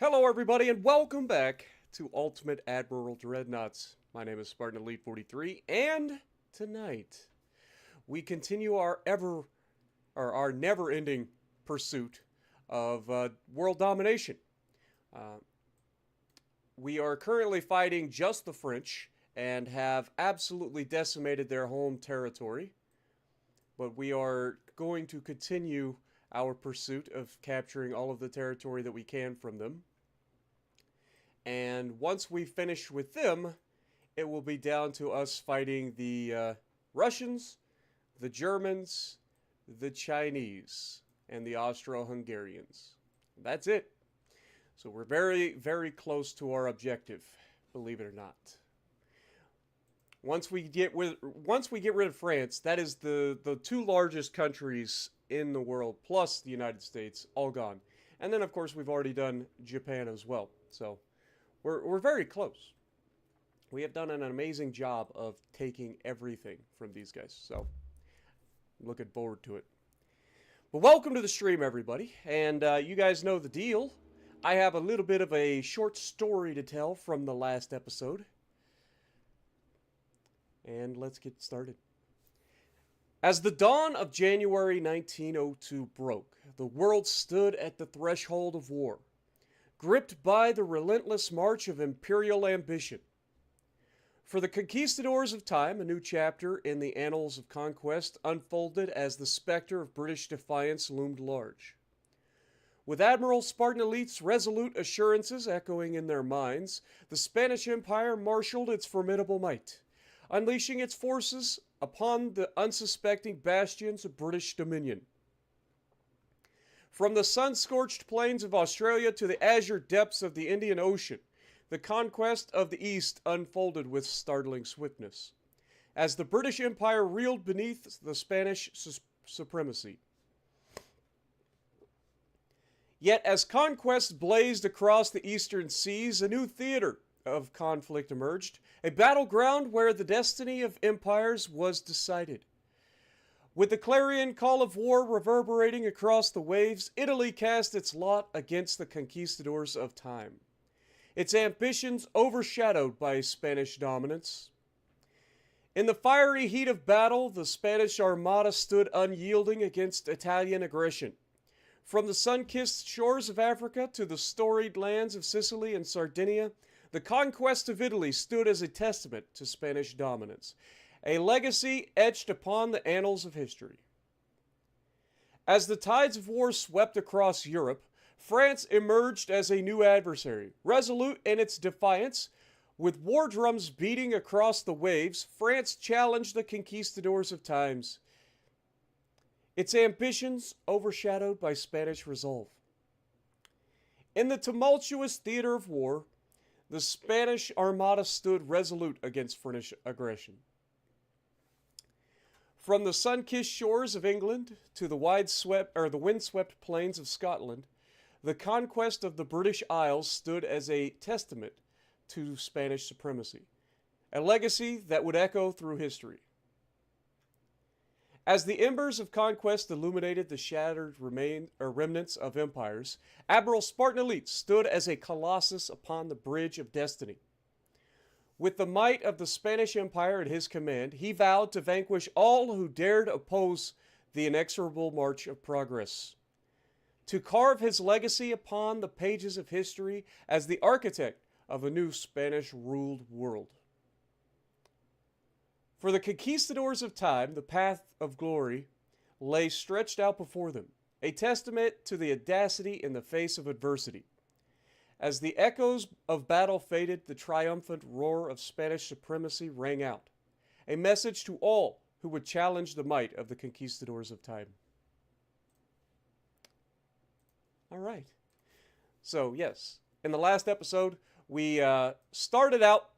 Hello, everybody, and welcome back to Ultimate Admiral Dreadnoughts. My name is Spartan Elite 43, and tonight we continue our never-ending pursuit of world domination. Uh, we are currently fighting just the French and have absolutely decimated their home territory, but we are going to continue our pursuit of capturing all of the territory that we can from them. And once we finish with them, it will be down to us fighting the Russians, the Germans, the Chinese, and the Austro-Hungarians. That's it. So we're very, very close to our objective, believe it or not. Once we get rid of France, that is the two largest countries in the world, plus the United States, all gone. And then, of course, we've already done Japan as well. So we're very close. We have done an amazing job of taking everything from these guys. So I'm looking forward to it. But welcome to the stream, everybody. And you guys know the deal. I have a little bit of a short story to tell from the last episode. And let's get started. As the dawn of January 1902 broke, the world stood at the threshold of war, gripped by the relentless march of imperial ambition. For the conquistadors of time, a new chapter in the annals of conquest unfolded as the specter of British defiance loomed large. With Admiral Spartan Elite's resolute assurances echoing in their minds, the Spanish Empire marshaled its formidable might, unleashing its forces upon the unsuspecting bastions of British dominion. From the sun-scorched plains of Australia to the azure depths of the Indian Ocean, the conquest of the East unfolded with startling swiftness, as the British Empire reeled beneath the Spanish supremacy. Yet as conquest blazed across the eastern seas, a new theater of conflict emerged, a battleground where the destiny of empires was decided. With the clarion call of war reverberating across the waves, Italy cast its lot against the conquistadors of time, its ambitions overshadowed by Spanish dominance. In the fiery heat of battle, the Spanish Armada stood unyielding against Italian aggression. From the sun-kissed shores of Africa to the storied lands of Sicily and Sardinia, the conquest of Italy stood as a testament to Spanish dominance, a legacy etched upon the annals of history. As the tides of war swept across Europe, France emerged as a new adversary, resolute in its defiance. With war drums beating across the waves, France challenged the conquistadors of times, its ambitions overshadowed by Spanish resolve. In the tumultuous theater of war, the Spanish Armada stood resolute against French aggression. From the sun-kissed shores of England to the windswept plains of Scotland, the conquest of the British Isles stood as a testament to Spanish supremacy, a legacy that would echo through history. As the embers of conquest illuminated the shattered remnants of empires, Admiral Spartan Elite stood as a colossus upon the bridge of destiny. With the might of the Spanish Empire at his command, he vowed to vanquish all who dared oppose the inexorable march of progress, to carve his legacy upon the pages of history as the architect of a new Spanish-ruled world. For the conquistadors of time, the path of glory lay stretched out before them, a testament to the audacity in the face of adversity. As the echoes of battle faded, the triumphant roar of Spanish supremacy rang out, a message to all who would challenge the might of the conquistadors of time. All right. So, yes, in the last episode, we started out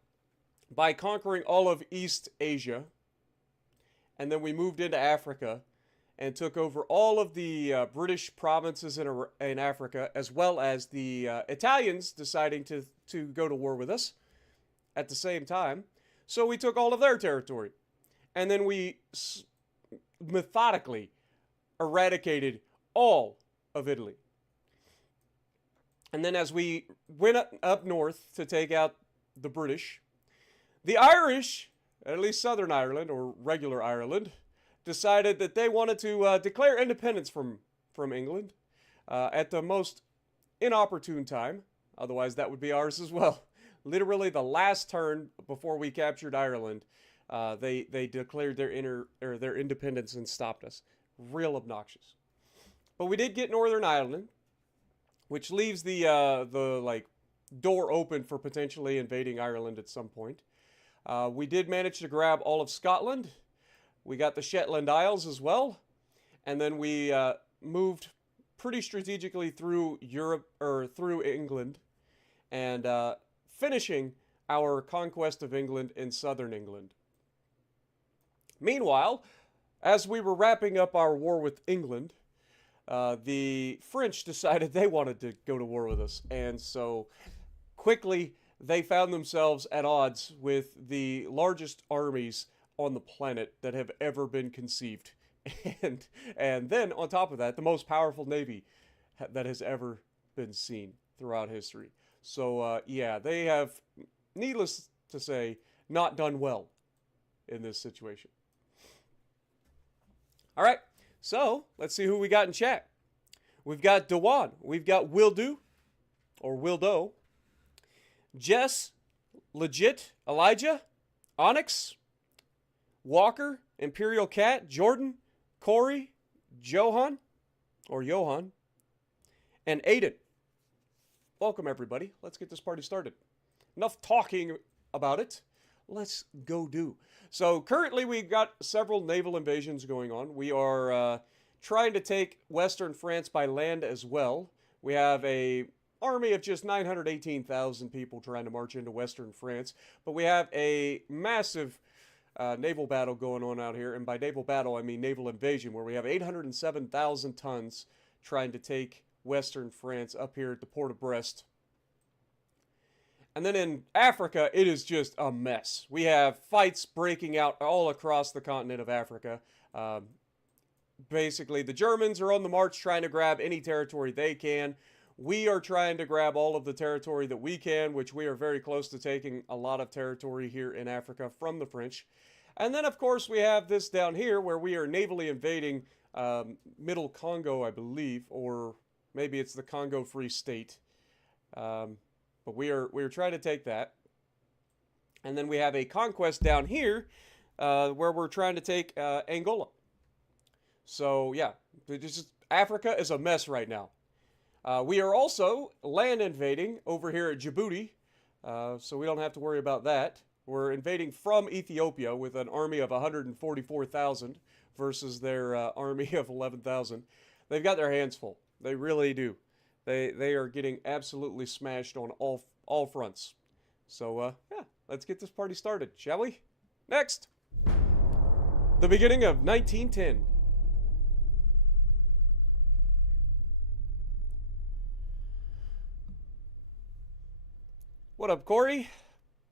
by conquering all of East Asia, and then we moved into Africa and took over all of the British provinces in Africa, as well as the Italians deciding to go to war with us at the same time. So we took all of their territory. And then we methodically eradicated all of Italy. And then as we went up north to take out the British, the Irish, at least Southern Ireland or regular Ireland, decided that they wanted to declare independence from England at the most inopportune time. Otherwise, that would be ours as well. Literally, the last turn before we captured Ireland, they declared their independence and stopped us. Real obnoxious. But we did get Northern Ireland, which leaves the like door open for potentially invading Ireland at some point. We did manage to grab all of Scotland. We got the Shetland Isles as well, and then we moved pretty strategically through Europe or through England, and finishing our conquest of England in southern England. Meanwhile, as we were wrapping up our war with England, the French decided they wanted to go to war with us, and so quickly they found themselves at odds with the largest armies on the planet that have ever been conceived. And then on top of that, the most powerful navy that has ever been seen throughout history. So yeah, they have, needless to say, not done well in this situation. All right, so let's see who we got in chat. We've got Dewan, we've got Wildo, or Wildo, Jess, Legit, Elijah, Onyx, Walker, Imperial Cat, Jordan, Corey, Johan, or Johan, and Aiden. Welcome, everybody. Let's get this party started. Enough talking about it. Let's go do. So currently we've got several naval invasions going on. We are trying to take Western France by land as well. We have a army of just 918,000 people trying to march into Western France. But we have a massive naval battle going on out here. And by naval battle, I mean naval invasion, where we have 807,000 tons trying to take Western France up here at the port of Brest. And then in Africa, it is just a mess. We have fights breaking out all across the continent of Africa. Basically, the Germans are on the march trying to grab any territory they can. We are trying to grab all of the territory that we can, which we are very close to taking a lot of territory here in Africa from the French. And then, of course, we have this down here where we are navally invading Middle Congo, I believe, or maybe it's the Congo Free State. But we are trying to take that. And then we have a conquest down here where we're trying to take Angola. So, yeah, Africa is a mess right now. We are also land invading over here at Djibouti, so we don't have to worry about that. We're invading from Ethiopia with an army of 144,000 versus their army of 11,000. They've got their hands full. They really do. They are getting absolutely smashed on all fronts. So, yeah, let's get this party started, shall we? Next! The beginning of 1910. What up, Corey?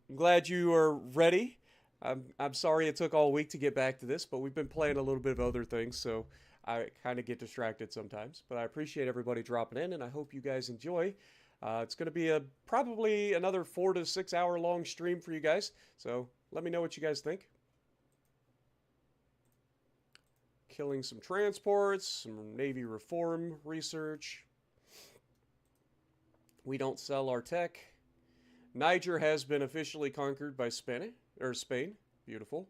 I'm glad you are ready. I'm sorry it took all week to get back to this, but we've been playing a little bit of other things, so I kind of get distracted sometimes. But I appreciate everybody dropping in, and I hope you guys enjoy. It's going to be probably another 4 to 6 hour long stream for you guys, so let me know what you guys think. Killing some transports, some Navy reform research. We don't sell our tech. Niger has been officially conquered by Spain. Beautiful.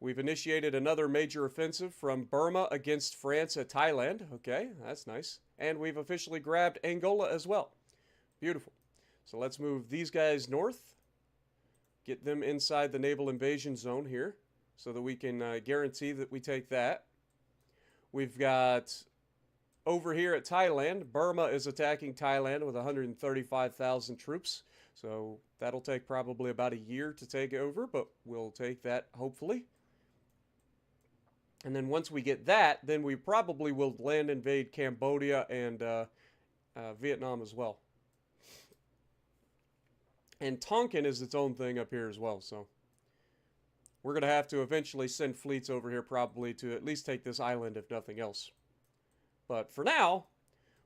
We've initiated another major offensive from Burma against France at Thailand. Okay, that's nice. And we've officially grabbed Angola as well. Beautiful. So let's move these guys north. Get them inside the naval invasion zone here so that we can guarantee that we take that. We've got over here at Thailand, Burma is attacking Thailand with 135,000 troops. So that'll take probably about a year to take over, but we'll take that hopefully. And then once we get that, then we probably will land invade Cambodia and Vietnam as well. And Tonkin is its own thing up here as well, so we're going to have to eventually send fleets over here probably to at least take this island if nothing else. But for now,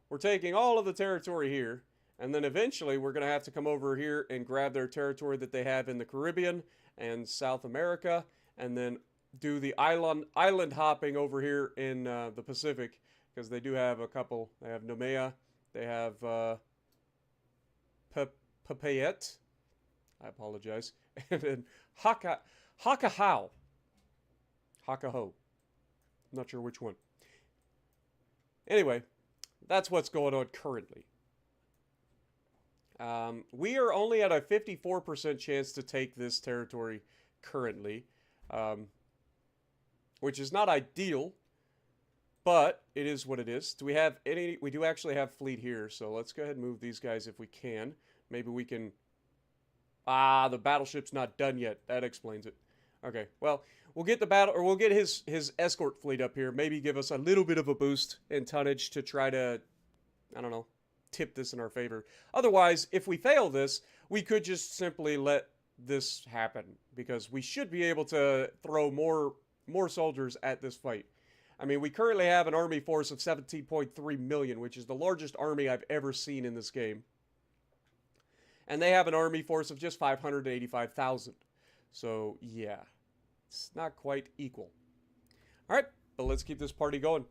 we're taking all of the territory here, and then eventually we're going to have to come over here and grab their territory that they have in the Caribbean and South America, and then do the island hopping over here in the Pacific, because they do have a couple. They have Nomea, they have Papayet, I apologize, and then Hakahao. Hakaho. Not sure which one. Anyway, that's what's going on currently. We are only at a 54% chance to take this territory currently, which is not ideal, but it is what it is. Do we have any? We do actually have fleet here, so let's go ahead and move these guys if we can. Maybe we can... Ah, the battleship's not done yet. That explains it. Okay, well, we'll get the we'll get his escort fleet up here. Maybe give us a little bit of a boost in tonnage to try to, I don't know, tip this in our favor. Otherwise, if we fail this, we could just simply let this happen, because we should be able to throw more soldiers at this fight. I mean, we currently have an army force of 17.3 million, which is the largest army I've ever seen in this game. And they have an army force of just 585,000. So, yeah, it's not quite equal. All right, but let's keep this party going.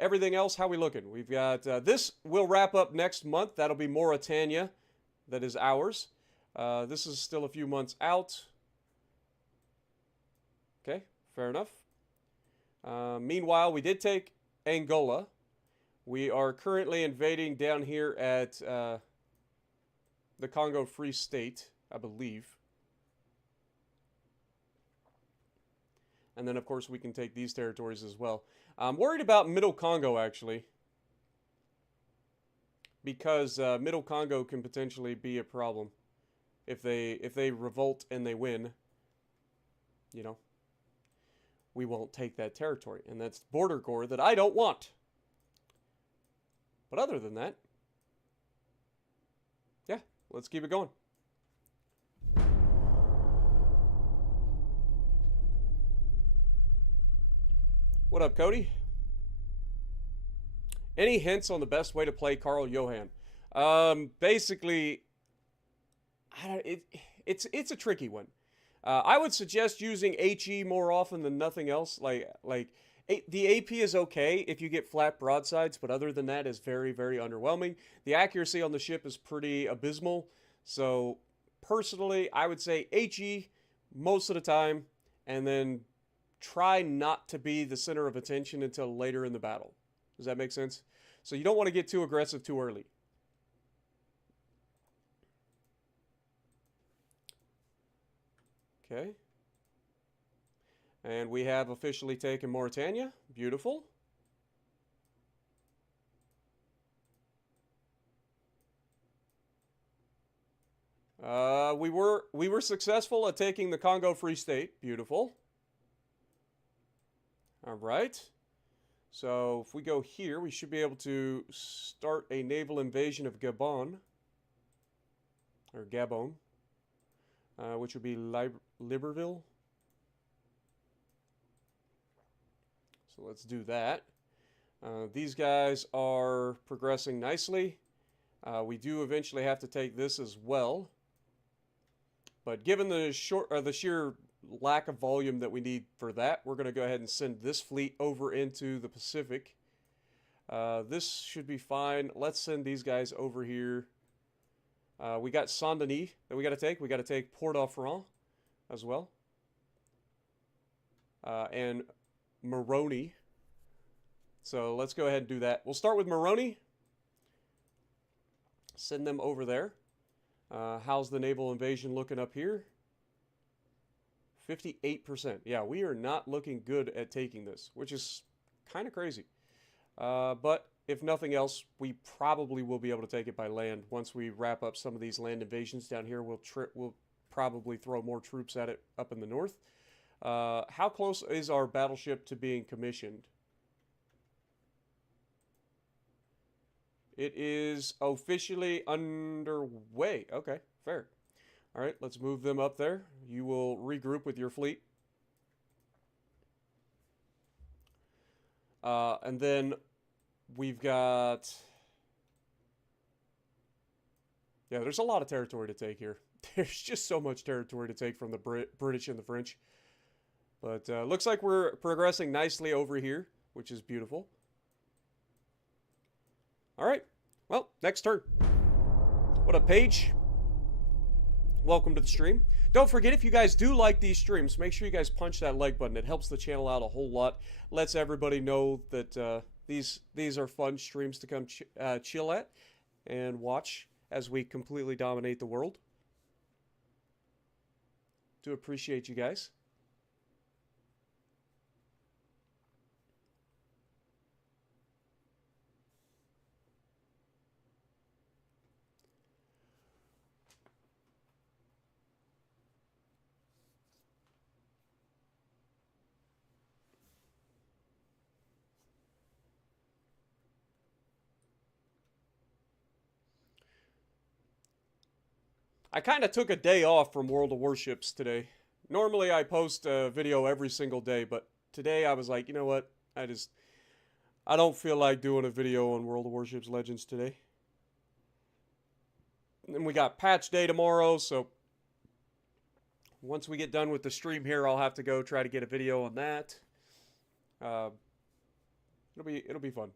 Everything else, how we looking? We've got, this will wrap up next month. That'll be Mauritania. That is ours. This is still a few months out. Okay, fair enough. Meanwhile, we did take Angola. We are currently invading down here at the Congo Free State, I believe. And then, of course, we can take these territories as well. I'm worried about Middle Congo, actually, because Middle Congo can potentially be a problem if they revolt and they win. You know, we won't take that territory, and that's border gore that I don't want. But other than that, yeah, let's keep it going. What up, Cody? Any hints on the best way to play Carl Johan? Basically, it's a tricky one. I would suggest using HE more often than nothing else. The AP is okay if you get flat broadsides, but other than that, is very, very underwhelming. The accuracy on the ship is pretty abysmal. So, personally, I would say HE most of the time, and then try not to be the center of attention until later in the battle. Does that make sense? So you don't want to get too aggressive too early. Okay. And we have officially taken Mauritania. Beautiful. We were successful at taking the Congo Free State. Beautiful. All right. So if we go here, we should be able to start a naval invasion of Gabon, or Gabon, which would be Libreville. So let's do that. These guys are progressing nicely. We do eventually have to take this as well. But given the sheer lack of volume that we need for that, we're going to go ahead and send this fleet over into the Pacific. This should be fine. Let's send these guys over here. We got Saint-Denis that we got to take. We got to take Port-au-Franc as well. And Moroni. So let's go ahead and do that. We'll start with Moroni. Send them over there. How's the naval invasion looking up here? 58%. Yeah, we are not looking good at taking this, which is kind of crazy. But if nothing else, we probably will be able to take it by land. Once we wrap up some of these land invasions down here, we'll probably throw more troops at it up in the north. How close is our battleship to being commissioned? It is officially underway. Okay, fair. All right, let's move them up there. You will regroup with your fleet. And then we've got... Yeah, there's a lot of territory to take here. There's just so much territory to take from the British and the French. But looks like we're progressing nicely over here, which is beautiful. All right. Well, next turn. What up, Paige? Welcome to the stream. Don't forget, if you guys do like these streams, make sure you guys punch that like button. It helps the channel out a whole lot. Lets everybody know that these are fun streams to come chill at and watch as we completely dominate the world. Do appreciate you guys. I kind of took a day off from World of Warships today. Normally I post a video every single day, but today I was like, you know what? I don't feel like doing a video on World of Warships Legends today. And we got patch day tomorrow, so once we get done with the stream here, I'll have to go try to get a video on that. It'll be fun.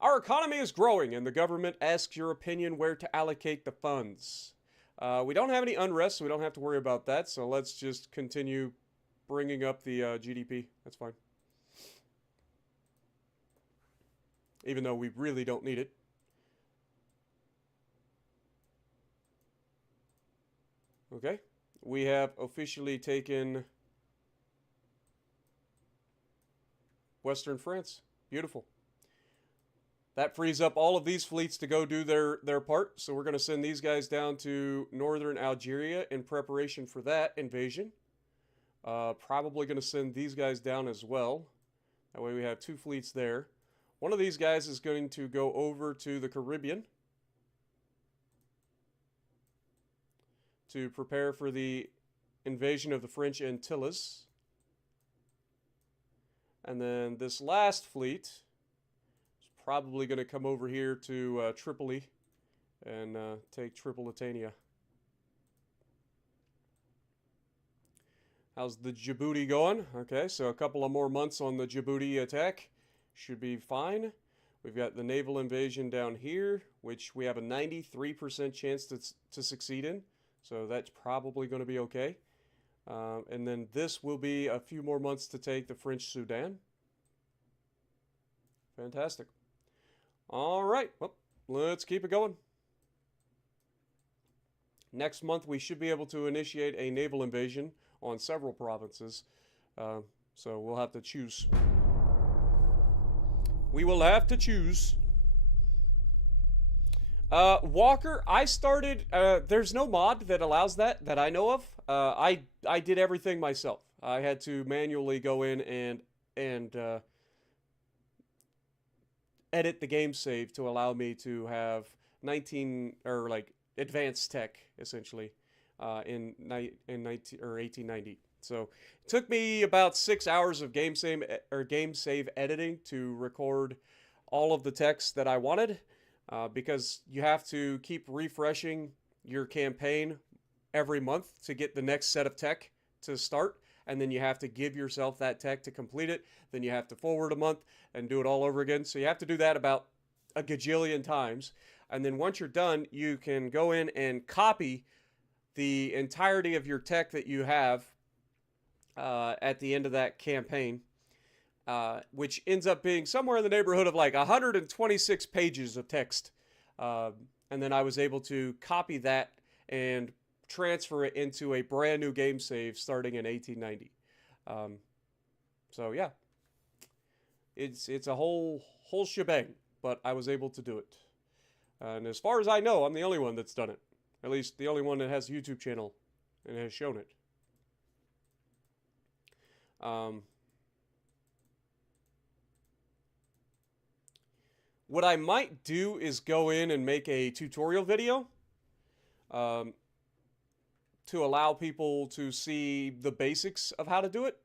Our economy is growing, and the government asks your opinion where to allocate the funds. We don't have any unrest, so we don't have to worry about that. So let's just continue bringing up the GDP. That's fine. Even though we really don't need it. Okay. We have officially taken Western France. Beautiful. That frees up all of these fleets to go do their part. So we're going to send these guys down to northern Algeria in preparation for that invasion. Probably going to send these guys down as well. That way we have 2 fleets there. One of these guys is going to go over to the Caribbean to prepare for the invasion of the French Antilles. And then this last fleet probably going to come over here to Tripoli and take Tripolitania. How's the Djibouti going? Okay, so a couple of more months on the Djibouti attack. Should be fine. We've got the naval invasion down here, which we have a 93% chance to succeed in. So that's probably going to be okay. And then this will be a few more months to take the French Sudan. Fantastic. All right, well, let's keep it going. Next month, we should be able to initiate a naval invasion on several provinces. So we'll have to choose. We will have to choose. Walker, I started, there's no mod that allows that I know of. I did everything myself. I had to manually go in and edit the game save to allow me to have 19 or like advanced tech essentially in 1890. So it took me about 6 hours of game save editing to record all of the text that I wanted, because you have to keep refreshing your campaign every month to get the next set of tech to start. And then you have to give yourself that tech to complete it. Then you have to forward a month and do it all over again. So you have to do that about a gajillion times. And then once you're done, you can go in and copy the entirety of your tech that you have at the end of that campaign, which ends up being somewhere in the neighborhood of like 126 pages of text. And then I was able to copy that and transfer it into a brand new game save starting in 1890. So yeah, it's a whole shebang, but I was able to do it. And as far as I know, I'm the only one that's done it. At least the only one that has a YouTube channel and has shown it. What I might do is go in and make a tutorial video to allow people to see the basics of how to do it,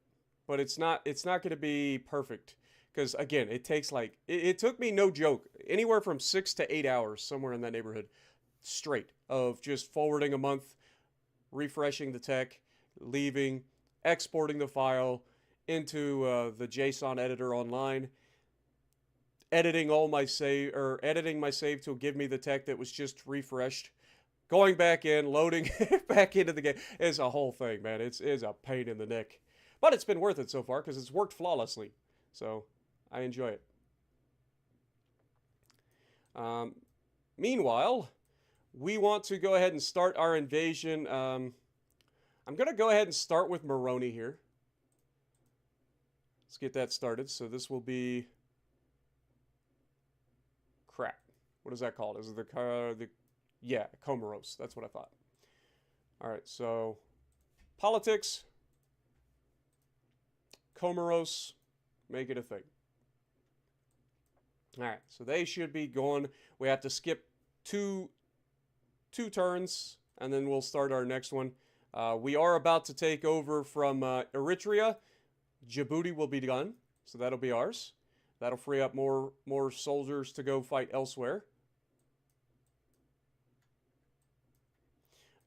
but it's not going to be perfect Because, again, it takes like, it took me, no joke, anywhere from 6 to 8 hours, somewhere in that neighborhood, straight, of just forwarding a month, refreshing the tech, leaving, exporting the file into the JSON editor online, editing my save to give me the tech that was just refreshed, going back in, loading back into the game. It's a whole thing, man. It's a pain in the neck. But it's been worth it so far because it's worked flawlessly. So I enjoy it. Meanwhile, we want to go ahead and start our invasion. I'm going to go ahead and start with Moroni here. Let's get that started. So this will be... Crap. What is that called? Is it the yeah, Comoros. That's what I thought. All right, so politics, Comoros, make it a thing. All right, so they should be going. We have to skip two turns, and then we'll start our next one. We are about to take over from Eritrea. Djibouti will be done, so that'll be ours. That'll free up more soldiers to go fight elsewhere.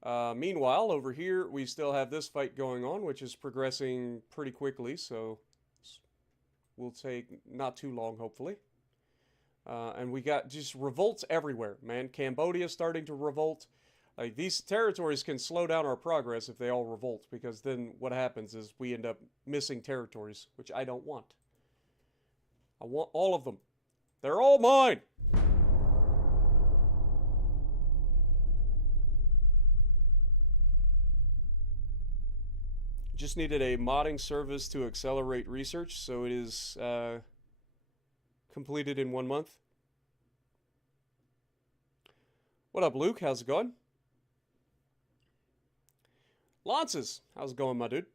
Meanwhile, over here, we still have this fight going on, which is progressing pretty quickly, so will take not too long, hopefully. And we got just revolts everywhere, man. Cambodia's starting to revolt. Like, these territories can slow down our progress if they all revolt, because then what happens is we end up missing territories, which I don't want. I want all of them. They're all mine! Just needed a modding service to accelerate research, so it is completed in 1 month. What up, Luke? How's it going? Lances, how's it going, my dude?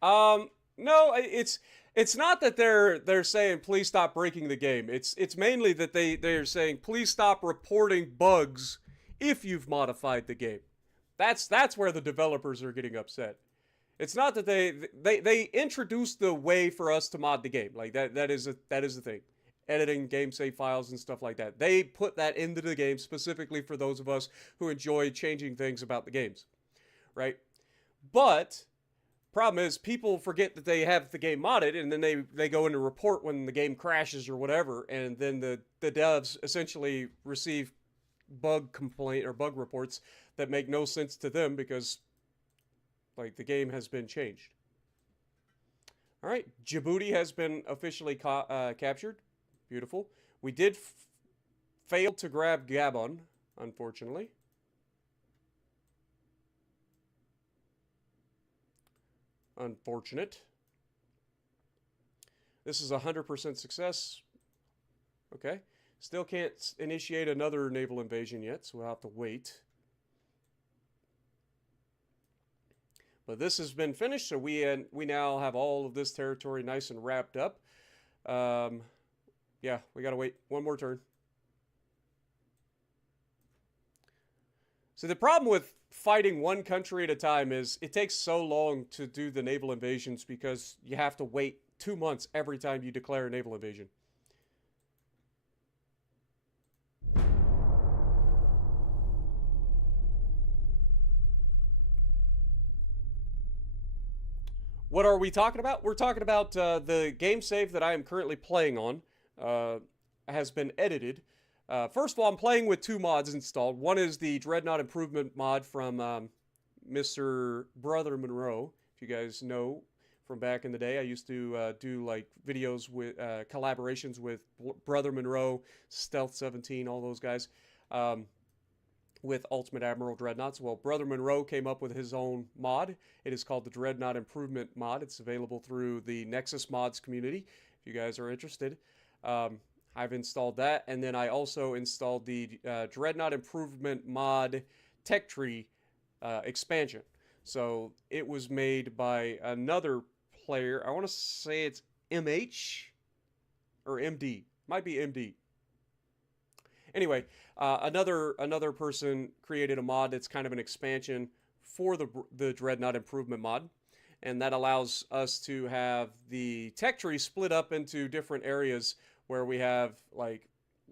No, it's not that they're saying please stop breaking the game. It's mainly that they're saying please stop reporting bugs if you've modified the game. That's where the developers are getting upset. It's not that they introduced the way for us to mod the game. Like that is the thing. Editing game save files and stuff like that. They put that into the game specifically for those of us who enjoy changing things about the games. Right? But problem is people forget that they have the game modded, and then they go in and report when the game crashes or whatever, and then the devs essentially receive bug complaint or bug reports that make no sense to them because like the game has been changed. All right, Djibouti has been officially captured. Beautiful. We did fail to grab Gabon, unfortunately. Unfortunate. This is 100% success. Okay. Still can't initiate another naval invasion yet, so we'll have to wait. But this has been finished, so we now have all of this territory nice and wrapped up. Yeah, we gotta wait one more turn. So the problem with fighting one country at a time is it takes so long to do the naval invasions because you have to wait 2 months every time you declare a naval invasion. What are we talking about? We're talking about the game save that I am currently playing on has been edited. First of all, I'm playing with 2 mods installed. One is the Dreadnought improvement mod from Mr. Brother Monroe. If you guys know from back in the day, I used to do like videos with collaborations with Brother Monroe, Stealth 17, all those guys. With Ultimate Admiral Dreadnoughts. Well, Brother Monroe came up with his own mod. It is called the Dreadnought Improvement mod. It's available through the Nexus Mods community, if you guys are interested. I've installed that, and then I also installed the Dreadnought Improvement mod Tech Tree expansion. So it was made by another player. I want to say it's MH or MD. Might be MD. Anyway, another person created a mod that's kind of an expansion for the Dreadnought improvement mod, and that allows us to have the tech tree split up into different areas where we have like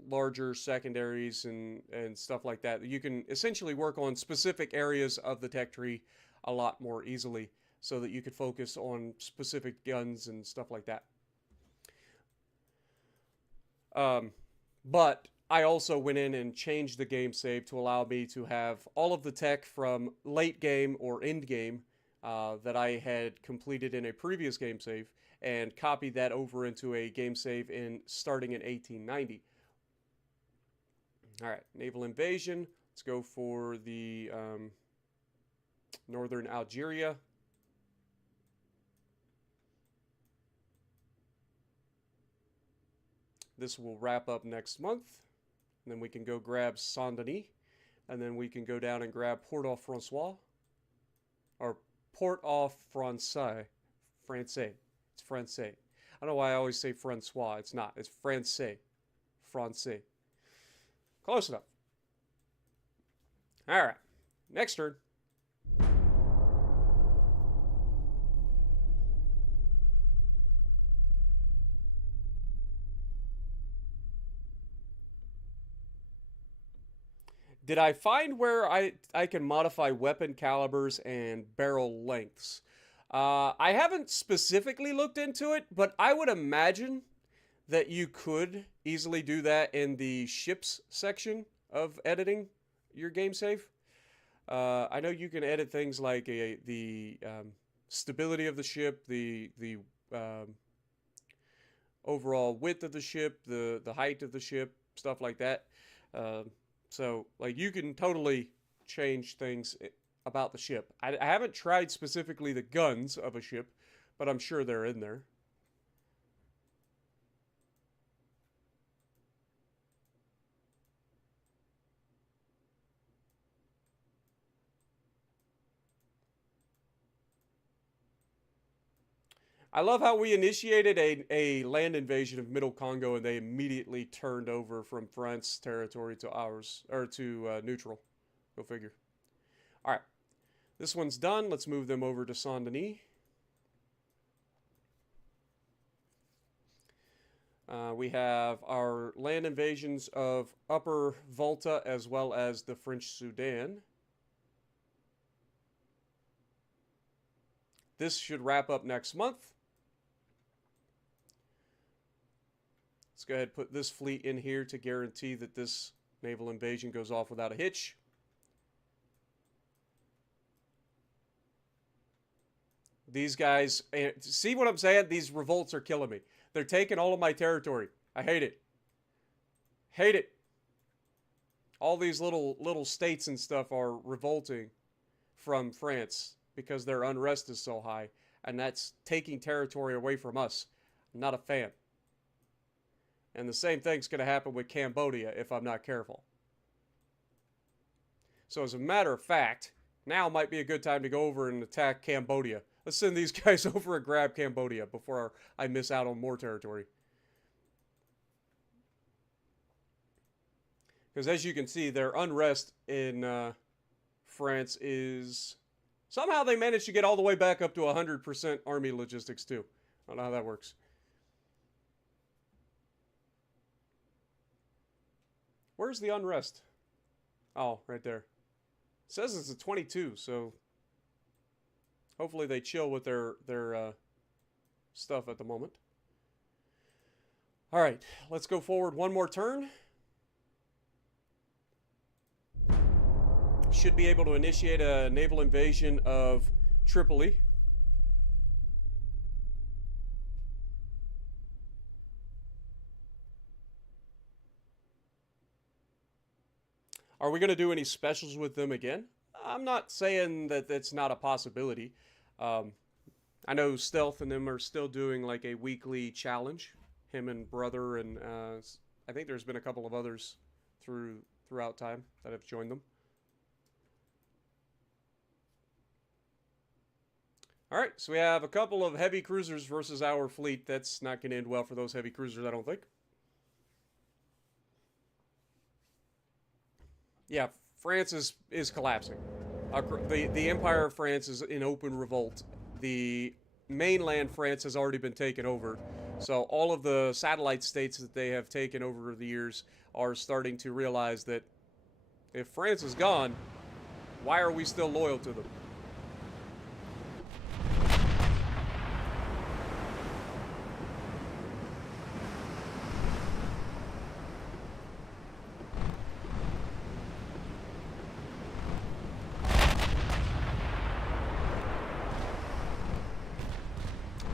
larger secondaries and stuff like that. You can essentially work on specific areas of the tech tree a lot more easily, so that you could focus on specific guns and stuff like that. But I also went in and changed the game save to allow me to have all of the tech from late game or end game that I had completed in a previous game save, and copied that over into a game save starting in 1890. All right, naval invasion. Let's go for the northern Algeria. This will wrap up next month. And then we can go grab Saint-Denis. And then we can go down and grab Port-au-François. Or Port-au-Français. Francais. It's Francais. I don't know why I always say Francois. It's not. It's Francais. Francais. Close enough. All right. Next turn. Did I find where I can modify weapon calibers and barrel lengths? I haven't specifically looked into it, but I would imagine that you could easily do that in the ships section of editing your game save. I know you can edit things like the stability of the ship, the overall width of the ship, the height of the ship, stuff like that. So, like, you can totally change things about the ship. I haven't tried specifically the guns of a ship, but I'm sure they're in there. I love how we initiated a land invasion of Middle Congo and they immediately turned over from France territory to ours, or to neutral. Go figure. All right. This one's done. Let's move them over to Saint-Denis. We have our land invasions of Upper Volta as well as the French Sudan. This should wrap up next month. Let's go ahead and put this fleet in here to guarantee that this naval invasion goes off without a hitch. These guys, see what I'm saying? These revolts are killing me. They're taking all of my territory. I hate it. Hate it. All these little states and stuff are revolting from France because their unrest is so high. And that's taking territory away from us. I'm not a fan. And the same thing's going to happen with Cambodia if I'm not careful. So as a matter of fact, now might be a good time to go over and attack Cambodia. Let's send these guys over and grab Cambodia before I miss out on more territory. Because as you can see, their unrest in France is... Somehow they managed to get all the way back up to 100% army logistics too. I don't know how that works. Where's the unrest? Oh, right there. It says it's a 22, so hopefully they chill with their stuff at the moment. All right, let's go forward one more turn. Should be able to initiate a naval invasion of Tripoli. Are we going to do any specials with them again? I'm not saying that that's not a possibility. I know Stealth and them are still doing like a weekly challenge. Him and Brother, and I think there's been a couple of others throughout time that have joined them. All right, so we have a couple of heavy cruisers versus our fleet. That's not going to end well for those heavy cruisers, I don't think. Yeah, France is collapsing. The Empire of France is in open revolt. The mainland France has already been taken over. So all of the satellite states that they have taken over the years are starting to realize that if France is gone, why are we still loyal to them?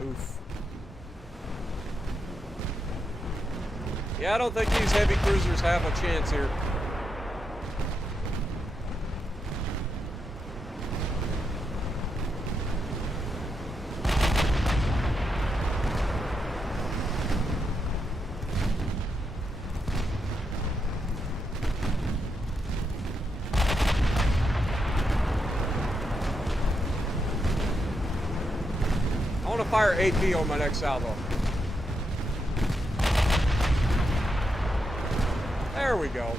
Oof. Yeah, I don't think these heavy cruisers have a chance here. I want to fire AP on my next salvo. There we go.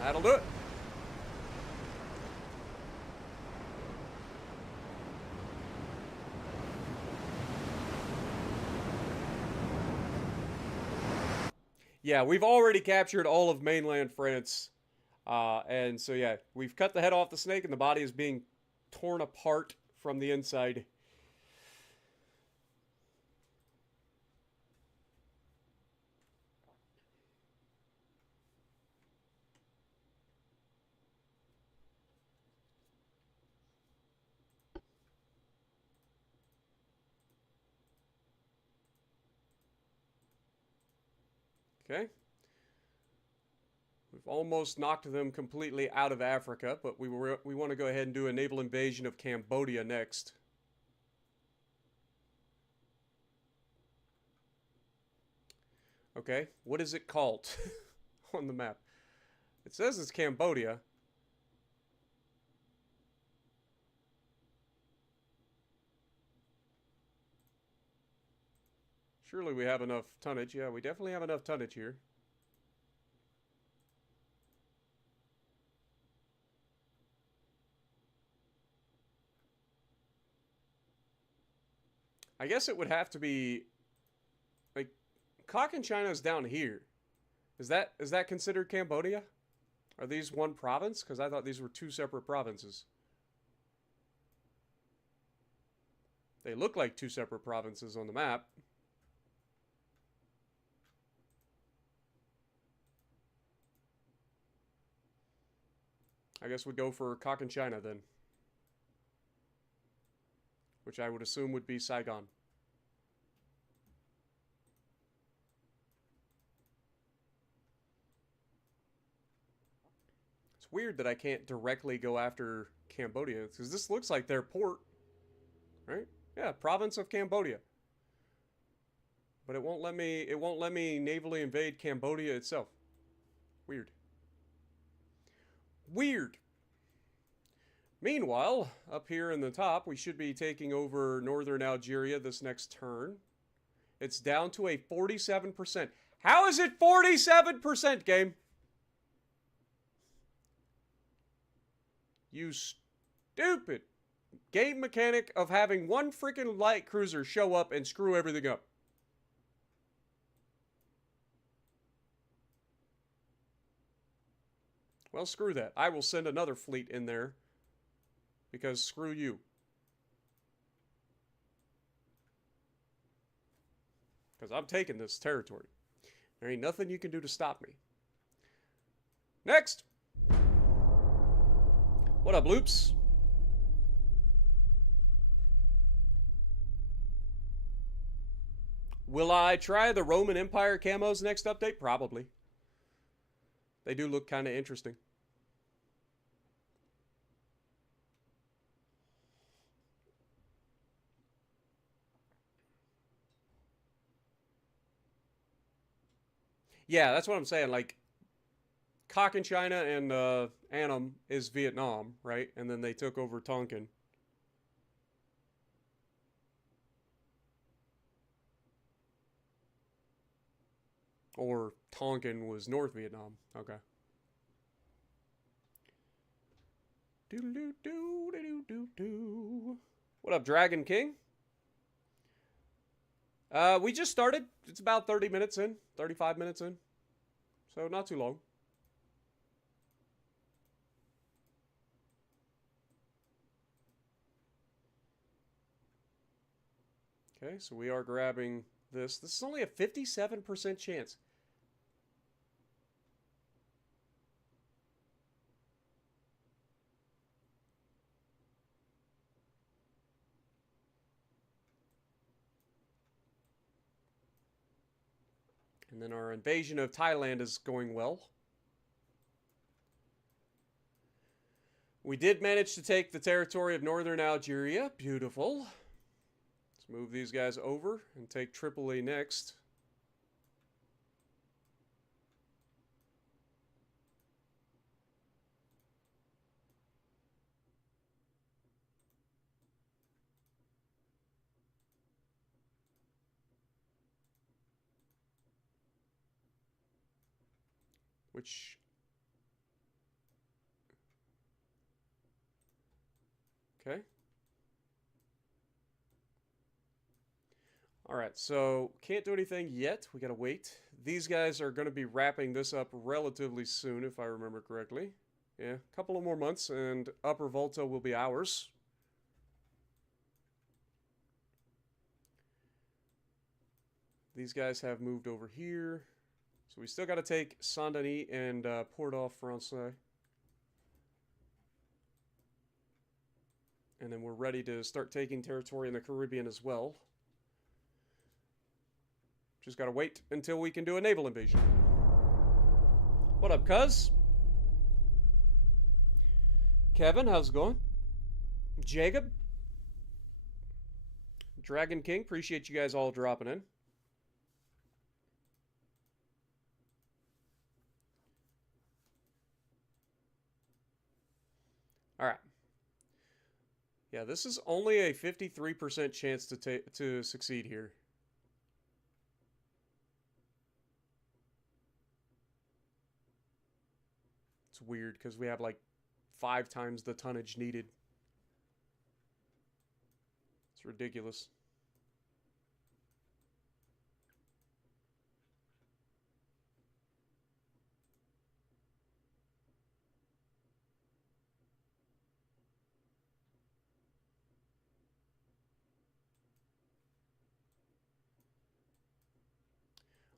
That'll do it. Yeah, we've already captured all of mainland France. And so, yeah, we've cut the head off the snake and the body is being torn apart from the inside. Okay. We've almost knocked them completely out of Africa, but we want to go ahead and do a naval invasion of Cambodia next. Okay, what is it called on the map? It says it's Cambodia. Surely we have enough tonnage. Yeah, we definitely have enough tonnage here. I guess it would have to be like Cochinchina is down here. Is that considered Cambodia? Are these one province? Because I thought these were two separate provinces. They look like two separate provinces on the map. I guess we'd go for Cochinchina then. Which I would assume would be Saigon. It's weird that I can't directly go after Cambodia, because this looks like their port, right? Yeah, province of Cambodia. But it won't let me navally invade Cambodia itself. Weird. Weird. Meanwhile, up here in the top, we should be taking over northern Algeria this next turn. It's down to a 47%. How is it 47%, game? You stupid game mechanic of having one freaking light cruiser show up and screw everything up. Well, screw that. I will send another fleet in there. Because screw you. Because I'm taking this territory. There ain't nothing you can do to stop me. Next! What up, Loops? Will I try the Roman Empire camos next update? Probably. They do look kind of interesting. Yeah, that's what I'm saying. Like, China and Annam is Vietnam, right? And then they took over Tonkin. Or Tonkin was North Vietnam. Okay. What up, Dragon King? We just started. It's about 30 minutes in, 35 minutes in. So not too long. Okay, so we are grabbing this. This is only a 57% chance. And then our invasion of Thailand is going well. We did manage to take the territory of northern Algeria. Beautiful. Let's move these guys over and take Tripoli next. Which... Okay. Alright, so can't do anything yet. We gotta wait. These guys are going to be wrapping this up relatively soon, if I remember correctly. Yeah, a couple of more months, and Upper Volta will be ours. These guys have moved over here. So we still got to take Saint-Denis and Port-au-Français. And then we're ready to start taking territory in the Caribbean as well. Just gotta wait until we can do a naval invasion. What up, cuz? Kevin, how's it going? Jacob? Dragon King, appreciate you guys all dropping in. Alright. Yeah, this is only a 53% chance to succeed here. It's weird because we have like 5 times the tonnage needed. It's ridiculous.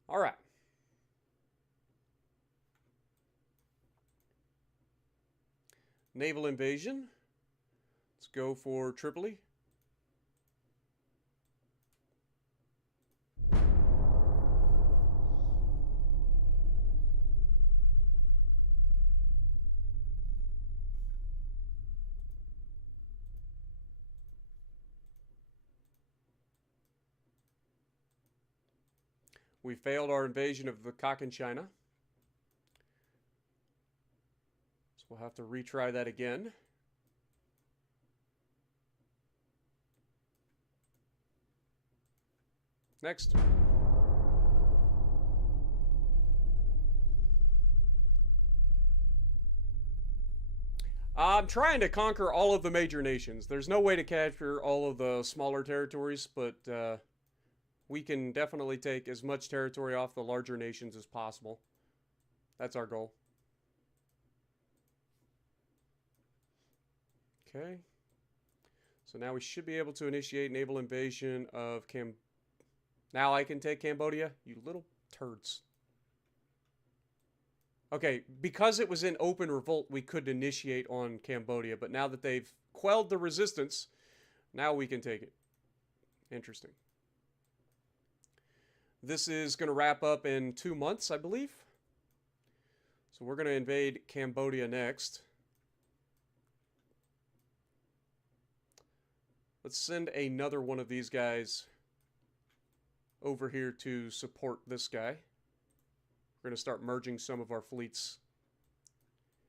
All right. Naval invasion. Let's go for Tripoli. We failed our invasion of the China. So we'll have to retry that again. Next. I'm trying to conquer all of the major nations. There's no way to capture all of the smaller territories, but we can definitely take as much territory off the larger nations as possible. That's our goal. Okay. So now we should be able to initiate naval invasion of Now I can take Cambodia? You little turds. Okay, because it was in open revolt, we could initiate on Cambodia, but now that they've quelled the resistance, now we can take it. Interesting. This is going to wrap up in 2 months, I believe. So we're going to invade Cambodia next. Let's send another one of these guys over here to support this guy. We're going to start merging some of our fleets.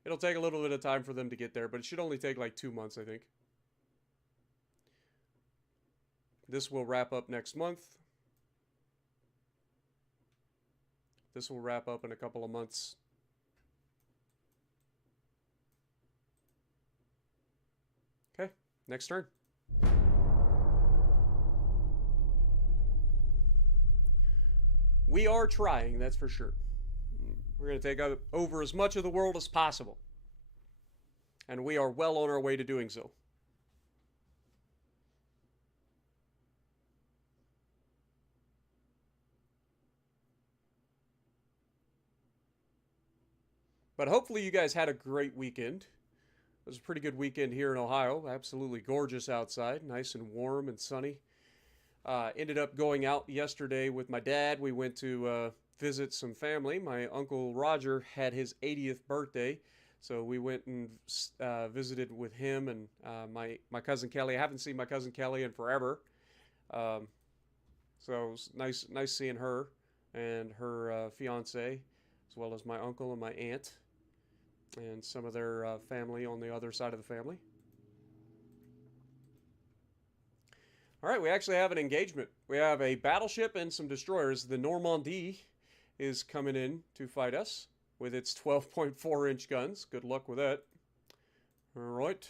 It'll take a little bit of time for them to get there, but it should only take like 2 months, I think. This will wrap up next month. This will wrap up in a couple of months. Okay, next turn. We are trying, that's for sure. We're going to take over as much of the world as possible. And we are well on our way to doing so. But hopefully you guys had a great weekend. It was a pretty good weekend here in Ohio. Absolutely gorgeous outside. Nice and warm and sunny. Ended up going out yesterday with my dad. We went to visit some family. My Uncle Roger had his 80th birthday. So we went and visited with him and my cousin Kelly. I haven't seen my cousin Kelly in forever. So it was nice seeing her and her fiance, as well as my uncle and my aunt, and some of their family on the other side of the family. All right, we actually have an engagement. We have a battleship and some destroyers. The Normandy is coming in to fight us with its 12.4-inch guns. Good luck with that. All right.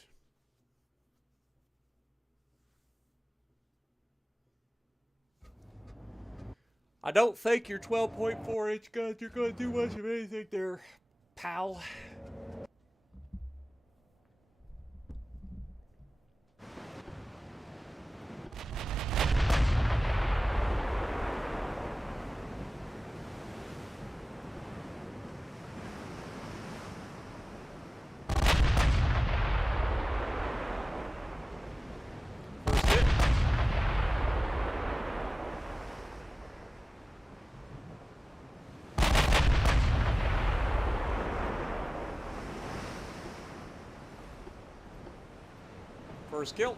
I don't think your 12.4-inch guns are going to do much of anything there, pal. First kill.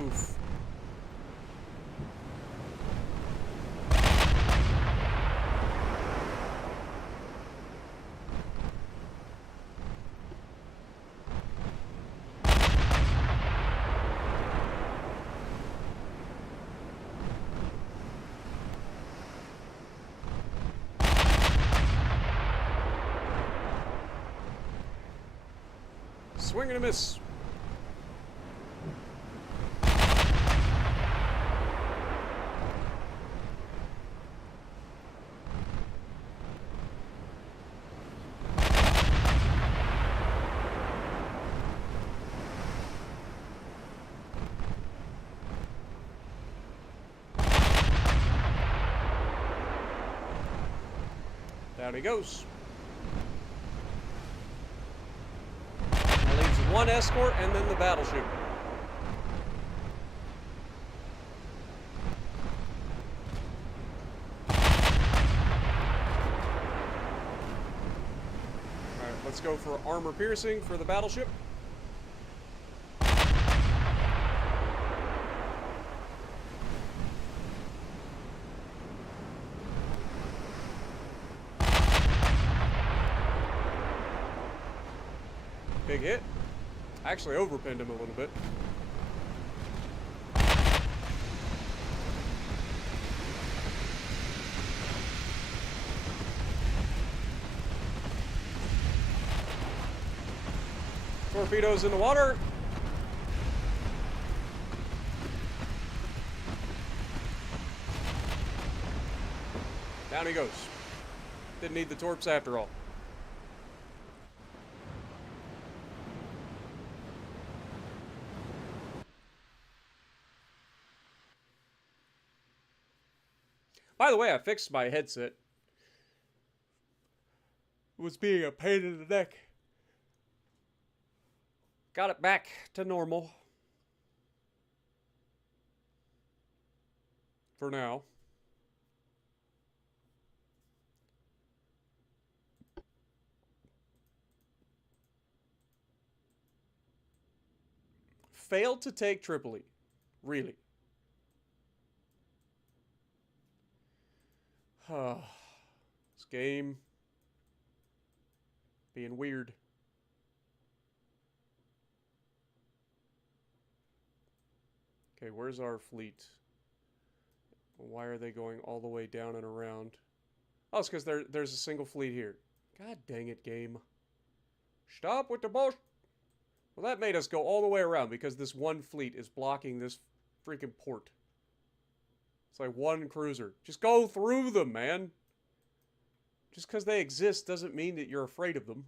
Oof. Swing and a miss. Down he goes. One escort and then the battleship. Alright, let's go for armor piercing for the battleship. Big hit. Actually overpinned him a little bit. Torpedoes in the water. Down he goes. Didn't need the torps after all. By the way, I fixed my headset. It was being a pain in the neck. Got it back to normal. For now. failed to take Tripoli. Really. This game being weird. Okay, where's our fleet? Why are they going all the way down and around? Oh, it's because there's a single fleet here. God dang it, game. Stop with the bullshit. Well, that made us go all the way around because this one fleet is blocking this freaking port. It's like one cruiser. Just go through them, man. Just because they exist doesn't mean that you're afraid of them.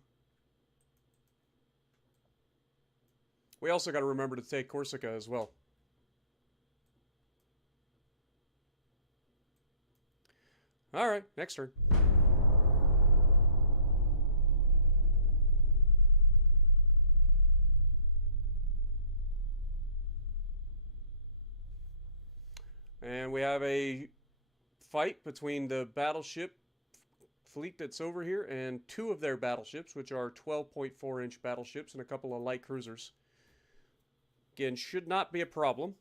We also got to remember to take Corsica as well. Alright, next turn. And we have a fight between the battleship fleet that's over here and two of their battleships, which are 12.4-inch battleships and a couple of light cruisers. Again, should not be a problem.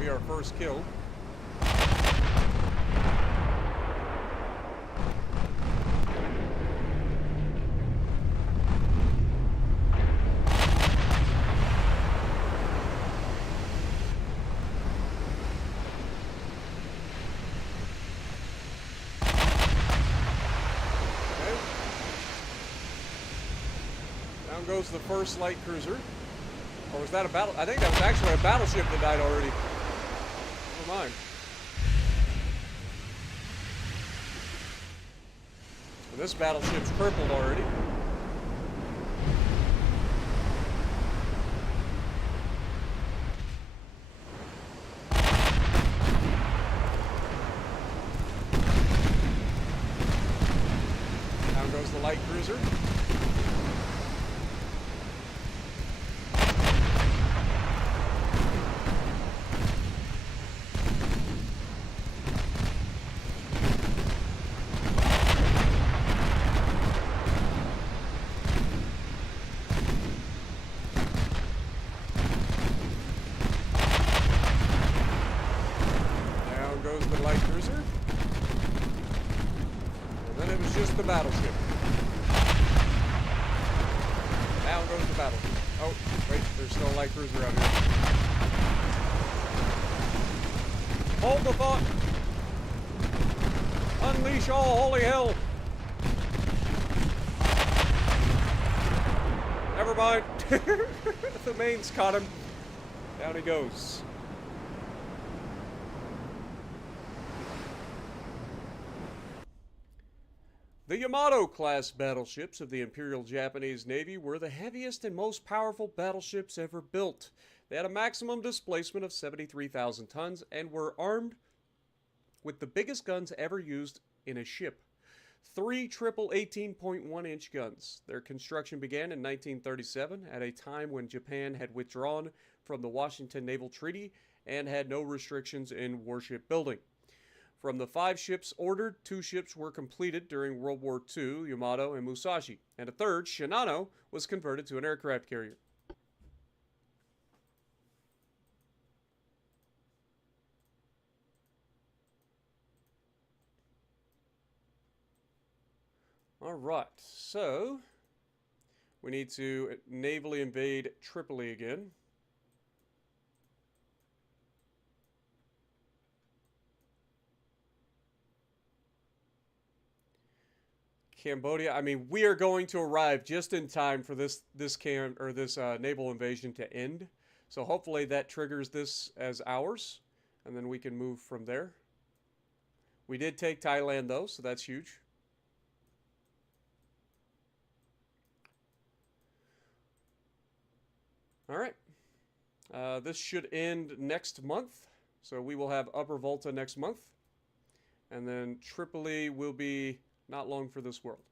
Be our first kill. Okay. Down goes the first light cruiser. Or was that a battle? I think that was actually a battleship that died already. Never mind. Well, this battleship's crippled already. Down goes the light cruiser. The battleship. Down goes the battleship. Oh, wait, there's still a light cruiser out here. Hold the thought! Unleash all holy hell! Never mind. The main's caught him. Down he goes. The Yamato-class battleships of the Imperial Japanese Navy were the heaviest and most powerful battleships ever built. They had a maximum displacement of 73,000 tons and were armed with the biggest guns ever used in a ship. 3 triple 18.1-inch guns. Their construction began in 1937 at a time when Japan had withdrawn from the Washington Naval Treaty and had no restrictions in warship building. From the 5 ships ordered, 2 ships were completed during World War II, Yamato and Musashi, and a third, Shinano, was converted to an aircraft carrier. Alright, so we need to navally invade Tripoli again. Cambodia. I mean, we are going to arrive just in time for this naval invasion to end. So hopefully that triggers this as ours, and then we can move from there. We did take Thailand though, so that's huge. All right. This should end next month. So we will have Upper Volta next month. And then Tripoli will be not long for this world.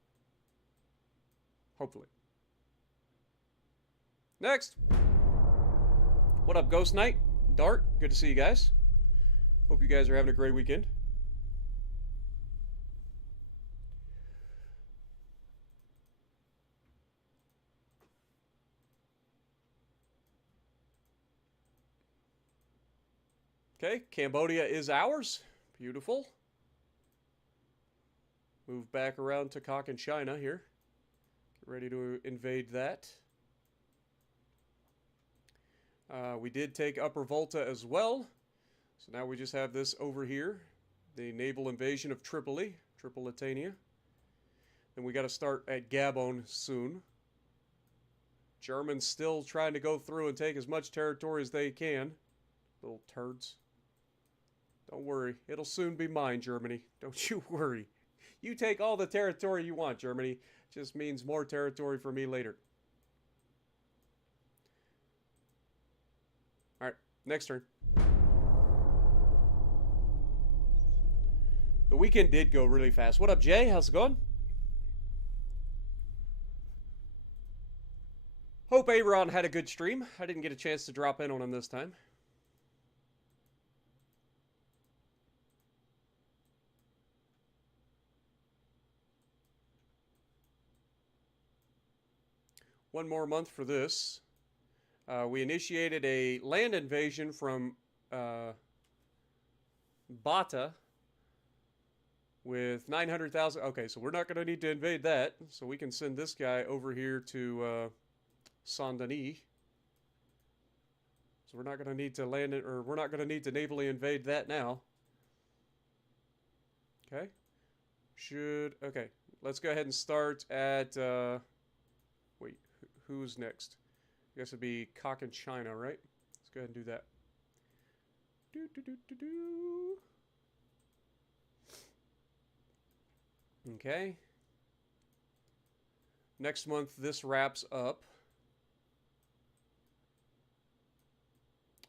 Hopefully. Next. What up, Ghost Knight? Dart, good to see you guys. Hope you guys are having a great weekend. Okay, Cambodia is ours. Beautiful. Move back around to Cochin China here. Get ready to invade that. We did take Upper Volta as well. So now we just have this over here. The naval invasion of Tripoli, Tripolitania. Then we got to start at Gabon soon. Germans still trying to go through and take as much territory as they can. Little turds. Don't worry, it'll soon be mine, Germany. Don't you worry. You take all the territory you want, Germany. Just means more territory for me later. Alright, next turn. The weekend did go really fast. What up, Jay? How's it going? Hope Aaron had a good stream. I didn't get a chance to drop in on him this time. One more month for this. We initiated a land invasion from Bata with 900,000. Okay, so we're not going to need to invade that. So we can send this guy over here to Saint-Denis. So we're not going to need to land it, or we're not going to need to navally invade that now. Okay. Okay, let's go ahead and start at... wait. Who's next? I guess it'd be Cochin China, right? Let's go ahead and do that. Okay. Next month, this wraps up.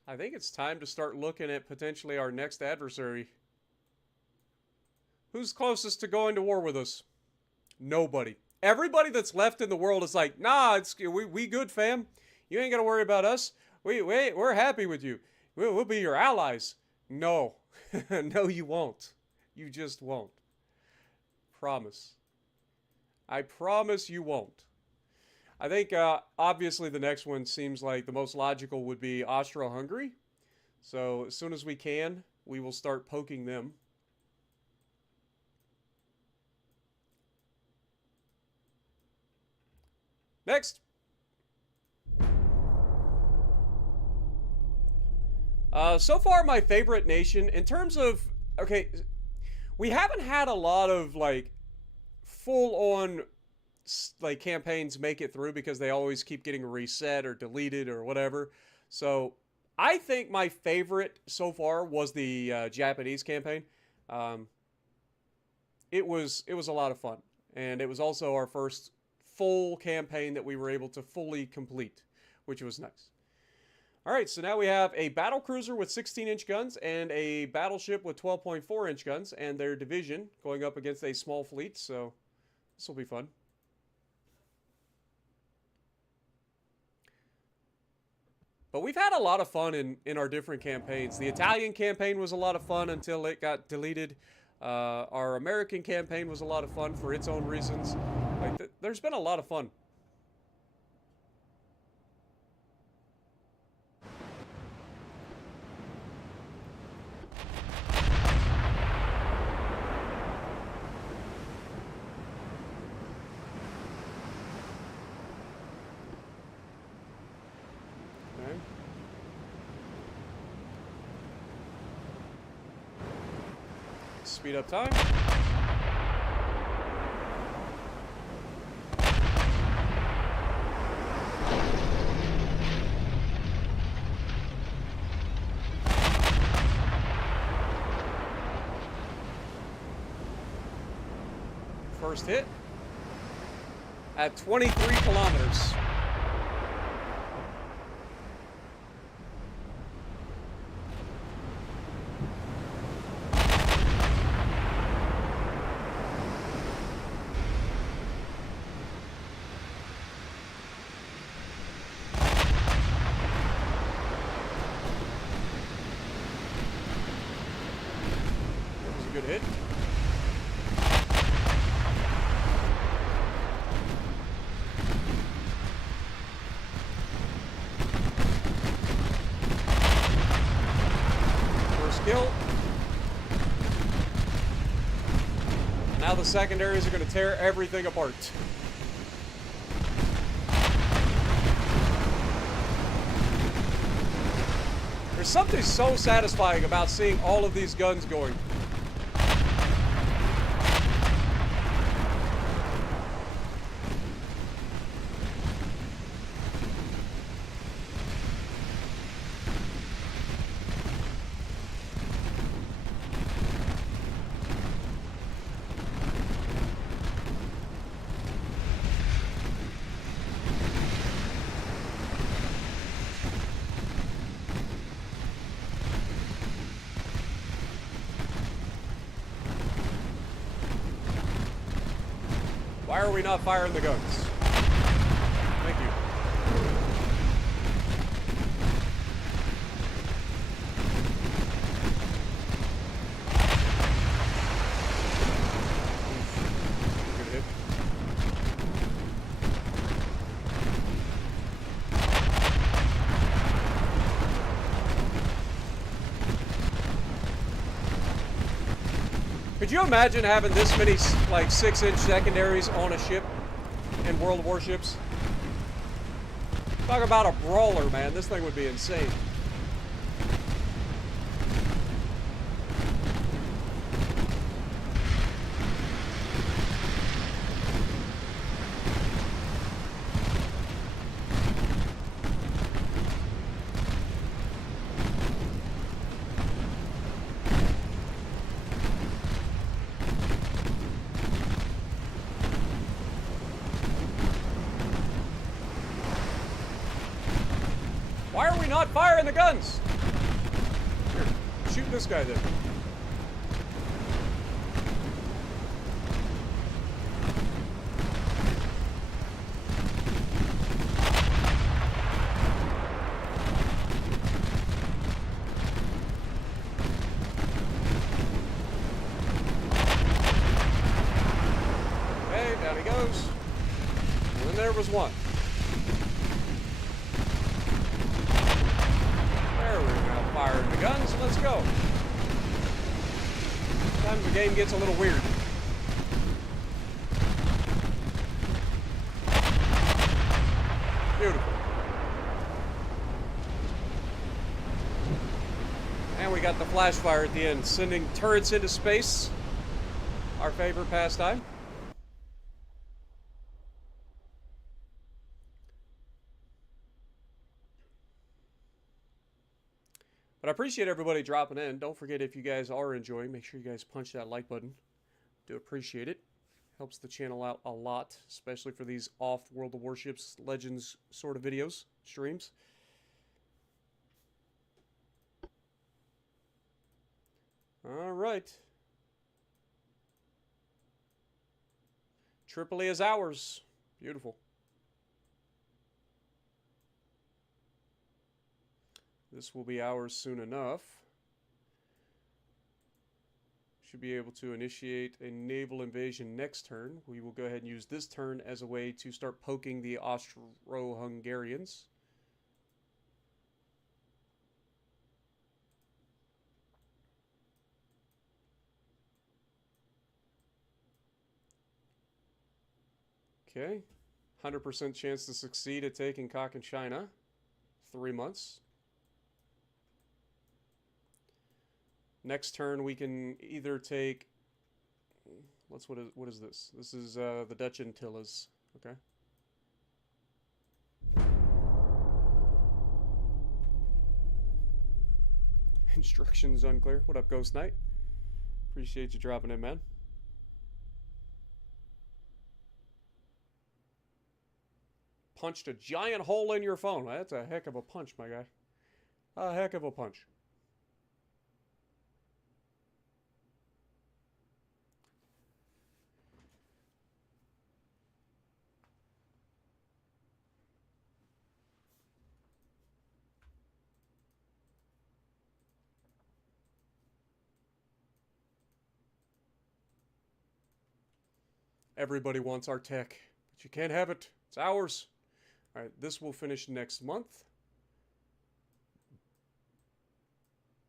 I think it's time to start looking at potentially our next adversary. Who's closest to going to war with us? Nobody. Everybody that's left in the world is like, nah, we good, fam. You ain't gonna worry about us. We're happy with you. We'll be your allies. No. No, you won't. You just won't. Promise. I promise you won't. I think, obviously, the next one seems like the most logical would be Austro-Hungary. So, as soon as we can, we will start poking them. Next. So far, my favorite nation, in terms of, okay, we haven't had a lot of, like, full-on, like, campaigns make it through because they always keep getting reset or deleted or whatever. So, I think my favorite so far was the Japanese campaign. It was a lot of fun, and it was also our first full campaign that we were able to fully complete, which was nice. All right, so now we have a battle cruiser with 16-inch guns and a battleship with 12.4-inch guns and their division going up against a small fleet, so this will be fun. But we've had a lot of fun in our different campaigns. The Italian campaign was a lot of fun until it got deleted. Our American campaign was a lot of fun for its own reasons. Like, there's been a lot of fun. Okay. Speed up time. First hit. At 23 kilometers. Good hit. First kill. Now the secondaries are going to tear everything apart. There's something so satisfying about seeing all of these guns going. Why are we not firing the guns? Thank you. Good hit. Could you imagine having this many, like, 6-inch secondaries on a ship in World Warships? Talk about a brawler, man. This thing would be insane. Why are we not firing the guns? Here, shoot this guy then. Okay, down he goes. And then there was one. Firing the guns, let's go. Sometimes the game gets a little weird. Beautiful. And we got the flash fire at the end, sending turrets into space. Our favorite pastime. But I appreciate everybody dropping in. Don't forget, if you guys are enjoying, make sure you guys punch that like button. Do appreciate it. Helps the channel out a lot, especially for these off World of Warships Legends sort of videos, streams. All right. Tripoli is ours. Beautiful. This will be ours soon enough. Should be able to initiate a naval invasion next turn. We will go ahead and use this turn as a way to start poking the Austro-Hungarians. Okay. 100% chance to succeed at taking Conquistadors. 3 months. Next turn, we can either take... what is this? This is the Dutch Antilles. Okay. Instructions unclear. What up, Ghost Knight? Appreciate you dropping in, man. punched a giant hole in your phone. That's a heck of a punch, my guy. A heck of a punch. Everybody wants our tech, but you can't have it. It's ours. All right, this will finish next month.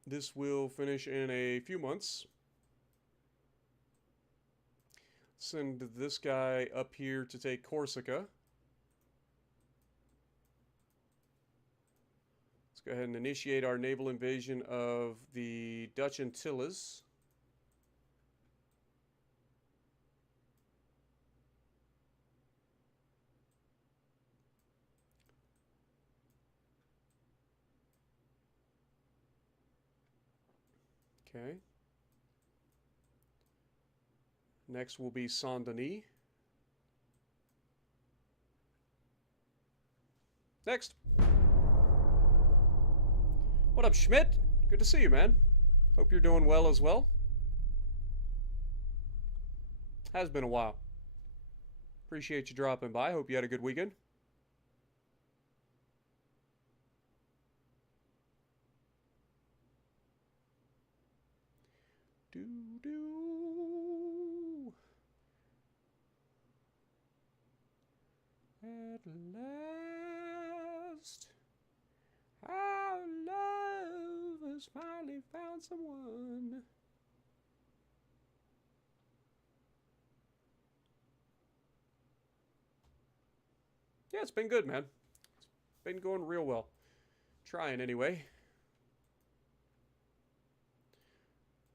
This will finish in a few months. Send this guy up here to take Corsica. Let's go ahead and initiate our naval invasion of the Dutch Antilles. Okay. Next will be Saint-Denis. Next. What up, Schmidt? Good to see you, man. Hope you're doing well as well. Has been a while. Appreciate you dropping by. Hope you had a good weekend. At last, our love has finally found someone. Yeah, it's been good, man. It's been going real well. Trying anyway.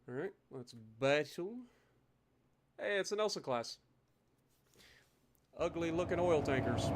Alright, let's battle. Hey, it's an Elsa class. Ugly looking oil tankers.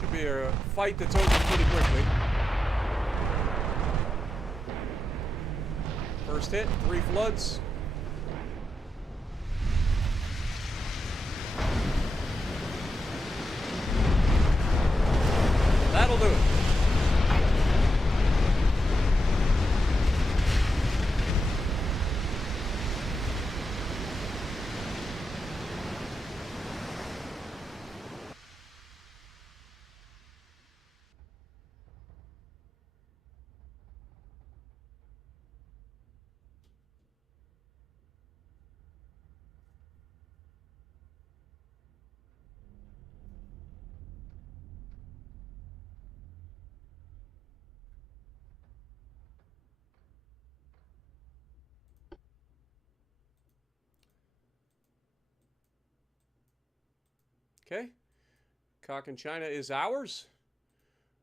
Should be a fight that's over pretty quickly. First hit, 3 floods. That'll do it. Okay. Cochin China is ours.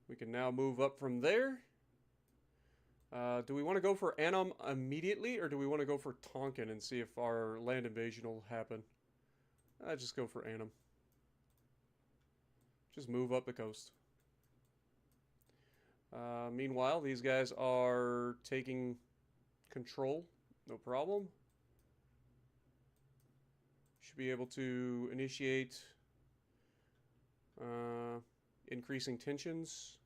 We can now move up from there. Do we want to go for Annam immediately, or do we want to go for Tonkin and see if our land invasion will happen? Just go for Annam. Just move up the coast. Meanwhile, these guys are taking control. No problem. Should be able to initiate increasing tensions.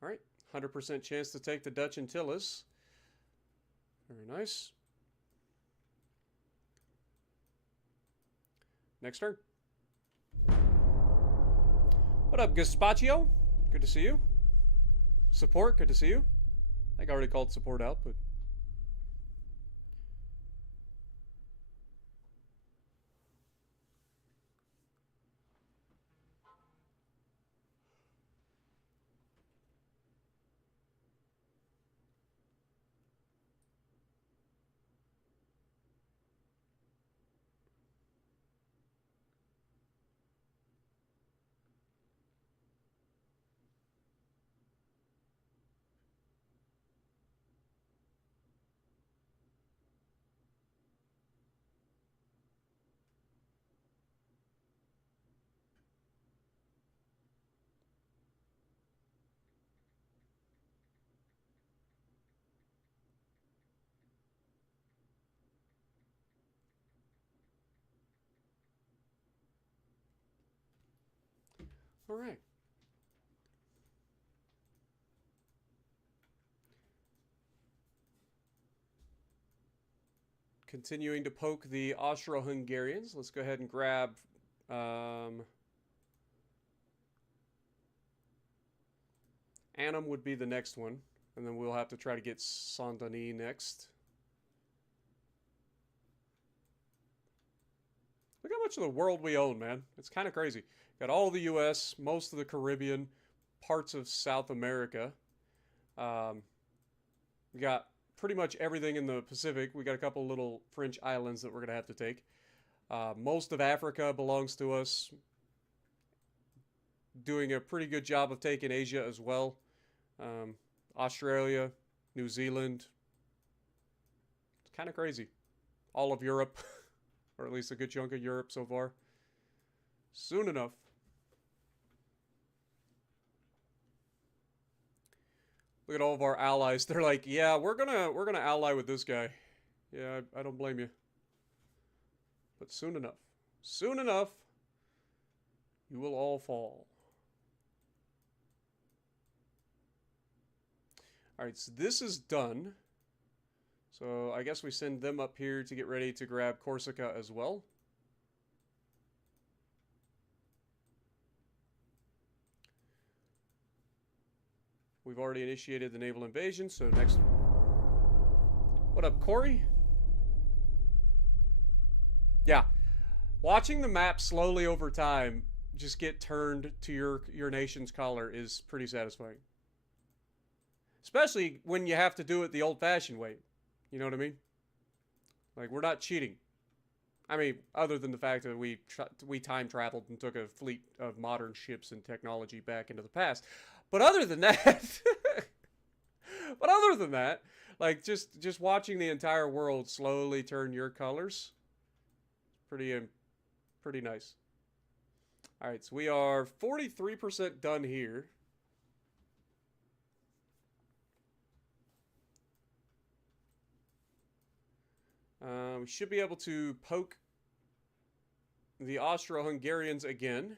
All right, 100% chance to take the Dutch Antilles. Very nice. Next turn. What up, Gazpacho? Good to see you. Support, good to see you. I think I already called support out, but... All right. Continuing to poke the Austro-Hungarians. Let's go ahead and grab Annam would be the next one. And then we'll have to try to get Saint-Denis next. Look how much of the world we own, man. It's kind of crazy. Got all the U.S., most of the Caribbean, parts of South America. We got pretty much everything in the Pacific. We got a couple little French islands that we're going to have to take. Most of Africa belongs to us. Doing a pretty good job of taking Asia as well. Australia, New Zealand. It's kind of crazy. All of Europe, or at least a good chunk of Europe so far. Soon enough. Look at all of our allies. They're like, yeah, we're gonna ally with this guy. Yeah, I don't blame you. But soon enough, you will all fall. Alright, so this is done. So I guess we send them up here to get ready to grab Corsica as well. We've already initiated the naval invasion, so next... What up, Corey? Yeah. Watching the map slowly over time just get turned to your nation's color is pretty satisfying. Especially when you have to do it the old-fashioned way. You know what I mean? Like, we're not cheating. I mean, other than the fact that we time traveled and took a fleet of modern ships and technology back into the past. But other than that, like just watching the entire world slowly turn your colors, pretty nice. All right, so we are 43% done here. We should be able to poke the Austro-Hungarians again.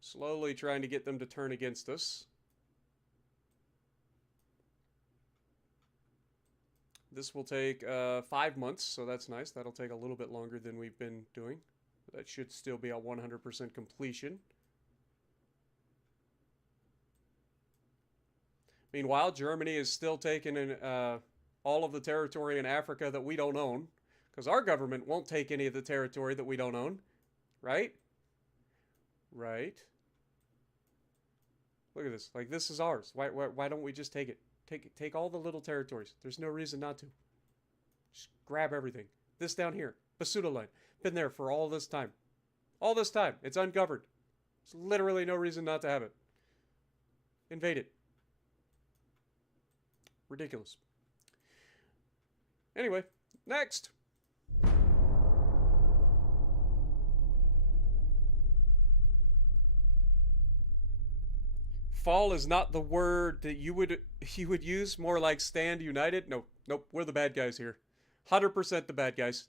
Slowly trying to get them to turn against us. This will take 5 months, so that's nice. That'll take a little bit longer than we've been doing. That should still be a 100% completion. Meanwhile, Germany is still taking all of the territory in Africa that we don't own. Because our government won't take any of the territory that we don't own. Right? Right. Look at this. Like, this is ours. Why don't we just take it? Take all the little territories. There's no reason not to. Just grab everything. This down here. Basuda line. Been there for all this time. All this time. It's ungoverned. There's literally no reason not to have it. Invade it. Ridiculous. Anyway, next. Fall is not the word that you would use. More like stand united. Nope, we're the bad guys here. 100% the bad guys.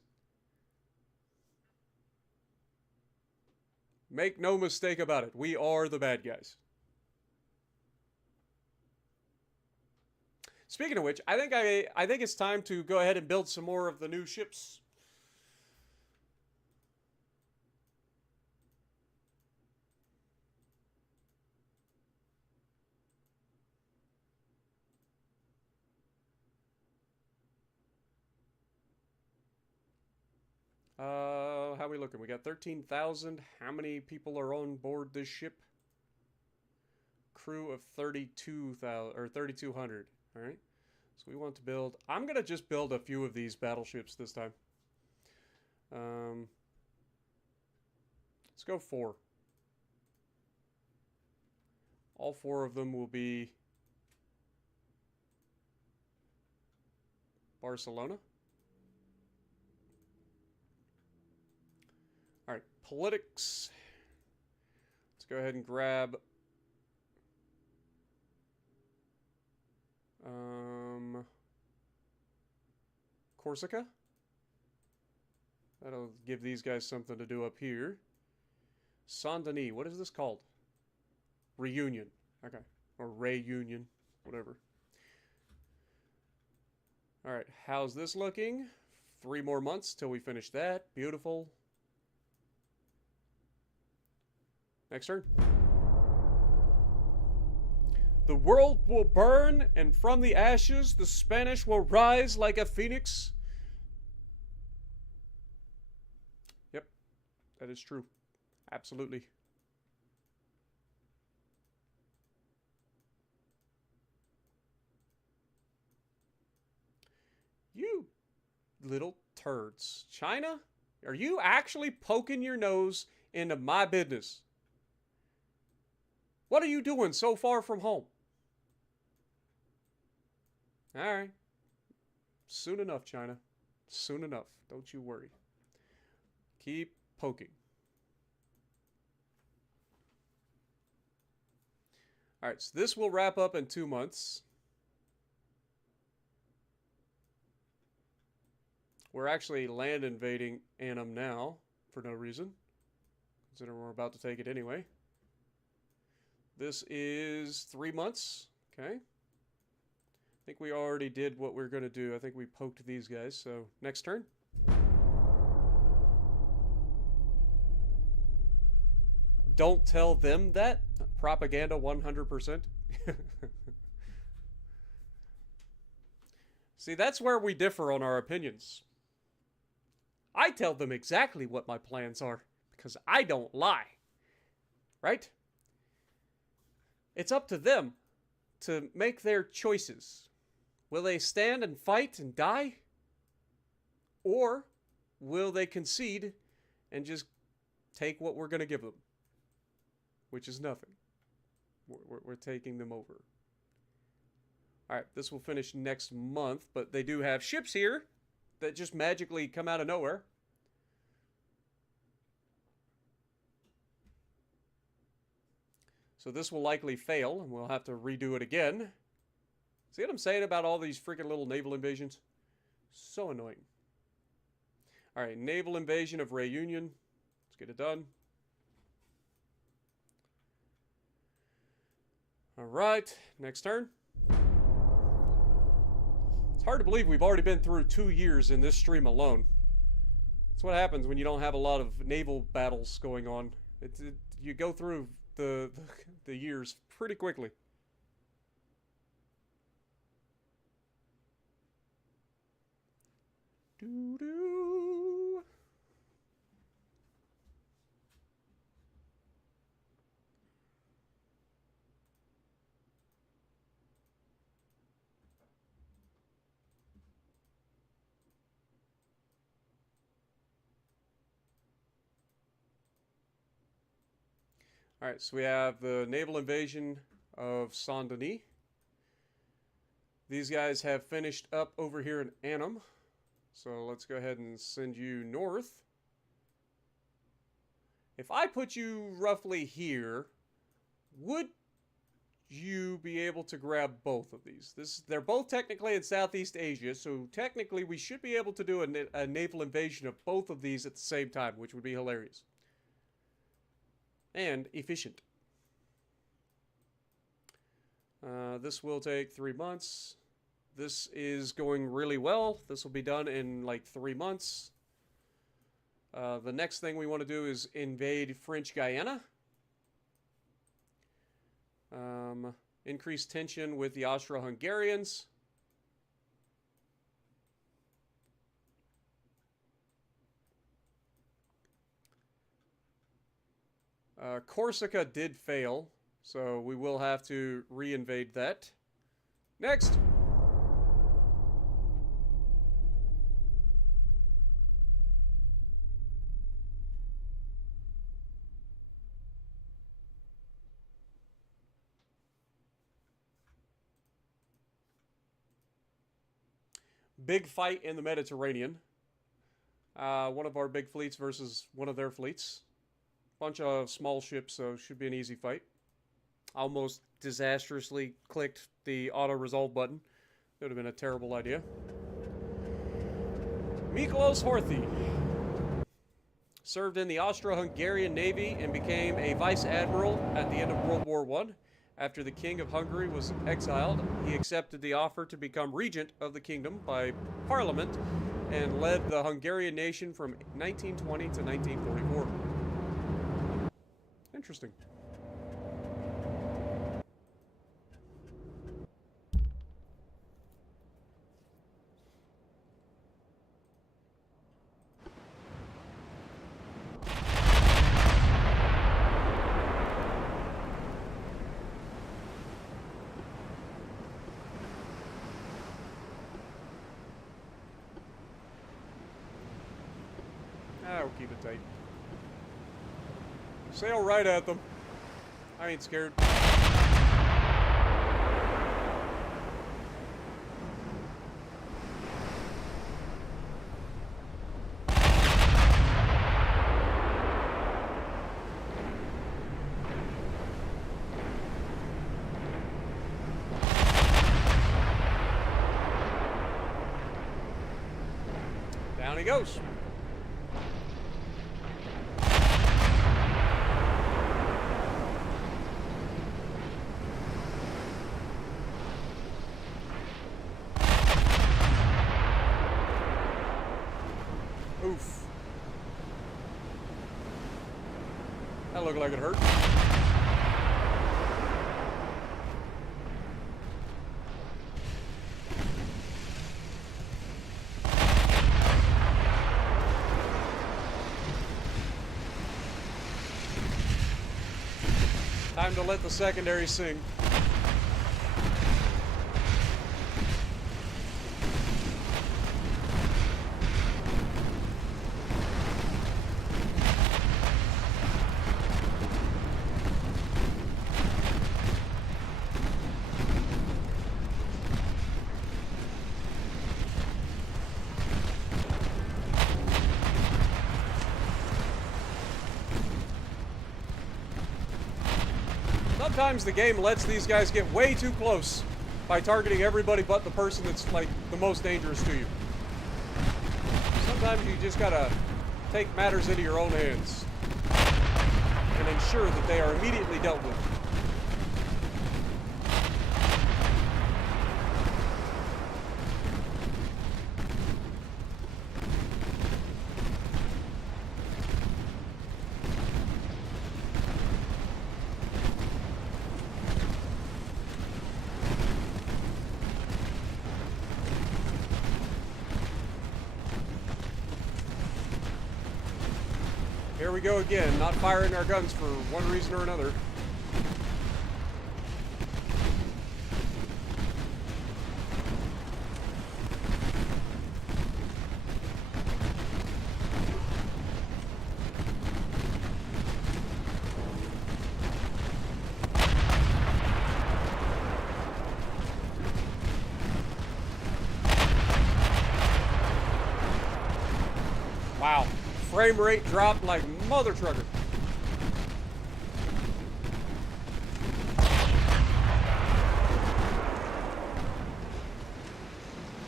Make no mistake about it. We are the bad guys. Speaking of which, I think it's time to go ahead and build some more of the new ships. How are we looking? We got 13,000. How many people are on board this ship? Crew of 32,000 or 3,200. All right. So we want to build. I'm gonna just build a few of these battleships this time. Let's go 4. All 4 of them will be Barcelona. All right, politics. Let's go ahead and grab Corsica. That'll give these guys something to do up here. Saint-Denis. What is this called? Reunion. Okay. Or Reunion. Whatever. Alright, how's this looking? 3 more months till we finish that. Beautiful. Next turn. The world will burn, and from the ashes the Spanish will rise like a phoenix. Yep, that is true. Absolutely. You little turds. China? Are you actually poking your nose into my business? What are you doing so far from home? Alright. Soon enough, China. Soon enough. Don't you worry. Keep poking. Alright, so this will wrap up in 2 months. We're actually land invading Annam now, for no reason. Considering we're about to take it anyway. This is 3 months. Okay. I think we already did what we're going to do. I think we poked these guys, so next turn. Don't tell them that. Propaganda 100%. See, that's where we differ on our opinions. I tell them exactly what my plans are, because I don't lie. Right? It's up to them to make their choices. Will they stand and fight and die? Or will they concede and just take what we're going to give them? Which is nothing. We're taking them over. Alright, this will finish next month, but they do have ships here that just magically come out of nowhere. So this will likely fail, and we'll have to redo it again. See what I'm saying about all these freaking little naval invasions? So annoying. Alright, naval invasion of Reunion. Let's get it done. Alright, next turn. It's hard to believe we've already been through 2 years in this stream alone. That's what happens when you don't have a lot of naval battles going on. You go through the years pretty quickly. Doo-doo. Alright, so we have the naval invasion of Saint-Denis. These guys have finished up over here in Annam. So let's go ahead and send you north. If I put you roughly here, would you be able to grab both of these? They're both technically in Southeast Asia, so technically we should be able to do a naval invasion of both of these at the same time, which would be hilarious. And efficient. This will take 3 months. This is going really well. This will be done in like 3 months. The next thing we want to do is invade French Guiana. Increase tension with the Austro-Hungarians. Corsica did fail, so we will have to re-invade that. Next! Big fight in the Mediterranean. One of our big fleets versus one of their fleets. Bunch of small ships, so should be an easy fight. Almost disastrously clicked the auto-resolve button. That would have been a terrible idea. Miklos Horthy. served in the Austro-Hungarian Navy, and became a vice admiral at the end of World War I. After the King of Hungary was exiled, he accepted the offer to become regent of the kingdom by Parliament and led the Hungarian nation from 1920 to 1944. Interesting. We'll keep it tight. Sail right at them. I ain't scared. Down he goes. Oof. That looked like it hurt. Time to let the secondary sing. Sometimes the game lets these guys get way too close by targeting everybody but the person that's like the most dangerous to you. Sometimes you just gotta take matters into your own hands and ensure that they are immediately dealt with. Here we go again, not firing our guns for one reason or another. Wow. Frame rate dropped like mother trucker.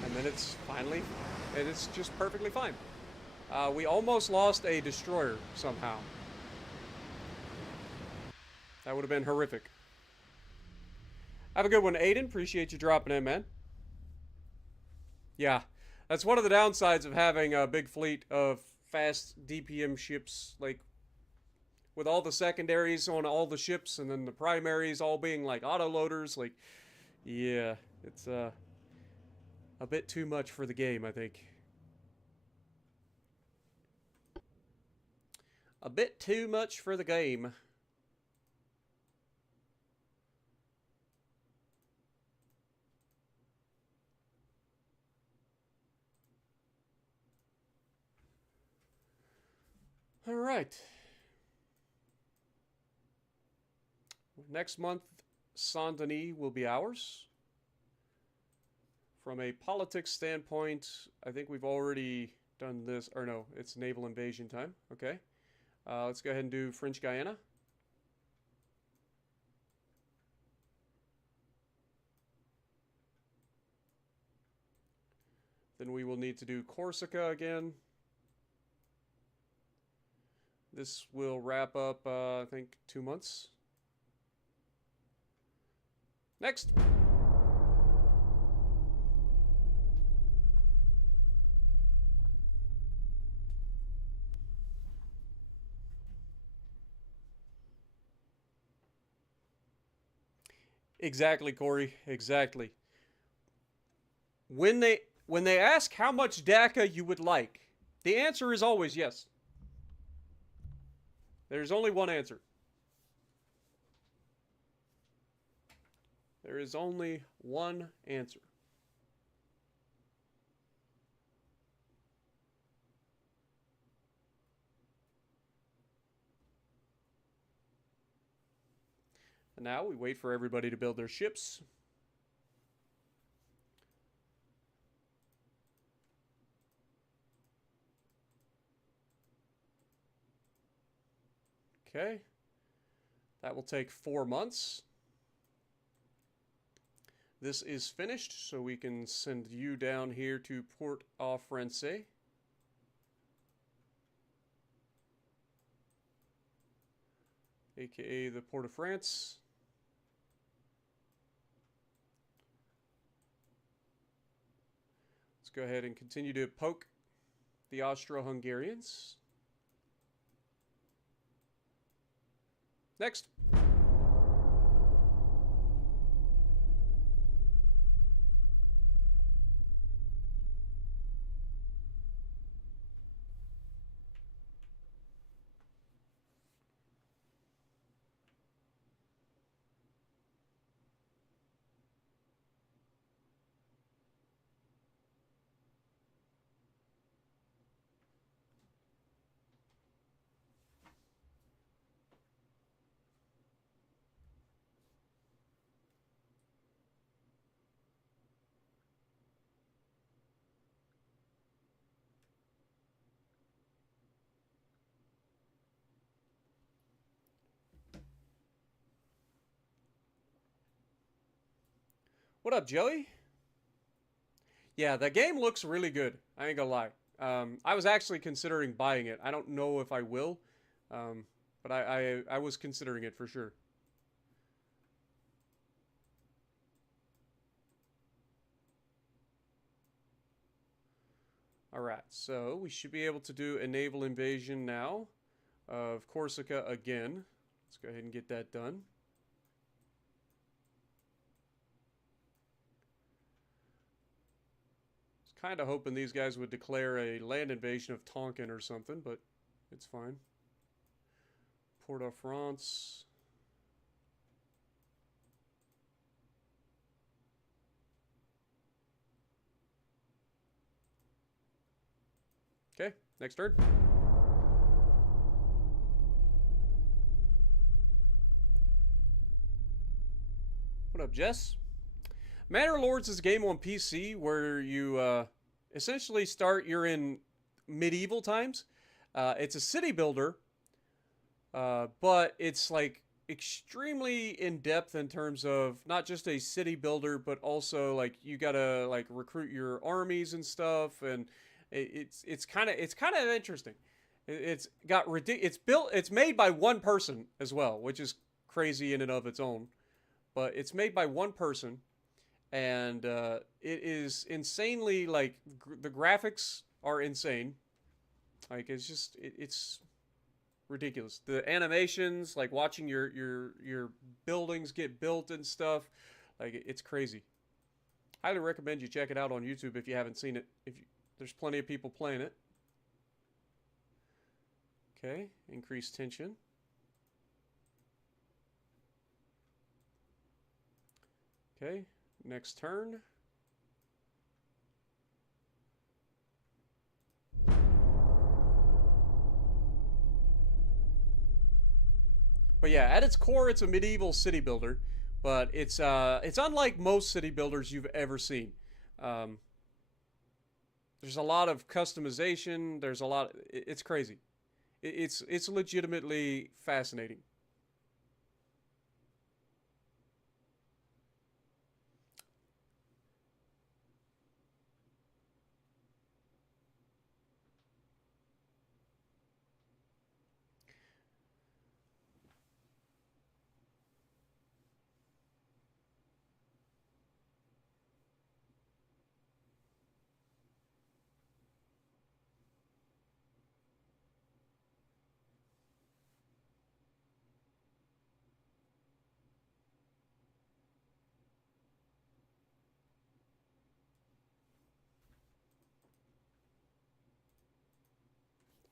And then it's finally, and it's just perfectly fine. We almost lost a destroyer somehow. That would have been horrific. Have a good one, Aiden. Appreciate you dropping in, man. Yeah, that's one of the downsides of having a big fleet of fast DPM ships, like with all the secondaries on all the ships and then the primaries all being like autoloaders. Like, yeah, it's a bit too much for the game, I think. A bit too much for the game. All right. Next month, Saint-Denis will be ours. From a politics standpoint, I think we've already done this. Or no, it's naval invasion time. Okay. Let's go ahead and do French Guiana. Then we will need to do Corsica again. This will wrap up, I think, 2 months. Next. Exactly, Corey. Exactly. When they ask how much DACA you would like, the answer is always yes. There's only one answer. There is only one answer. And now we wait for everybody to build their ships. Okay. That will take 4 months. This is finished, so we can send you down here to Port-au-Français. AKA the Port of France. Let's go ahead and continue to poke the Austro-Hungarians. Next. What up, Joey? Yeah, the game looks really good. I ain't gonna lie. I was actually considering buying it. I don't know if I will, but I was considering it for sure. Alright, so we should be able to do a naval invasion now of Corsica again. Let's go ahead and get that done. Kind of hoping these guys would declare a land invasion of Tonkin or something, but it's fine. Port-au-France. Okay, next turn. What up, Jess? Manor Lords is a game on PC where you essentially you're in medieval times. It's a city builder, but it's like extremely in depth in terms of not just a city builder, but also like you gotta like recruit your armies and stuff, and it's kind of interesting. It's got it's made by one person as well, which is crazy in and of its own. But it's made by one person, and it is insanely like the graphics are insane. Like it's ridiculous. The animations, like watching your buildings get built and stuff, like it's crazy. Highly recommend you check it out on YouTube if you haven't seen it. There's plenty of people playing it. Okay, increase tension. Okay, next turn. But yeah, at its core, it's a medieval city builder, but it's unlike most city builders you've ever seen. Um, there's a lot of customization. There's a lot. It's crazy. It's legitimately fascinating.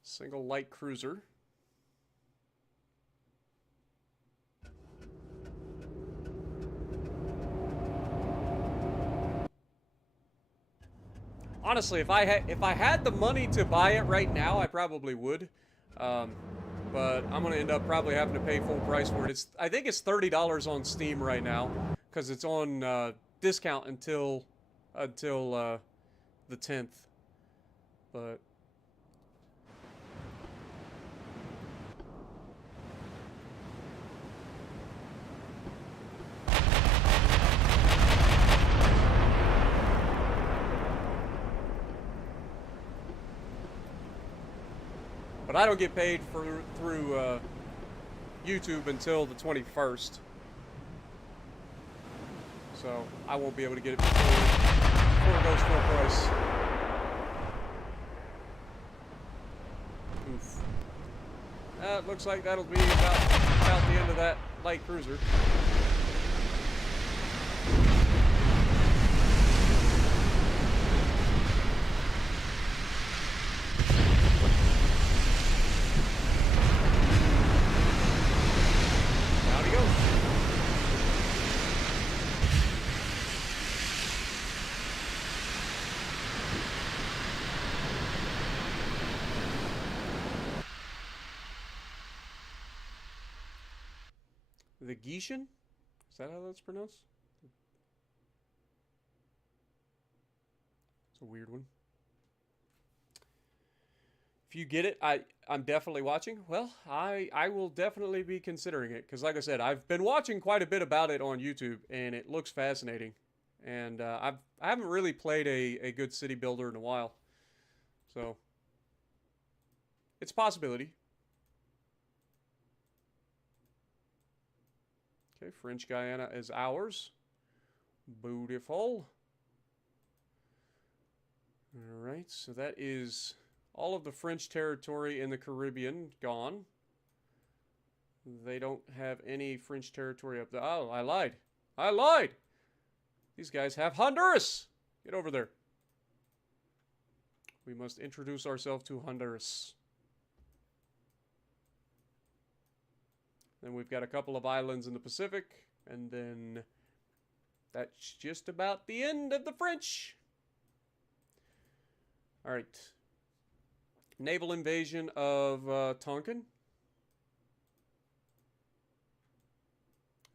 Single light cruiser. Honestly, if I had the money to buy it right now, I probably would. But I'm gonna end up probably having to pay full price for it. I think it's $30 on Steam right now because it's on discount until the 10th. But I don't get paid through YouTube until the 21st. So I won't be able to get it before it goes full price. Oof. It looks like that'll be about the end of that light cruiser. The Grecian? Is that how that's pronounced? It's a weird one. If you get it, I'm definitely watching. Well, I will definitely be considering it. Because like I said, I've been watching quite a bit about it on YouTube. And it looks fascinating. And I haven't really played a good city builder in a while. So, it's a possibility. Okay, French Guiana is ours. Beautiful. Alright, so that is all of the French territory in the Caribbean gone. They don't have any French territory up there. Oh, I lied. I lied! These guys have Honduras! Get over there. We must introduce ourselves to Honduras. Then we've got a couple of islands in the Pacific, and then that's just about the end of the French. All right. Naval invasion of Tonkin.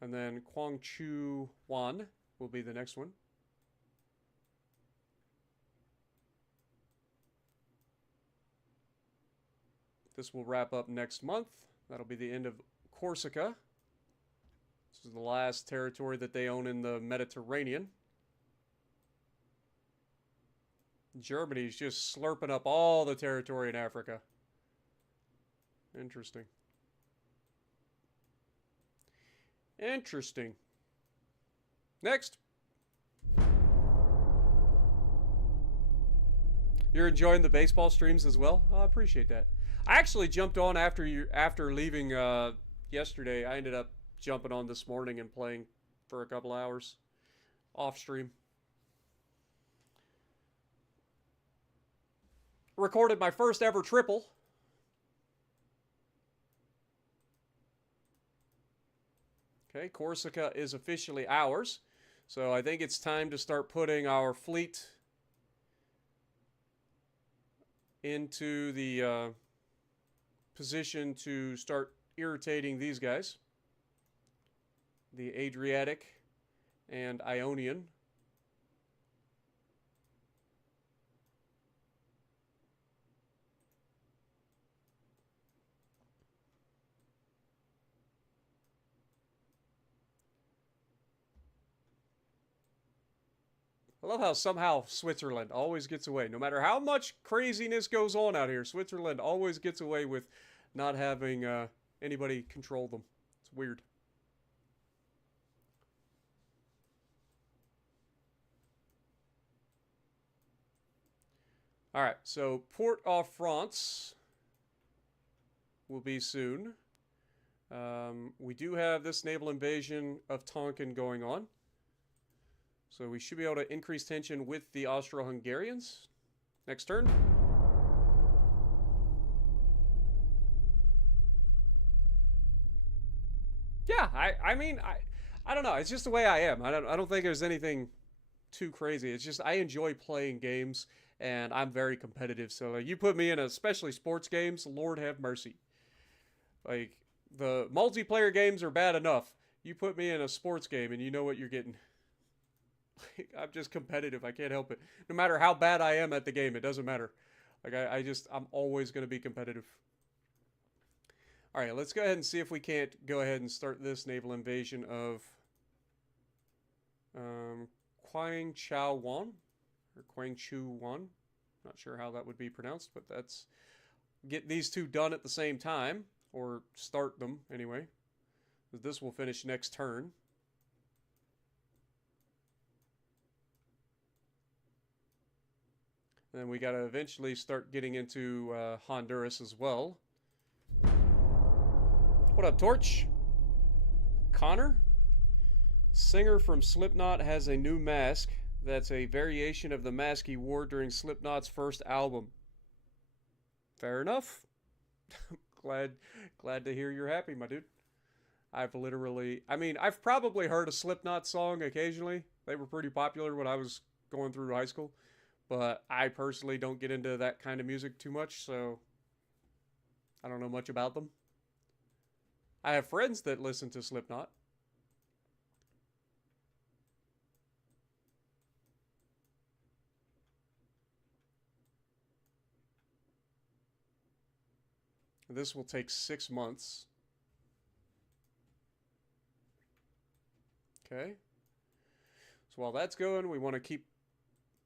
And then Kwangchu Wan will be the next one. This will wrap up next month. That'll be the end of Corsica. This is the last territory that they own in the Mediterranean. Germany's just slurping up all the territory in Africa. Interesting. Interesting. Next. You're enjoying the baseball streams as well? Oh, I appreciate that. I actually jumped on after leaving yesterday. I ended up jumping on this morning and playing for a couple hours off stream. Recorded my first ever triple. Okay, Corsica is officially ours. So I think it's time to start putting our fleet into the position to start irritating these guys. The Adriatic and Ionian. I love how somehow Switzerland always gets away. No matter how much craziness goes on out here, Switzerland always gets away with not having anybody control them. It's weird. All right, so Port-au-France will be soon. We do have this naval invasion of Tonkin going on. So we should be able to increase tension with the Austro-Hungarians. Next turn. I mean, I don't know. It's just the way I am. I don't think there's anything too crazy. It's just I enjoy playing games, and I'm very competitive. So like, you put me in, especially sports games, Lord have mercy. Like, the multiplayer games are bad enough. You put me in a sports game, and you know what you're getting. Like, I'm just competitive. I can't help it. No matter how bad I am at the game, it doesn't matter. Like, I'm always going to be competitive. All right, let's go ahead and see if we can't go ahead and start this naval invasion of Quang Chao Wan, or Quang Chu Wan. Not sure how that would be pronounced, but that's... Get these two done at the same time, or start them anyway. This will finish next turn. Then we got to eventually start getting into Honduras as well. What up, Torch? Connor? Singer from Slipknot has a new mask that's a variation of the mask he wore during Slipknot's first album. Fair enough. glad to hear you're happy, my dude. I've probably heard a Slipknot song occasionally. They were pretty popular when I was going through high school. But I personally don't get into that kind of music too much, so I don't know much about them. I have friends that listen to Slipknot. This will take 6 months. Okay. So while that's going, we want to keep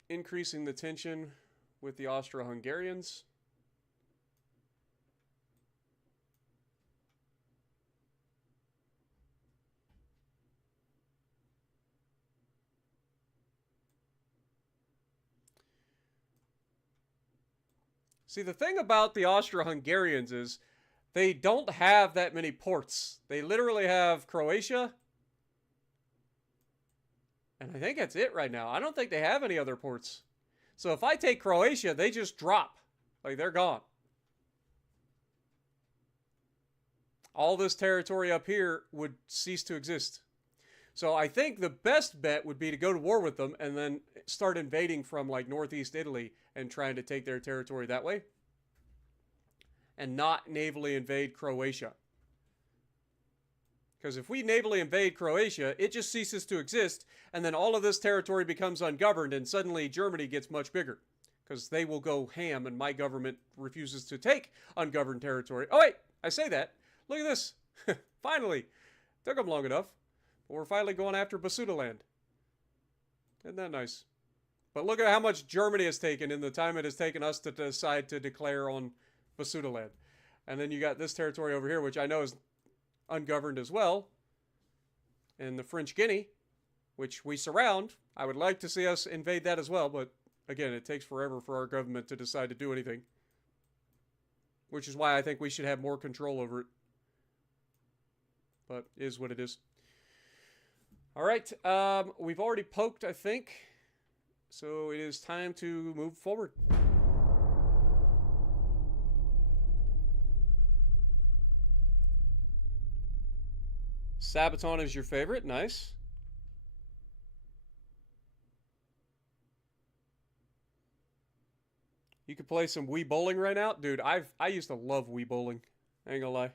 increasing the tension with the Austro-Hungarians. See, the thing about the Austro-Hungarians is they don't have that many ports. They literally have Croatia. And I think that's it right now. I don't think they have any other ports. So if I take Croatia, they just drop. Like, they're gone. All this territory up here would cease to exist. So I think the best bet would be to go to war with them and then start invading from, like, northeast Italy and trying to take their territory that way. And not navally invade Croatia. Because if we navally invade Croatia, it just ceases to exist, and then all of this territory becomes ungoverned, and suddenly Germany gets much bigger. Because they will go ham, and my government refuses to take ungoverned territory. Oh, wait, I say that. Look at this. Finally. Took them long enough. But we're finally going after Basutoland. Isn't that nice? But look at how much Germany has taken in the time it has taken us to decide to declare on Basutoland. And then you got this territory over here, which I know is ungoverned as well, and the French Guinea, which we surround. I would like to see us invade that as well, but again, it takes forever for our government to decide to do anything, which is why I think we should have more control over it. But it is what it is. All right, we've already poked, I think, so it is time to move forward. Sabaton is your favorite. Nice. You could play some Wii Bowling right now? Dude, I used to love Wii Bowling. I ain't gonna lie.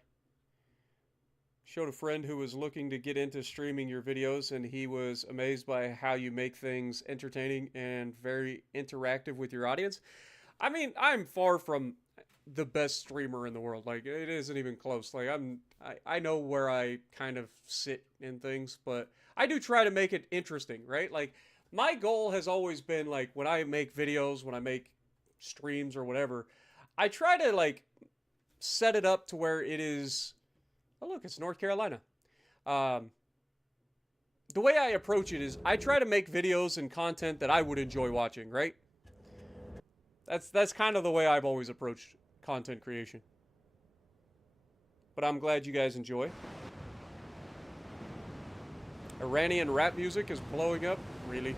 Showed a friend who was looking to get into streaming your videos, and he was amazed by how you make things entertaining and very interactive with your audience. I mean, I'm far from the best streamer in the world. Like, it isn't even close. Like, I know where I kind of sit in things, but I do try to make it interesting, right? Like, my goal has always been, like, when I make videos, when I make streams or whatever, I try to, like, set it up to where it is... Oh, look, it's North Carolina. The way I approach it is I try to make videos and content that I would enjoy watching, right? That's kind of the way I've always approached content creation. But I'm glad you guys enjoy. Iranian rap music is blowing up. Really?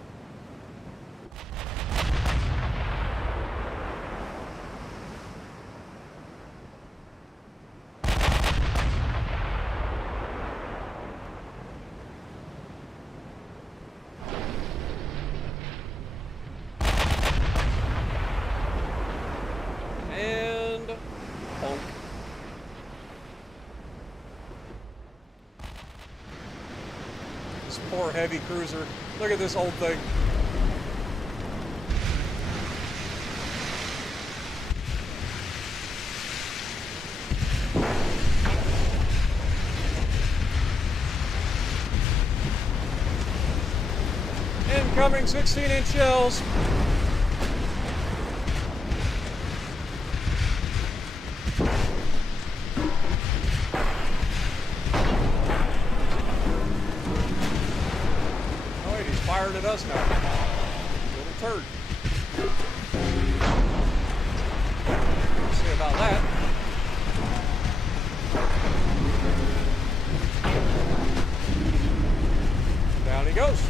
This poor heavy cruiser. Look at this old thing. Incoming 16-inch shells. Oh wait, he's firing at us now. Little turd. We'll see about that. Down he goes.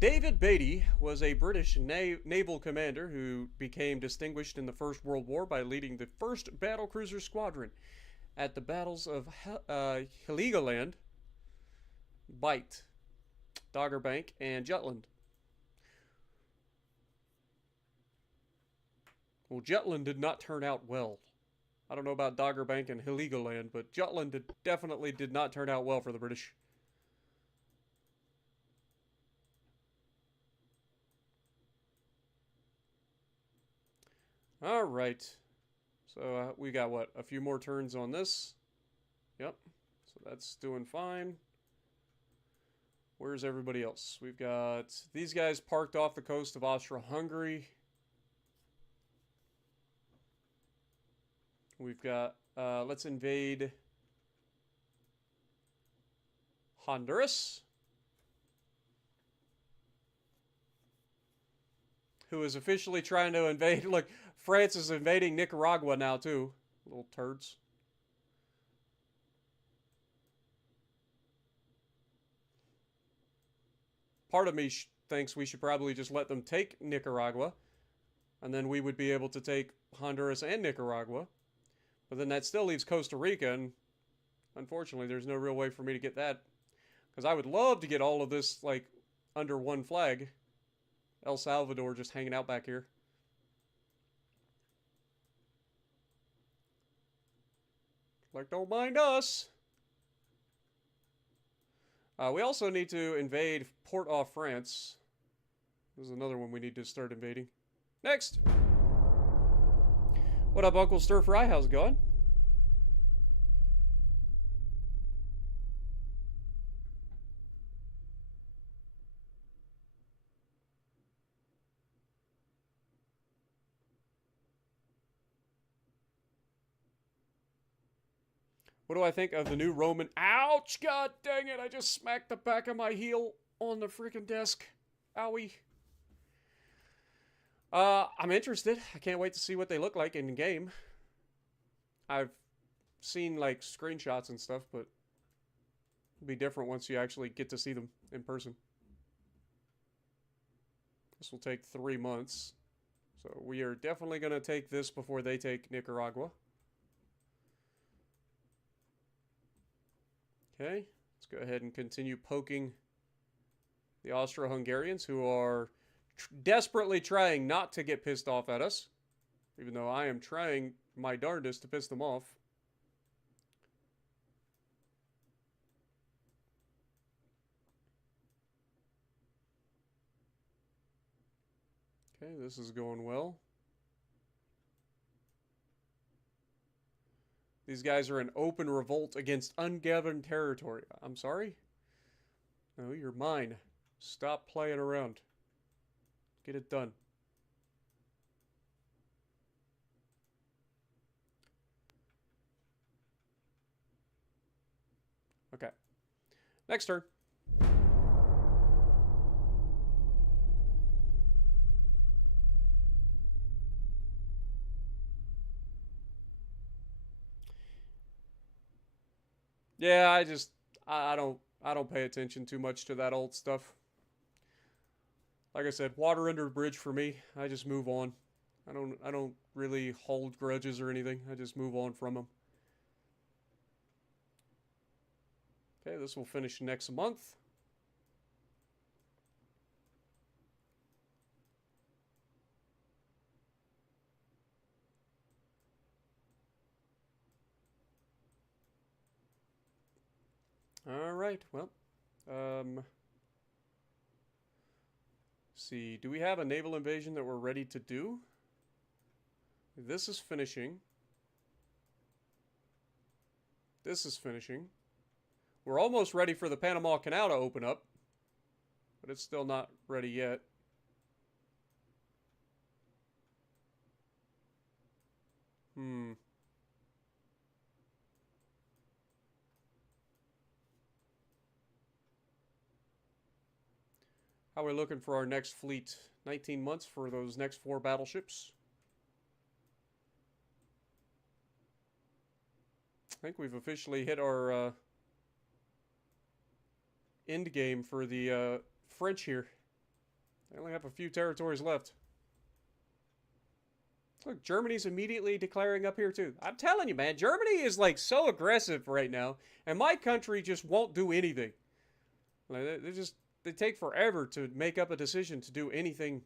David Beatty was a British naval commander who became distinguished in the First World War by leading the 1st Battlecruiser Squadron at the battles of Heligoland, Bight, Doggerbank, and Jutland. Well, Jutland did not turn out well. I don't know about Doggerbank and Heligoland, but Jutland definitely did not turn out well for the British. All right. So we got, what, a few more turns on this? Yep. So that's doing fine. Where's everybody else? We've got these guys parked off the coast of Austro-Hungary. We've got, let's invade Honduras, who is officially trying to invade. Look, France is invading Nicaragua now, too. Little turds. Part of me thinks we should probably just let them take Nicaragua, and then we would be able to take Honduras and Nicaragua. But then that still leaves Costa Rica, and unfortunately, there's no real way for me to get that. Because I would love to get all of this, like, under one flag. El Salvador just hanging out back here. Like, don't mind us. We also need to invade Port-au-France. This is another one we need to start invading. Next! What up, Uncle Stir Fry? How's it going? What do I think of the new Roman? Ouch! God dang it! I just smacked the back of my heel on the freaking desk. Owie. I'm interested. I can't wait to see what they look like in game. I've seen, like, screenshots and stuff, but it'll be different once you actually get to see them in person. This will take 3 months. So we are definitely going to take this before they take Nicaragua. Okay, let's go ahead and continue poking the Austro-Hungarians, who are desperately trying not to get pissed off at us, even though I am trying my darndest to piss them off. Okay, this is going well. These guys are in open revolt against ungoverned territory. I'm sorry? No, you're mine. Stop playing around. Get it done. Okay. Next turn. Yeah, I don't pay attention too much to that old stuff. Like I said, water under the bridge for me. I just move on. I don't really hold grudges or anything. I just move on from them. Okay, this will finish next month. All right, well, see, do we have a naval invasion that we're ready to do? This is finishing. This is finishing. We're almost ready for the Panama Canal to open up, but it's still not ready yet. How are we looking for our next fleet? 19 months for those next 4 battleships. I think we've officially hit our end game for the French here. They only have a few territories left. Look, Germany's immediately declaring up here too. I'm telling you, man, Germany is like so aggressive right now, and my country just won't do anything. Like, they take forever to make up a decision to do anything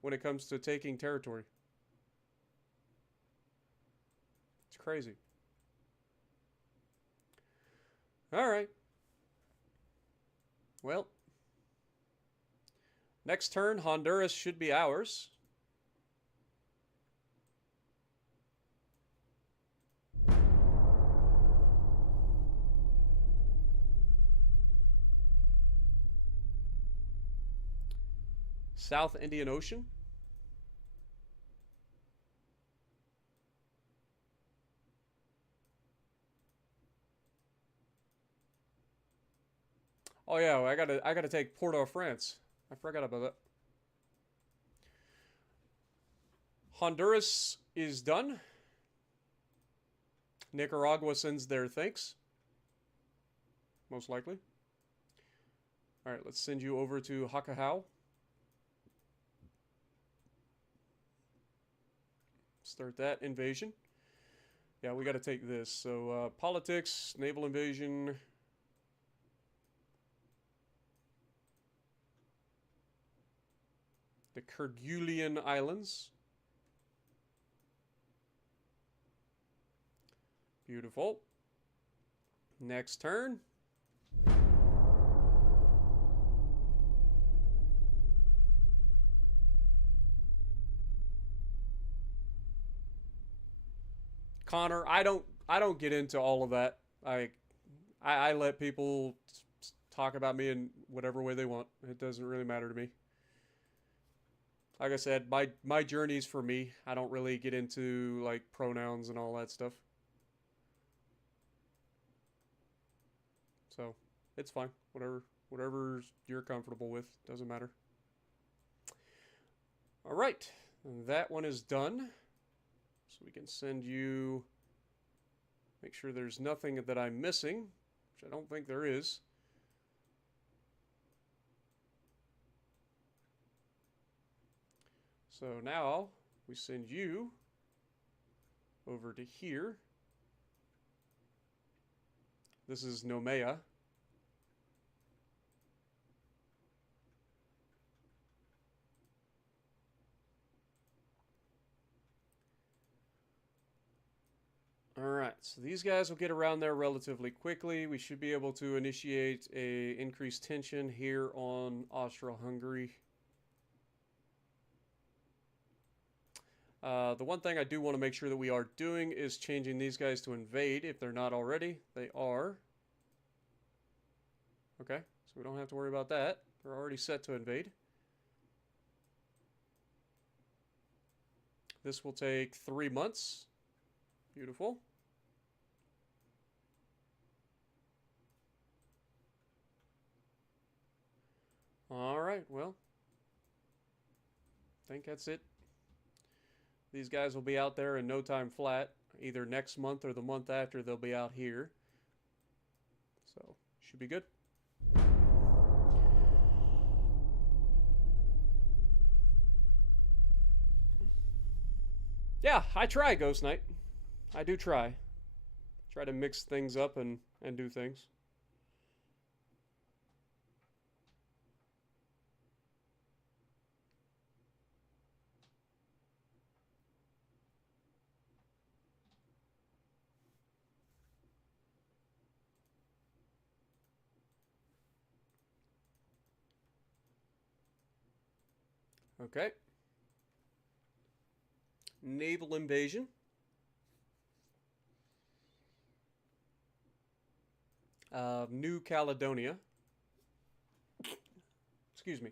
when it comes to taking territory. It's crazy. All right. Well, next turn, Honduras should be ours. South Indian Ocean. Oh yeah, I gotta take Port-au-France. I forgot about that. Honduras is done. Nicaragua sends their thanks. Most likely. Alright, let's send you over to Hakahau. Start that invasion. Yeah, we gotta take this. So, politics, naval invasion. The Kerguelen Islands. Beautiful. Next turn. Connor, I don't get into all of that. I let people talk about me in whatever way they want. It doesn't really matter to me. Like I said, my journey's for me. I don't really get into like pronouns and all that stuff. So, it's fine. Whatever you're comfortable with, doesn't matter. All right. That one is done. So we can send you, make sure there's nothing that I'm missing, which I don't think there is. So now we send you over to here. This is Nomea. Alright, so these guys will get around there relatively quickly. We should be able to initiate a increased tension here on Austro-Hungary. The one thing I do want to make sure that we are doing is changing these guys to invade if they're not already. They are. Okay, so we don't have to worry about that. They're already set to invade. This will take 3 months. Beautiful. Alright, well, I think that's it. These guys will be out there in no time flat. Either next month or the month after, they'll be out here. So, should be good. Yeah, I try, Ghost Knight. I do try. Try to mix things up and do things. Okay. Naval invasion. New Caledonia. Excuse me.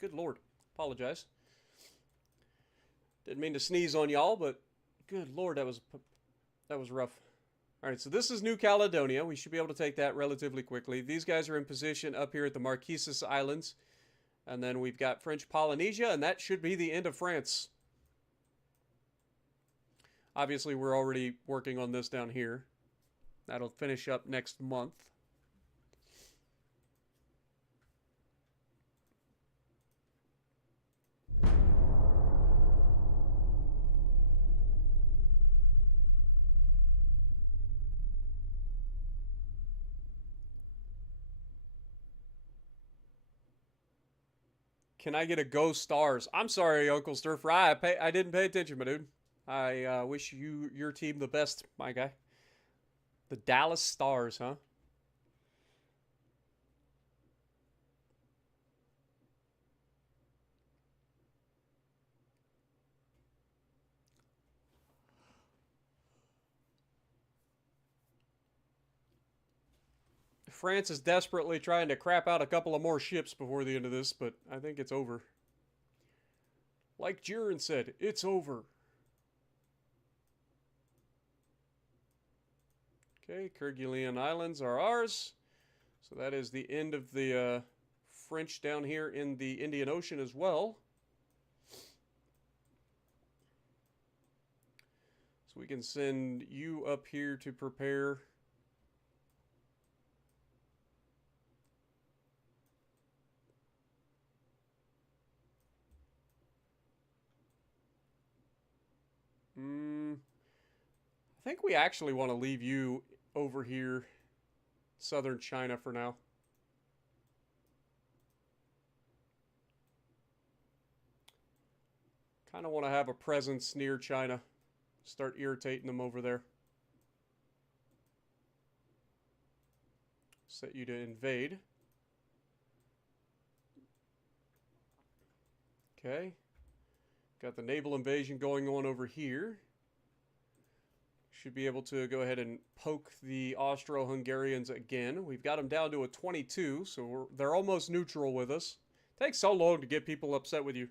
Good Lord. Apologize. Didn't mean to sneeze on y'all, but good Lord, that was rough. All right, so this is New Caledonia. We should be able to take that relatively quickly. These guys are in position up here at the Marquesas Islands. And then we've got French Polynesia, and that should be the end of France. Obviously, we're already working on this down here. That'll finish up next month. Can I get a Go Stars? I'm sorry, Uncle Stir Fry. I didn't pay attention, my dude. I wish your team the best, my guy. The Dallas Stars, huh? France is desperately trying to crap out a couple of more ships before the end of this, but I think it's over. Like Jiren said, it's over. Okay, Kerguelen Islands are ours. So that is the end of the French down here in the Indian Ocean as well. So we can send you up here to prepare. I think we actually want to leave you over here, southern China for now. Kind of want to have a presence near China. Start irritating them over there. Set you to invade. Okay. Got the naval invasion going on over here. Should be able to go ahead and poke the Austro-Hungarians again. We've got them down to a 22, so they're almost neutral with us. It takes so long to get people upset with you.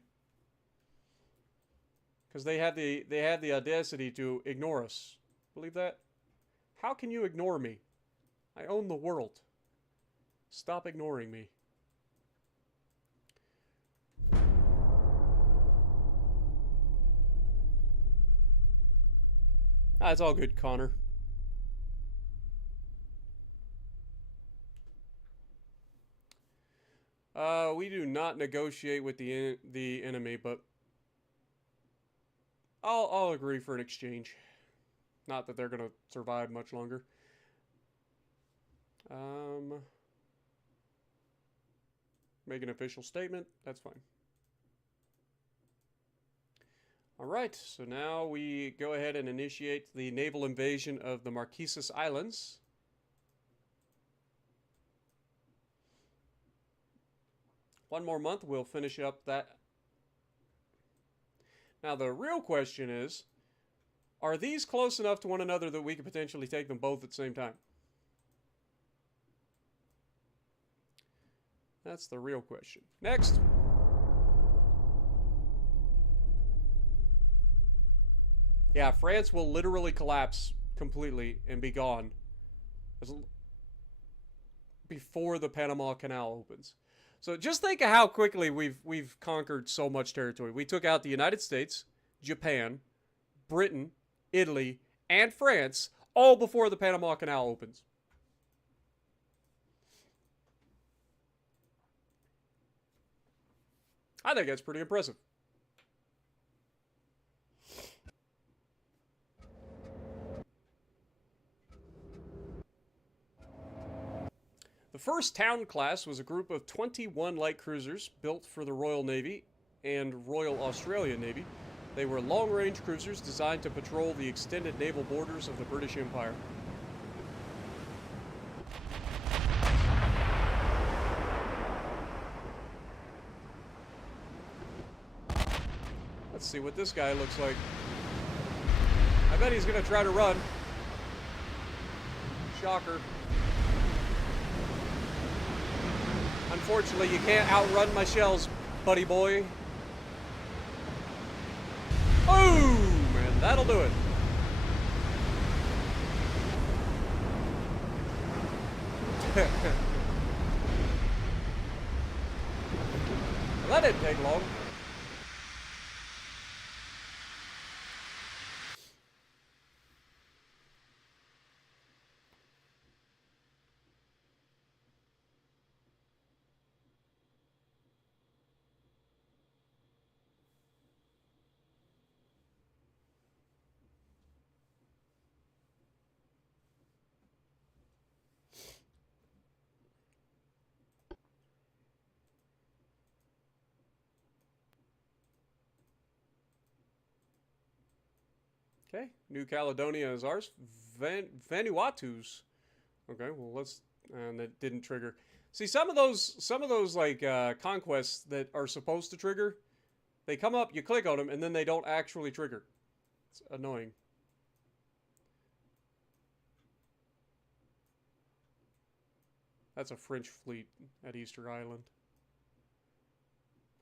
Because they have the audacity to ignore us. Believe that? How can you ignore me? I own the world. Stop ignoring me. Ah, it's all good, Connor. We do not negotiate with the enemy, but I'll agree for an exchange. Not that they're gonna survive much longer. Make an official statement. That's fine. Alright, so now we go ahead and initiate the naval invasion of the Marquesas Islands. One more month, we'll finish up that. Now the real question is, are these close enough to one another that we could potentially take them both at the same time? That's the real question. Next. Yeah, France will literally collapse completely and be gone before the Panama Canal opens. So just think of how quickly we've conquered so much territory. We took out the United States, Japan, Britain, Italy, and France all before the Panama Canal opens. I think that's pretty impressive. The first Town class was a group of 21 light cruisers built for the Royal Navy and Royal Australian Navy. They were long-range cruisers designed to patrol the extended naval borders of the British Empire. Let's see what this guy looks like. I bet he's gonna try to run. Shocker. Unfortunately, you can't outrun my shells, buddy boy. Boom! And that'll do it. Well, that didn't take long. Okay, New Caledonia is ours. Vanuatu's. Okay, well let's, and that didn't trigger. See, some of those like conquests that are supposed to trigger, they come up, you click on them, and then they don't actually trigger. It's annoying. That's a French fleet at Easter Island.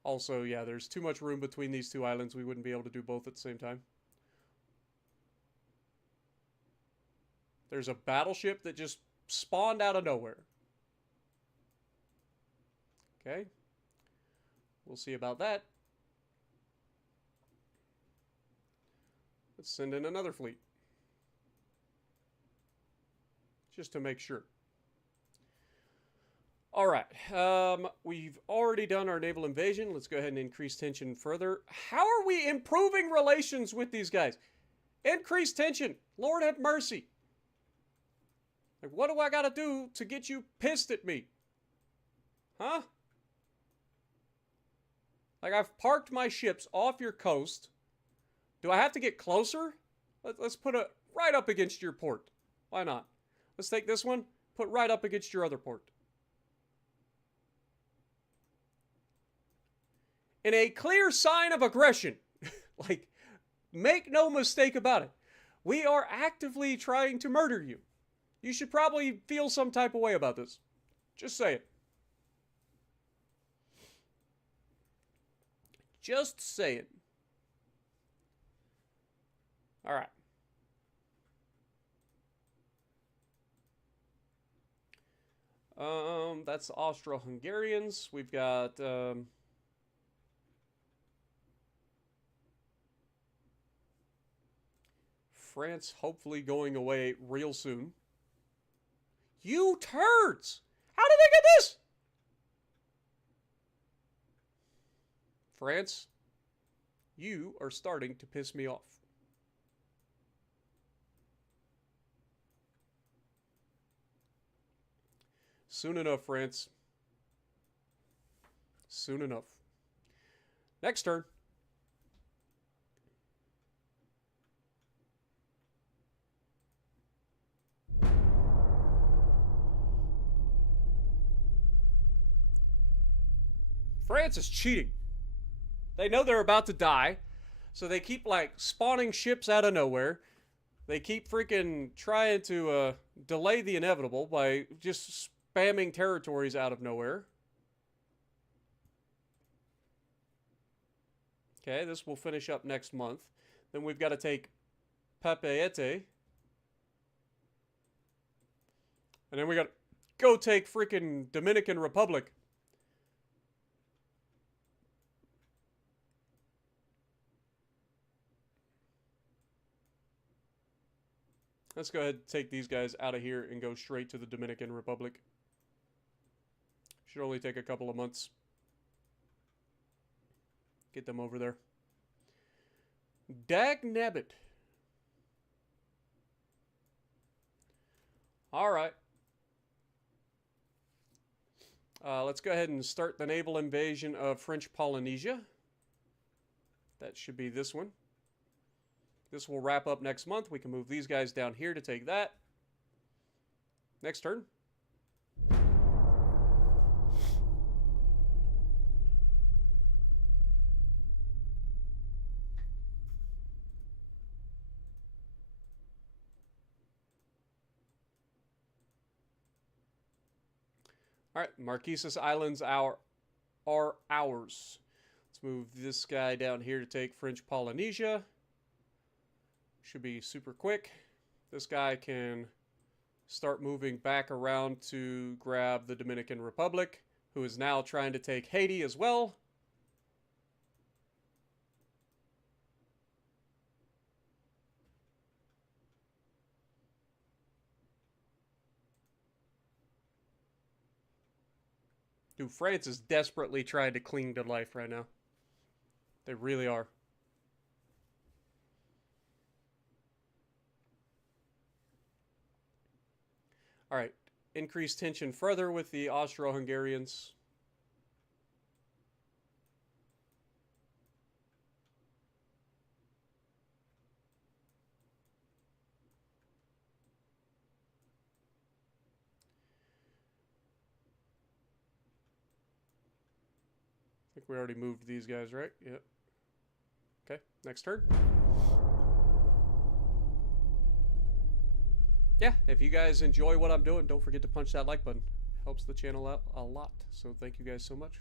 Also, yeah, there's too much room between these two islands. We wouldn't be able to do both at the same time. There's a battleship that just spawned out of nowhere. Okay. We'll see about that. Let's send in another fleet. Just to make sure. All right. We've already done our naval invasion. Let's go ahead and increase tension further. How are we improving relations with these guys? Increase tension. Lord have mercy. Like, what do I gotta do to get you pissed at me? Huh? Like, I've parked my ships off your coast. Do I have to get closer? Let's put it right up against your port. Why not? Let's take this one, put right up against your other port. In a clear sign of aggression. Like, make no mistake about it. We are actively trying to murder you. You should probably feel some type of way about this. Just say it. Just say it. All right. That's the Austro-Hungarians. We've got France hopefully going away real soon. You turds! How did they get this? France, you are starting to piss me off. Soon enough, France. Soon enough. Next turn. France is cheating. They know they're about to die, so they keep, like, spawning ships out of nowhere. They keep freaking trying to delay the inevitable by just spamming territories out of nowhere. Okay, this will finish up next month. Then we've got to take Papeete. And then we got to go take freaking Dominican Republic. Let's go ahead and take these guys out of here and go straight to the Dominican Republic. Should only take a couple of months. Get them over there. Dagnabbit. Alright. Let's go ahead and start the naval invasion of French Polynesia. That should be this one. This will wrap up next month. We can move these guys down here to take that. Next turn. All right, Marquesas Islands are ours. Let's move this guy down here to take French Polynesia. Should be super quick. This guy can start moving back around to grab the Dominican Republic, who is now trying to take Haiti as well. Dude, France is desperately trying to cling to life right now. They really are. All right. Increase tension further with the Austro-Hungarians. I think we already moved these guys, right? Yep. Okay, next turn. Yeah, if you guys enjoy what I'm doing, don't forget to punch that like button. It helps the channel out a lot. So thank you guys so much.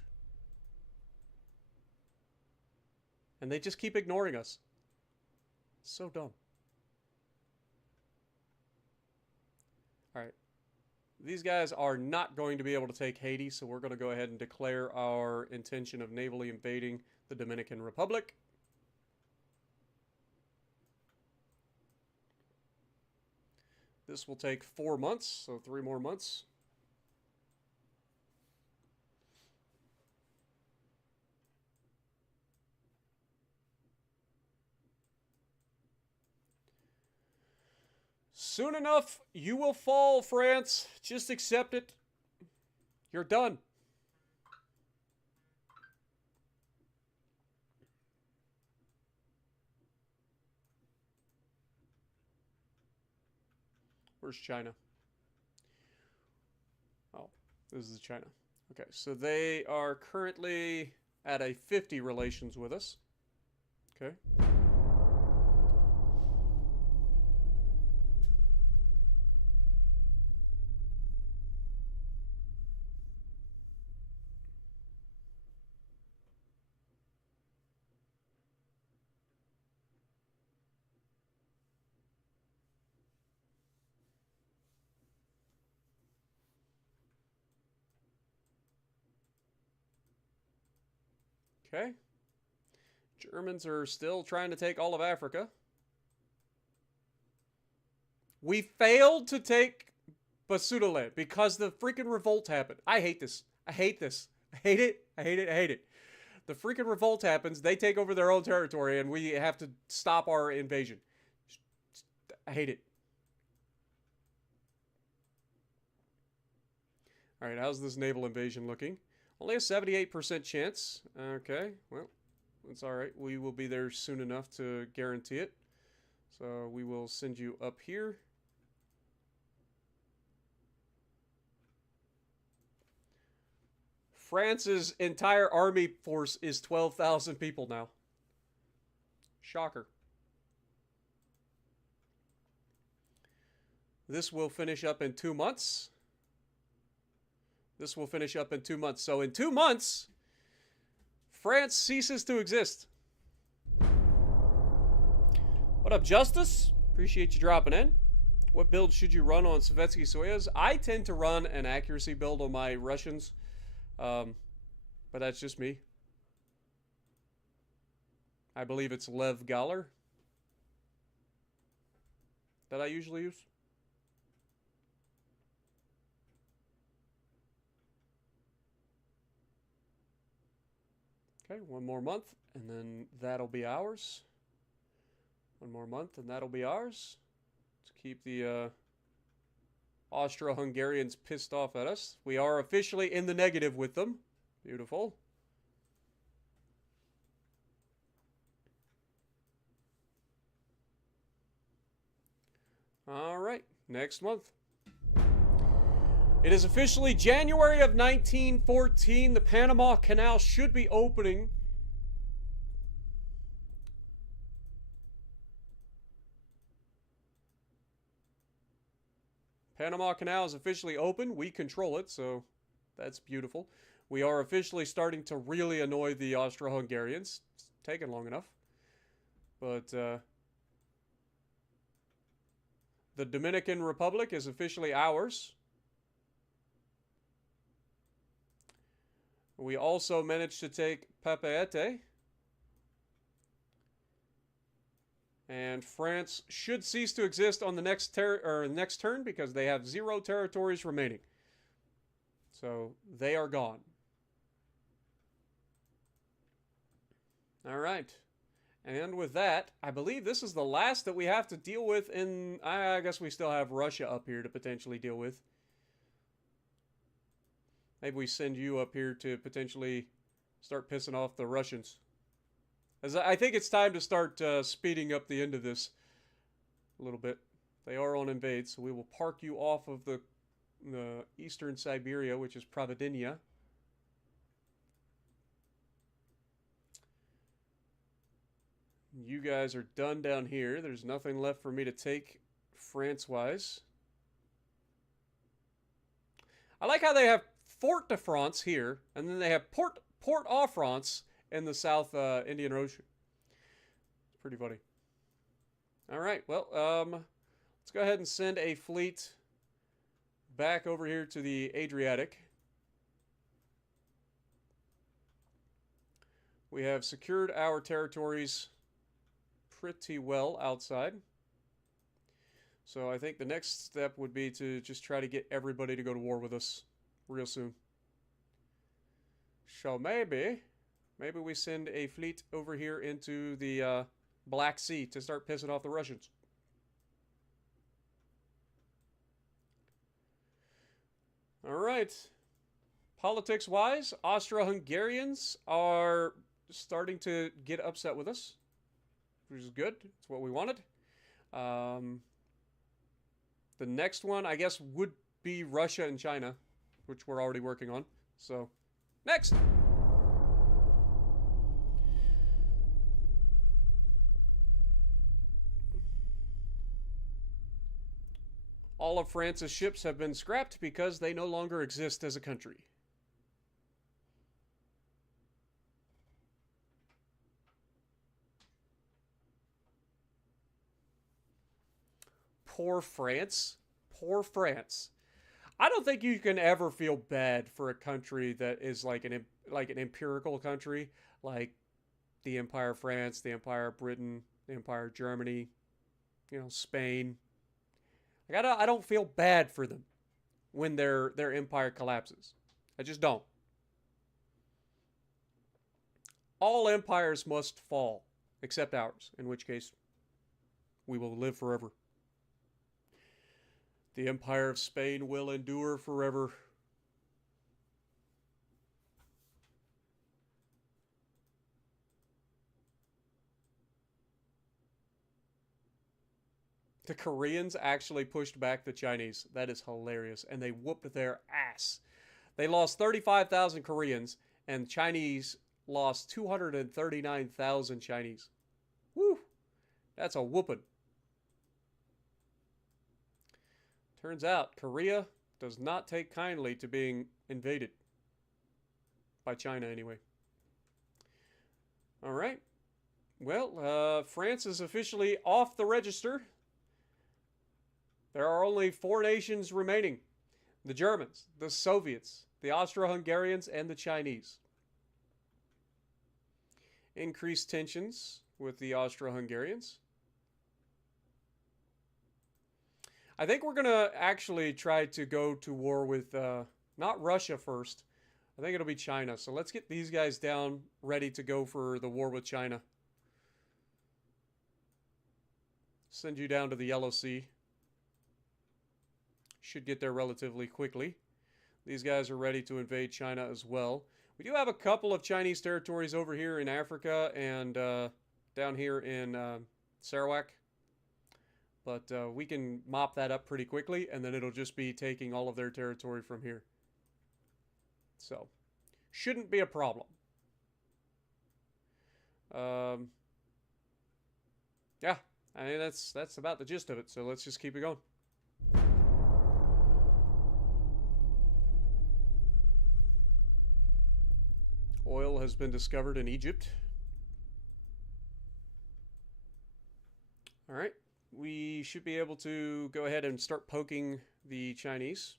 And they just keep ignoring us. So dumb. All right. These guys are not going to be able to take Haiti, so we're going to go ahead and declare our intention of navally invading the Dominican Republic. This will take 4 months, so 3 more months. Soon enough, you will fall, France. Just accept it. You're done. Where's China? Oh, this is China. Okay, so they are currently at a 50 relations with us. Okay. Okay. Germans are still trying to take all of Africa. We failed to take Basutoland because the freaking revolt happened. I hate this. I hate this. I hate it. I hate it. I hate it. The freaking revolt happens. They take over their own territory, and we have to stop our invasion. I hate it. All right, how's this naval invasion looking? Only a 78% chance. Okay, well, that's all right. We will be there soon enough to guarantee it. So we will send you up here. France's entire army force is 12,000 people now. Shocker. This will finish up in 2 months. This will finish up in 2 months. So in 2 months, France ceases to exist. What up, Justice? Appreciate you dropping in. What build should you run on Savetsky Soyuz? I tend to run an accuracy build on my Russians. But that's just me. I believe it's Lev Galler that I usually use. Okay, 1 more month, and then that'll be ours. 1 more month, and that'll be ours. To keep the Austro-Hungarians pissed off at us. We are officially in the negative with them. Beautiful. All right, next month. It is officially January of 1914. The Panama Canal should be opening. Panama Canal is officially open. We control it, so That's beautiful. We are officially starting to really annoy the Austro-Hungarians. It's taken long enough. But the Dominican Republic is officially ours. We also managed to take Papeete. And France should cease to exist on the next turn because they have 0 territories remaining. So they are gone. All right. And with that, I believe this is the last that we have to deal with in... I guess we still have Russia up here to potentially deal with. Maybe we send you up here to potentially start pissing off the Russians. As I think it's time to start speeding up the end of this a little bit. They are on invade, so we will park you off of the eastern Siberia, which is Provoking. You guys are done down here. There's nothing left for me to take France-wise. I like how they have Fort de France here, and then they have Port-au-France in the South Indian Ocean. It's pretty funny. All right, well, let's go ahead and send a fleet back over here to the Adriatic. We have secured our territories pretty well outside. So I think the next step would be to just try to get everybody to go to war with us real soon. So maybe we send a fleet over here into the Black Sea to start pissing off the Russians. All right. Politics-wise, Austro-Hungarians are starting to get upset with us, which is good. It's what we wanted. The next one, I guess, would be Russia and China, which we're already working on. So, next! All of France's ships have been scrapped because they no longer exist as a country. Poor France. Poor France. I don't think you can ever feel bad for a country that is like an empirical country, like the Empire of France, the Empire of Britain, the Empire of Germany, you know, Spain. Like I don't feel bad for them when their empire collapses. I just don't. All empires must fall, except ours, in which case we will live forever. The Empire of Spain will endure forever. The Koreans actually pushed back the Chinese. That is hilarious. And they whooped their ass. They lost 35,000 Koreans, and Chinese lost 239,000 Chinese. Woo! That's a whooping. Turns out, Korea does not take kindly to being invaded. By China, anyway. Alright. Well, France is officially off the register. There are only 4 nations remaining. The Germans, the Soviets, the Austro-Hungarians, and the Chinese. Increased tensions with the Austro-Hungarians. I think we're going to actually try to go to war with, not Russia first. I think it'll be China. So let's get these guys down, ready to go for the war with China. Send you down to the Yellow Sea. Should get there relatively quickly. These guys are ready to invade China as well. We do have a couple of Chinese territories over here in Africa and down here in Sarawak. But we can mop that up pretty quickly, and then it'll just be taking all of their territory from here. So, shouldn't be a problem. Yeah, I mean, that's about the gist of it, so let's just keep it going. Oil has been discovered in Egypt. All right. We should be able to go ahead and start poking the Chinese.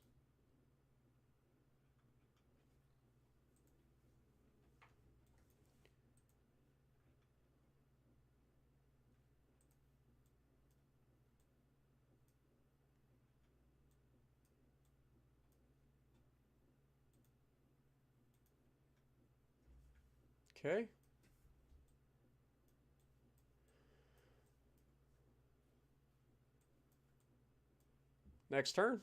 Okay. Next turn.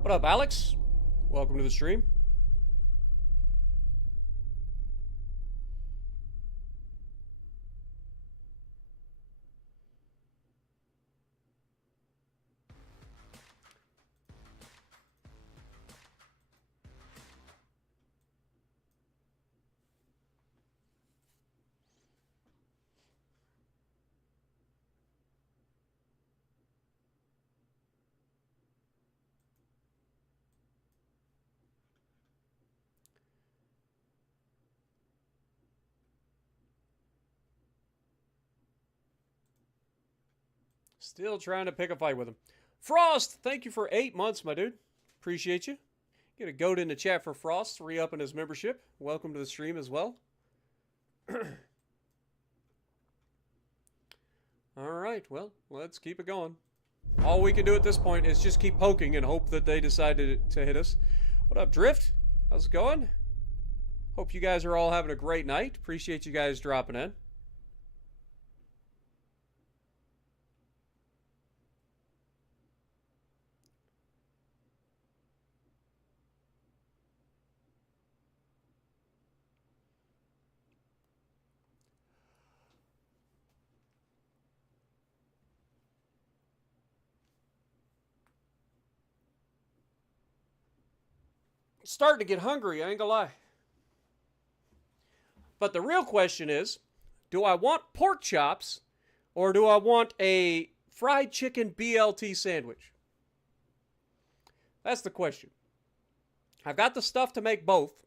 What up, Alex? Welcome to the stream. Still trying to pick a fight with him. Frost, thank you for 8 months, my dude. Appreciate you. Get a goat in the chat for Frost, re-upping his membership. Welcome to the stream as well. Alright, well, let's keep it going. All we can do at this point is just keep poking and hope that they decide to hit us. What up, Drift? How's it going? Hope you guys are all having a great night. Appreciate you guys dropping in. Starting to get hungry, I ain't gonna lie. But the real question is, do I want pork chops or do I want a fried chicken BLT sandwich? That's the question. I've got the stuff to make both,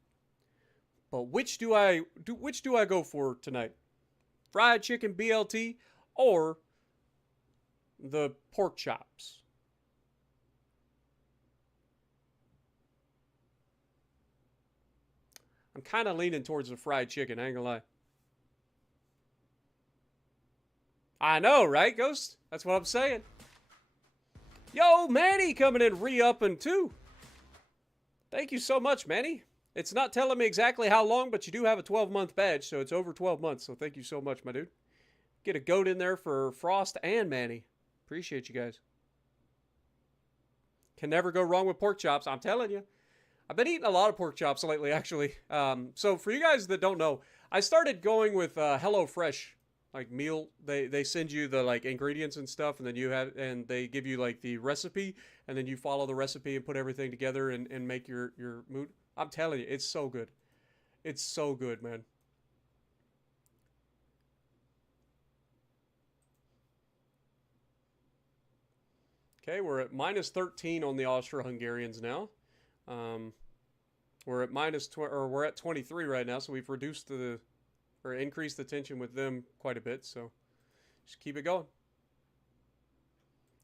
but which do I go for tonight? Fried chicken BLT or the pork chops? I'm kind of leaning towards the fried chicken, I ain't gonna lie. I know, right, Ghost? That's what I'm saying. Yo, Manny coming in re-upping too. Thank you so much, Manny. It's not telling me exactly how long, but you do have a 12-month badge, so it's over 12 months. So thank you so much, my dude. Get a goat in there for Frost and Manny. Appreciate you guys. Can never go wrong with pork chops, I'm telling you. I've been eating a lot of pork chops lately, actually. So for you guys that don't know, I started going with HelloFresh, like meal. They send you the like ingredients and stuff, and then they give you like the recipe, and then you follow the recipe and put everything together and make your mood. I'm telling you, it's so good. It's so good, man. Okay, we're at minus 13 on the Austro-Hungarians now. We're at we're at 23 right now, so we've reduced or increased the tension with them quite a bit. So just keep it going.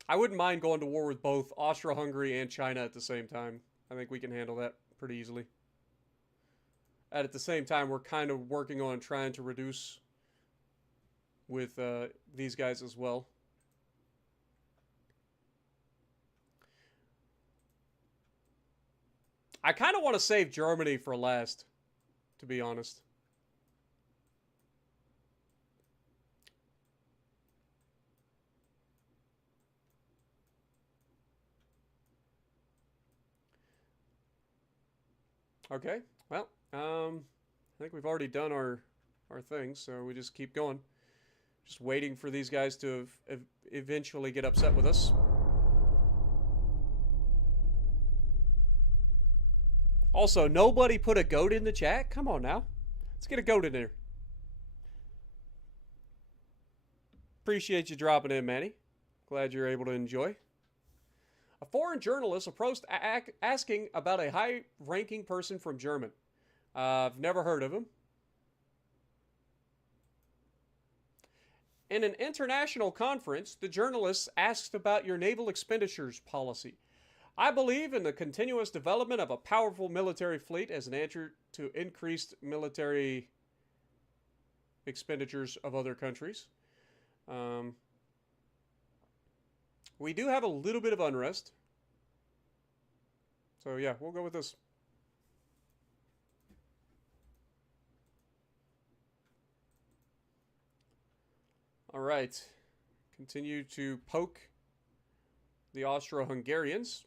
I wouldn't mind going to war with both Austro-Hungary and China at the same time. I think we can handle that pretty easily. And at the same time, we're kind of working on trying to reduce with these guys as well. I kind of want to save Germany for last, to be honest. Okay, well, I think we've already done our things, so we just keep going. Just waiting for these guys to eventually get upset with us. Also, nobody put a goat in the chat? Come on now. Let's get a goat in there. Appreciate you dropping in, Manny. Glad you're able to enjoy. A foreign journalist approached asking about a high-ranking person from Germany. I've never heard of him. In an international conference, the journalist asked about your naval expenditures policy. I believe in the continuous development of a powerful military fleet as an answer to increased military expenditures of other countries. We do have a little bit of unrest. So yeah, we'll go with this. All right. Continue to poke the Austro-Hungarians.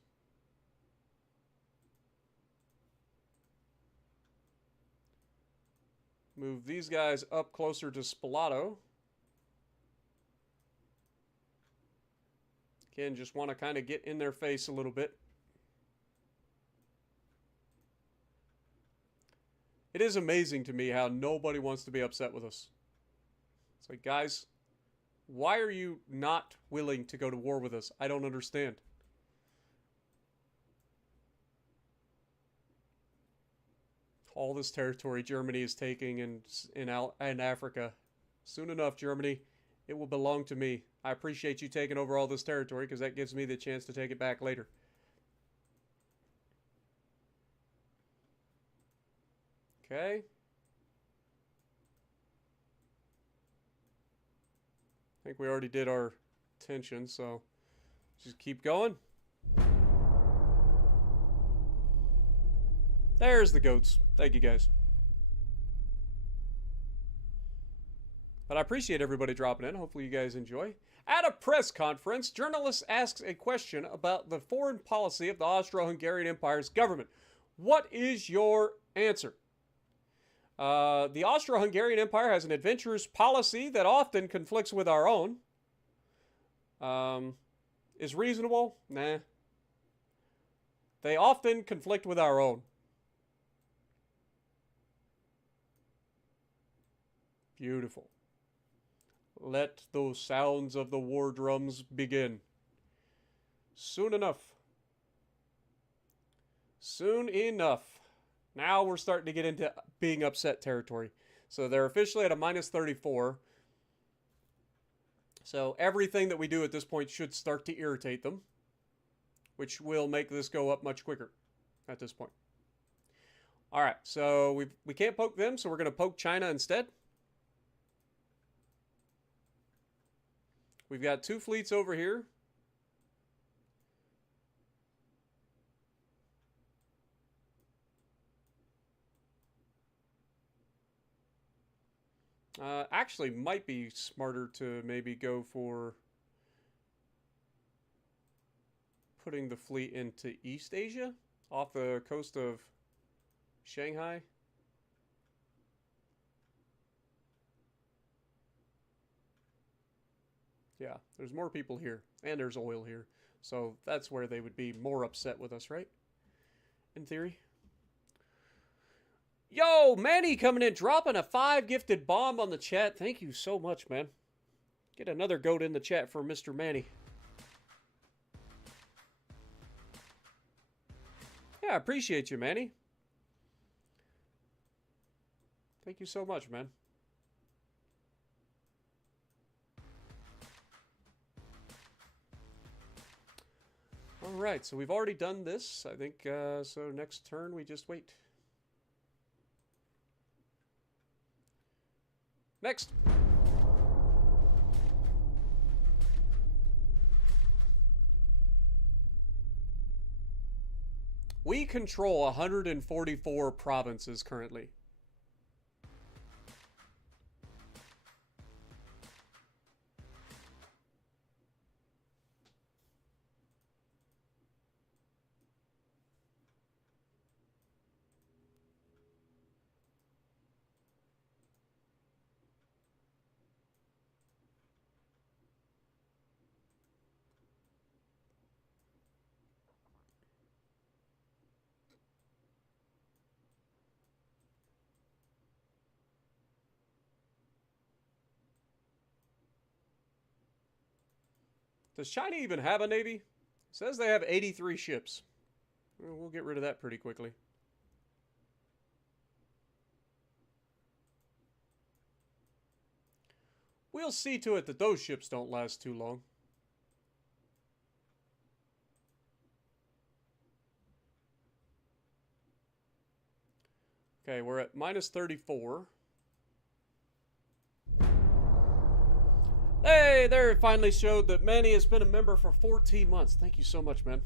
Move these guys up closer to Spalato. Again, just want to kind of get in their face a little bit. It is amazing to me how nobody wants to be upset with us. It's like, guys, why are you not willing to go to war with us? I don't understand. All this territory Germany is taking in Africa. Soon enough, Germany, it will belong to me. I appreciate you taking over all this territory because that gives me the chance to take it back later. Okay. I think we already did our tension, so just keep going. There's the goats. Thank you, guys. But I appreciate everybody dropping in. Hopefully you guys enjoy. At a press conference, journalists asked a question about the foreign policy of the Austro-Hungarian Empire's government. What is your answer? The Austro-Hungarian Empire has an adventurous policy that often conflicts with our own. Is reasonable? Nah. They often conflict with our own. Beautiful. Let those sounds of the war drums begin. Soon enough. Soon enough. Now we're starting to get into being upset territory. So they're officially at a minus 34. So everything that we do at this point should start to irritate them, which will make this go up much quicker at this point. All right, so we can't poke them, so we're going to poke China instead. We've got two fleets over here. Actually, might be smarter to maybe go for putting the fleet into East Asia, off the coast of Shanghai. Yeah, there's more people here, and there's oil here. So that's where they would be more upset with us, right? In theory. Yo, Manny coming in, dropping a 5 gifted bomb on the chat. Thank you so much, man. Get another goat in the chat for Mr. Manny. Yeah, I appreciate you, Manny. Thank you so much, man. Alright, so we've already done this, I think, so next turn we just wait. Next! We control 144 provinces currently. Does China even have a navy? Says they have 83 ships. Well, we'll get rid of that pretty quickly. We'll see to it that those ships don't last too long. Okay, we're at minus 34. Hey, there it finally showed that Manny has been a member for 14 months. Thank you so much, man.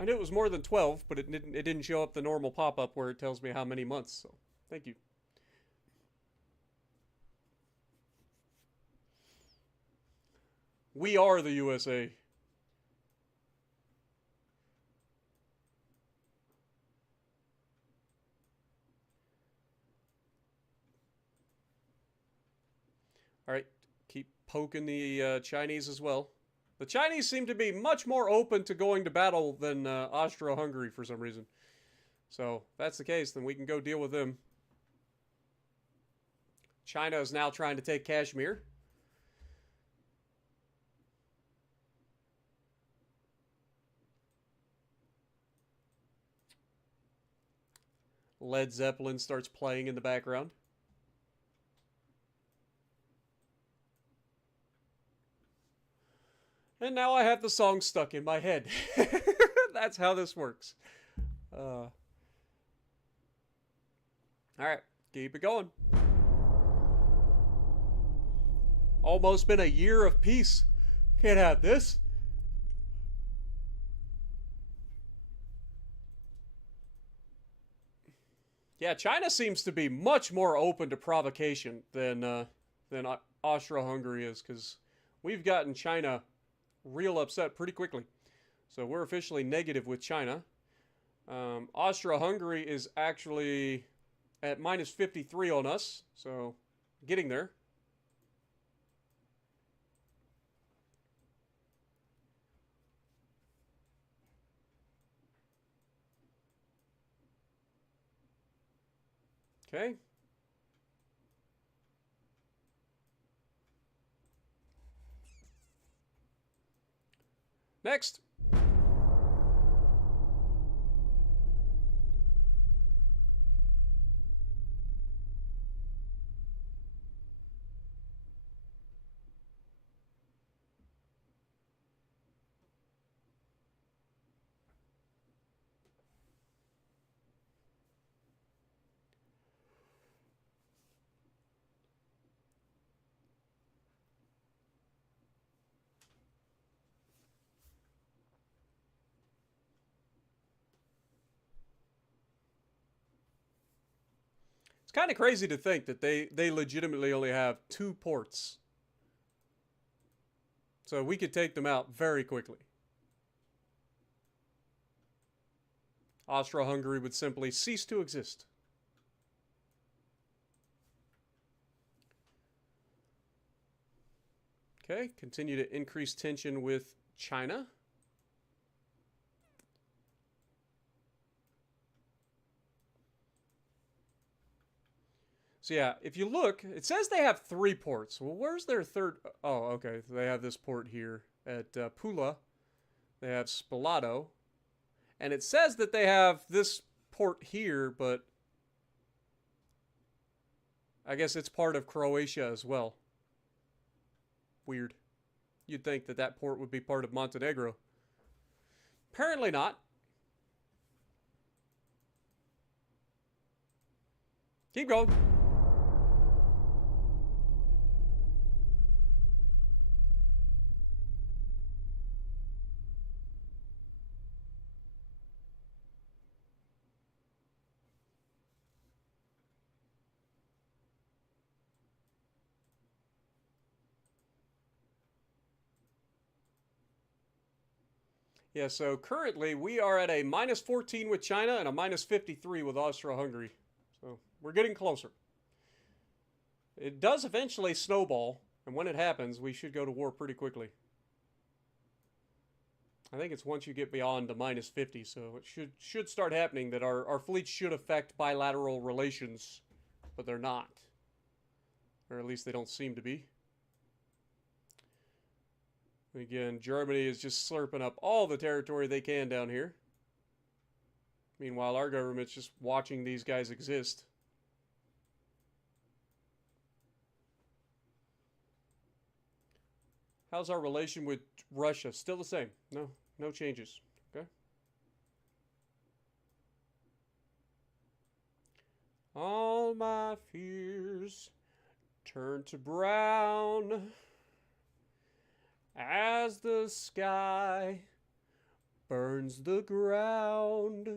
I knew it was more than 12, but it didn't show up the normal pop-up where it tells me how many months, so thank you. We are the USA. Alright, keep poking the Chinese as well. The Chinese seem to be much more open to going to battle than Austro-Hungary for some reason. So, if that's the case, then we can go deal with them. China is now trying to take Kashmir. Led Zeppelin starts playing in the background. And now I have the song stuck in my head. That's how this works. Alright, keep it going. Almost been a year of peace. Can't have this. Yeah, China seems to be much more open to provocation than Austro-Hungary is, because we've gotten China real upset pretty quickly. So we're officially negative with China. Austro-Hungary is actually at minus 53 on us, so getting there. Okay. Next. It's kind of crazy to think that they legitimately only have 2 ports. So we could take them out very quickly. Austro-Hungary would simply cease to exist. Okay, continue to increase tension with China. So yeah, if you look, it says they have 3 ports. Well, where's their third? Oh, okay. They have this port here at Pula. They have Spalato. And it says that they have this port here, but I guess it's part of Croatia as well. Weird. You'd think that that port would be part of Montenegro. Apparently not. Keep going. Yeah, so currently we are at a minus 14 with China and a minus 53 with Austro-Hungary. So we're getting closer. It does eventually snowball, and when it happens, we should go to war pretty quickly. I think it's once you get beyond the minus 50, so it should start happening that our fleets should affect bilateral relations, but they're not. Or at least they don't seem to be. Again, Germany is just slurping up all the territory they can down here. Meanwhile, our government's just watching these guys exist. How's our relation with Russia? Still the same. No changes. Okay. All my fears turn to brown as the sky burns the ground.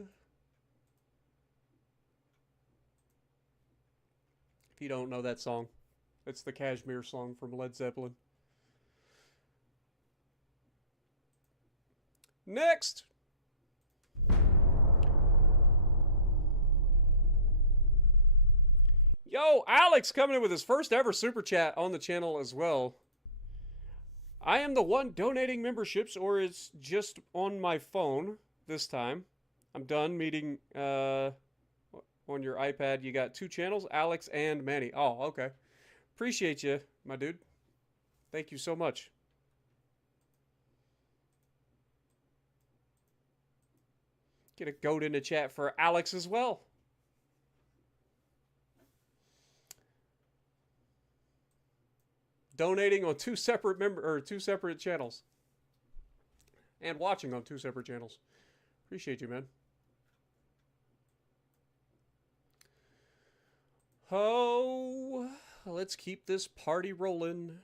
If you don't know that song, it's the Kashmir song from Led Zeppelin. Next! Yo, Alex coming in with his first ever super chat on the channel as well. I am the one donating memberships, or it's just on my phone this time. I'm done meeting on your iPad. You got 2 channels, Alex and Manny. Oh, okay. Appreciate you, my dude. Thank you so much. Get a goat in the chat for Alex as well. Donating on 2 separate channels. And watching on 2 separate channels. Appreciate you, man. Oh, let's keep this party rolling.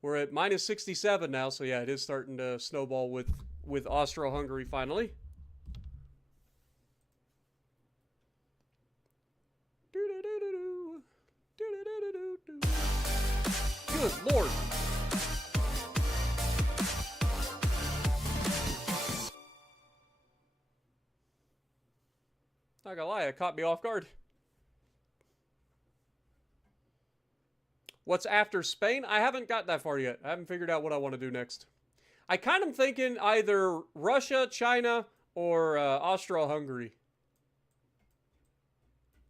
We're at minus 67 now, so yeah, it is starting to snowball with Austro-Hungary finally. Good Lord. Not gonna lie, it caught me off guard. What's after Spain? I haven't got that far yet. I haven't figured out what I want to do next. I kind of thinking either Russia, China, or Austro-Hungary.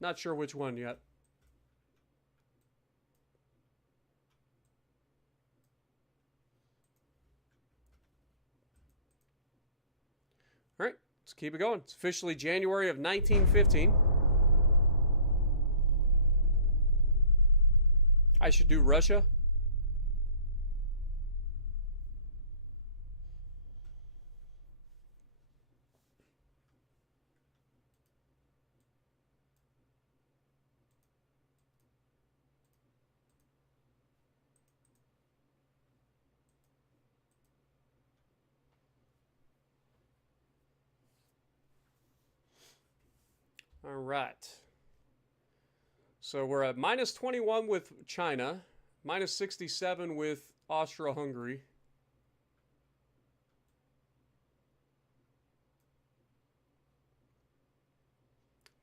Not sure which one yet. All right, let's keep it going. It's officially January of 1915. I should do Russia. All right. So we're at minus 21 with China, minus 67 with Austro-Hungary.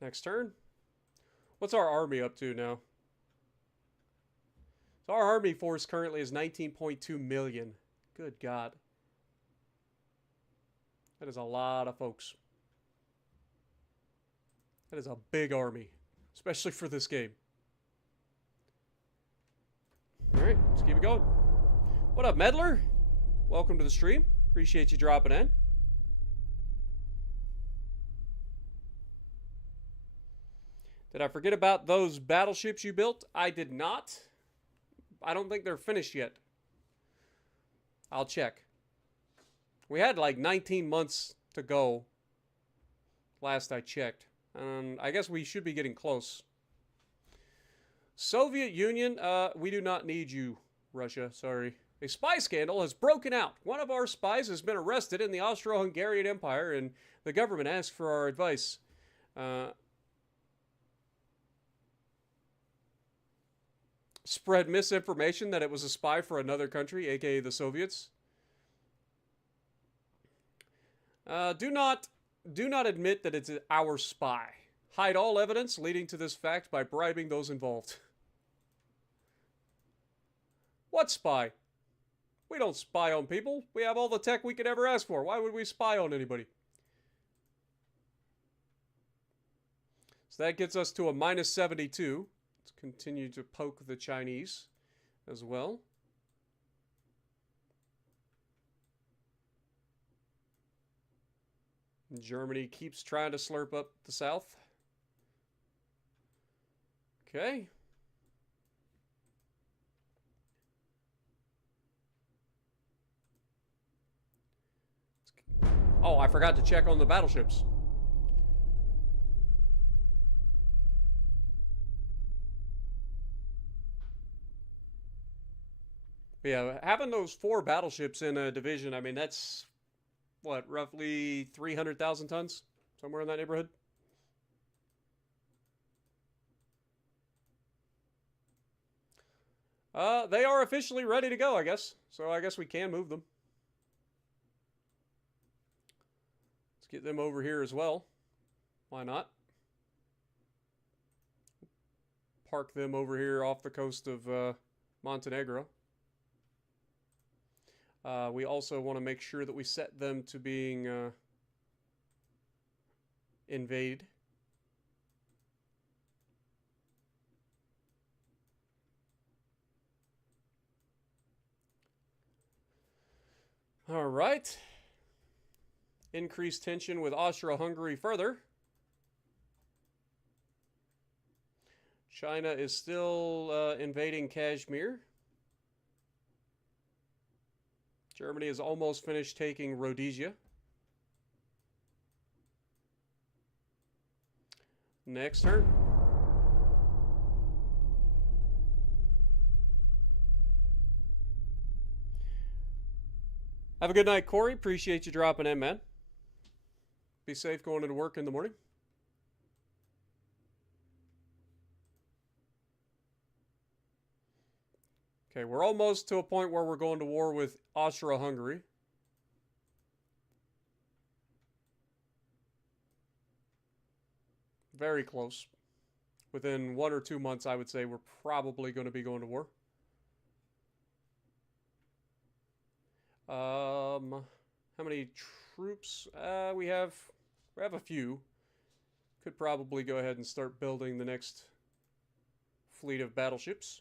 Next turn. What's our army up to now? So our army force currently is 19.2 million. Good God. That is a lot of folks. That is a big army, especially for this game. Alright, let's keep it going. What up, Meddler? Welcome to the stream. Appreciate you dropping in. Did I forget about those battleships you built? I did not. I don't think they're finished yet. I'll check. We had like 19 months to go last I checked. I guess we should be getting close. Soviet Union, we do not need you, Russia, sorry. A spy scandal has broken out. One of our spies has been arrested in the Austro-Hungarian Empire, and the government asked for our advice. Spread misinformation that it was a spy for another country, aka the Soviets. Do not admit that it's our spy. Hide all evidence leading to this fact by bribing those involved. What spy? We don't spy on people. We have all the tech we could ever ask for. Why would we spy on anybody? So that gets us to a minus 72. Let's continue to poke the Chinese as well. Germany keeps trying to slurp up the South. Okay. Oh, I forgot to check on the battleships. But yeah, having those 4 battleships in a division, I mean, that's, what, roughly 300,000 tons? Somewhere in that neighborhood? They are officially ready to go, I guess. So I guess we can move them. Let's get them over here as well. Why not? Park them over here off the coast of Montenegro. We also want to make sure that we set them to being invade. All right. Increase tension with Austro-Hungary further. China is still invading Kashmir. Germany is almost finished taking Rhodesia. Next turn. Have a good night, Corey. Appreciate you dropping in, man. Be safe going into work in the morning. Okay, we're almost to a point where we're going to war with Austro-Hungary. Very close. Within 1 or 2 months, I would say we're probably going to be going to war. How many troops? We have a few. Could probably go ahead and start building the next fleet of battleships.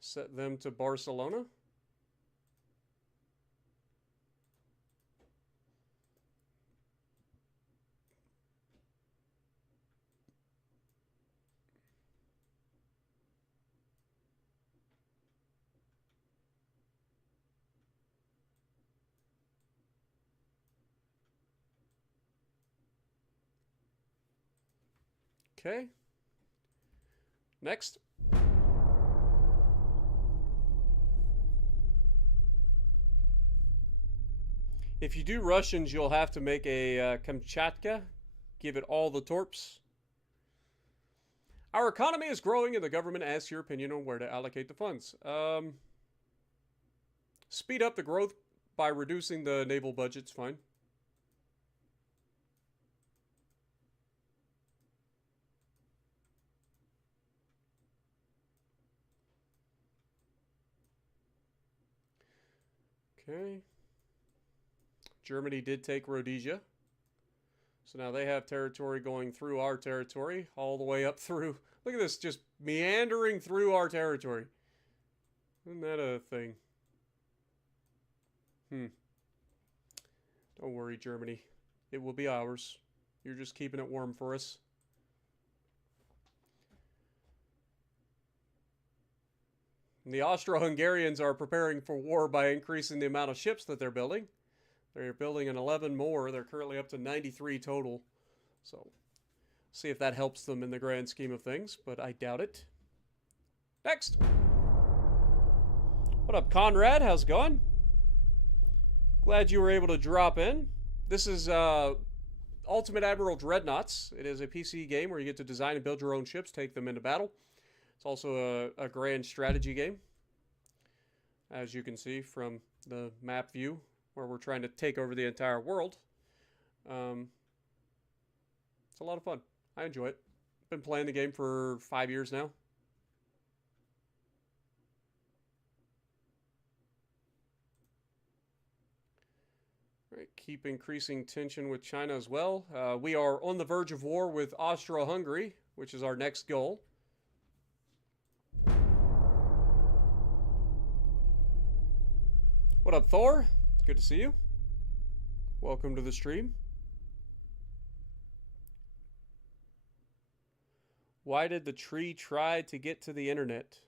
Set them to Barcelona. Okay. Next. If you do Russians, you'll have to make a Kamchatka. Give it all the torps. Our economy is growing and the government asks your opinion on where to allocate the funds. Speed up the growth by reducing the naval budget's fine. Okay. Germany did take Rhodesia. So now they have territory going through our territory, all the way up through. Look at this, just meandering through our territory. Isn't that a thing? Don't worry, Germany. It will be ours. You're just keeping it warm for us. And the Austro-Hungarians are preparing for war by increasing the amount of ships that they're building. They're building an 11 more. They're currently up to 93 total. So, see if that helps them in the grand scheme of things, but I doubt it. Next. What up, Conrad? How's it going? Glad you were able to drop in. This is Ultimate Admiral Dreadnoughts. It is a PC game where you get to design and build your own ships, take them into battle. It's also a grand strategy game, as you can see from the map view, where we're trying to take over the entire world. It's a lot of fun. I enjoy it. Been playing the game for 5 years now. All right, keep increasing tension with China as well. We are on the verge of war with Austro-Hungary, which is our next goal. What up, Thor? Good to see you. Welcome to the stream. Why did the tree try to get to the internet?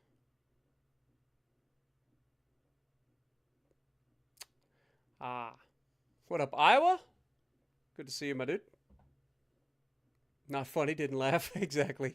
Ah. What up, Iowa? Good to see you, my dude. Not funny, didn't laugh. Exactly.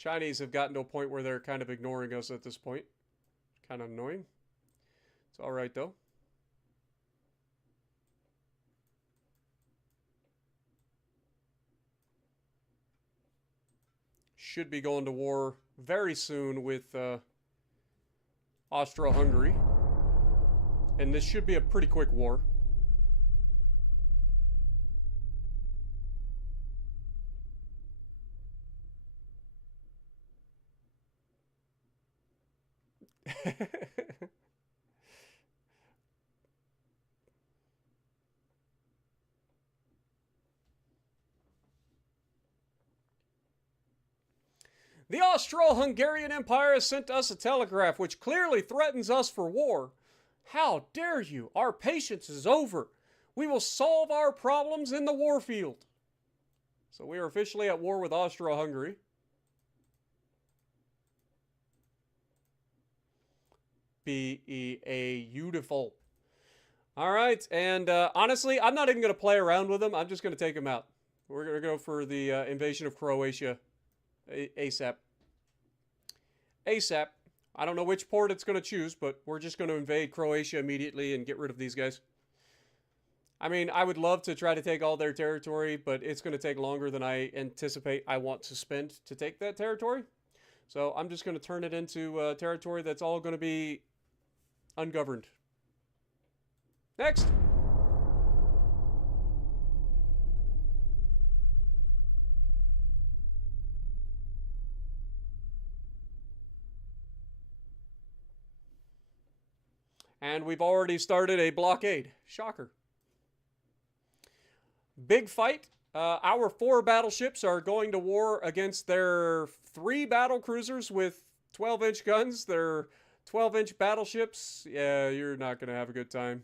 Chinese have gotten to a point where they're kind of ignoring us at this point. Kind of annoying. It's all right, though. Should be going to war very soon with Austro-Hungary. And this should be a pretty quick war. The Austro-Hungarian Empire has sent us a telegraph which clearly threatens us for war. How dare you? Our patience is over. We will solve our problems in the warfield. So we are officially at war with Austro-Hungary. Beautiful. All right, and honestly, I'm not even going to play around with them. I'm just going to take them out. We're going to go for the invasion of Croatia ASAP. ASAP. I don't know which port it's going to choose, but we're just going to invade Croatia immediately and get rid of these guys. I mean, I would love to try to take all their territory, but it's going to take longer than I anticipate I want to spend to take that territory. So I'm just going to turn it into territory that's all going to be ungoverned. Next. And we've already started a blockade. Shocker. Big fight. Our 4 battleships are going to war against their 3 battle cruisers with 12-inch guns. They're 12-inch battleships. Yeah, you're not going to have a good time.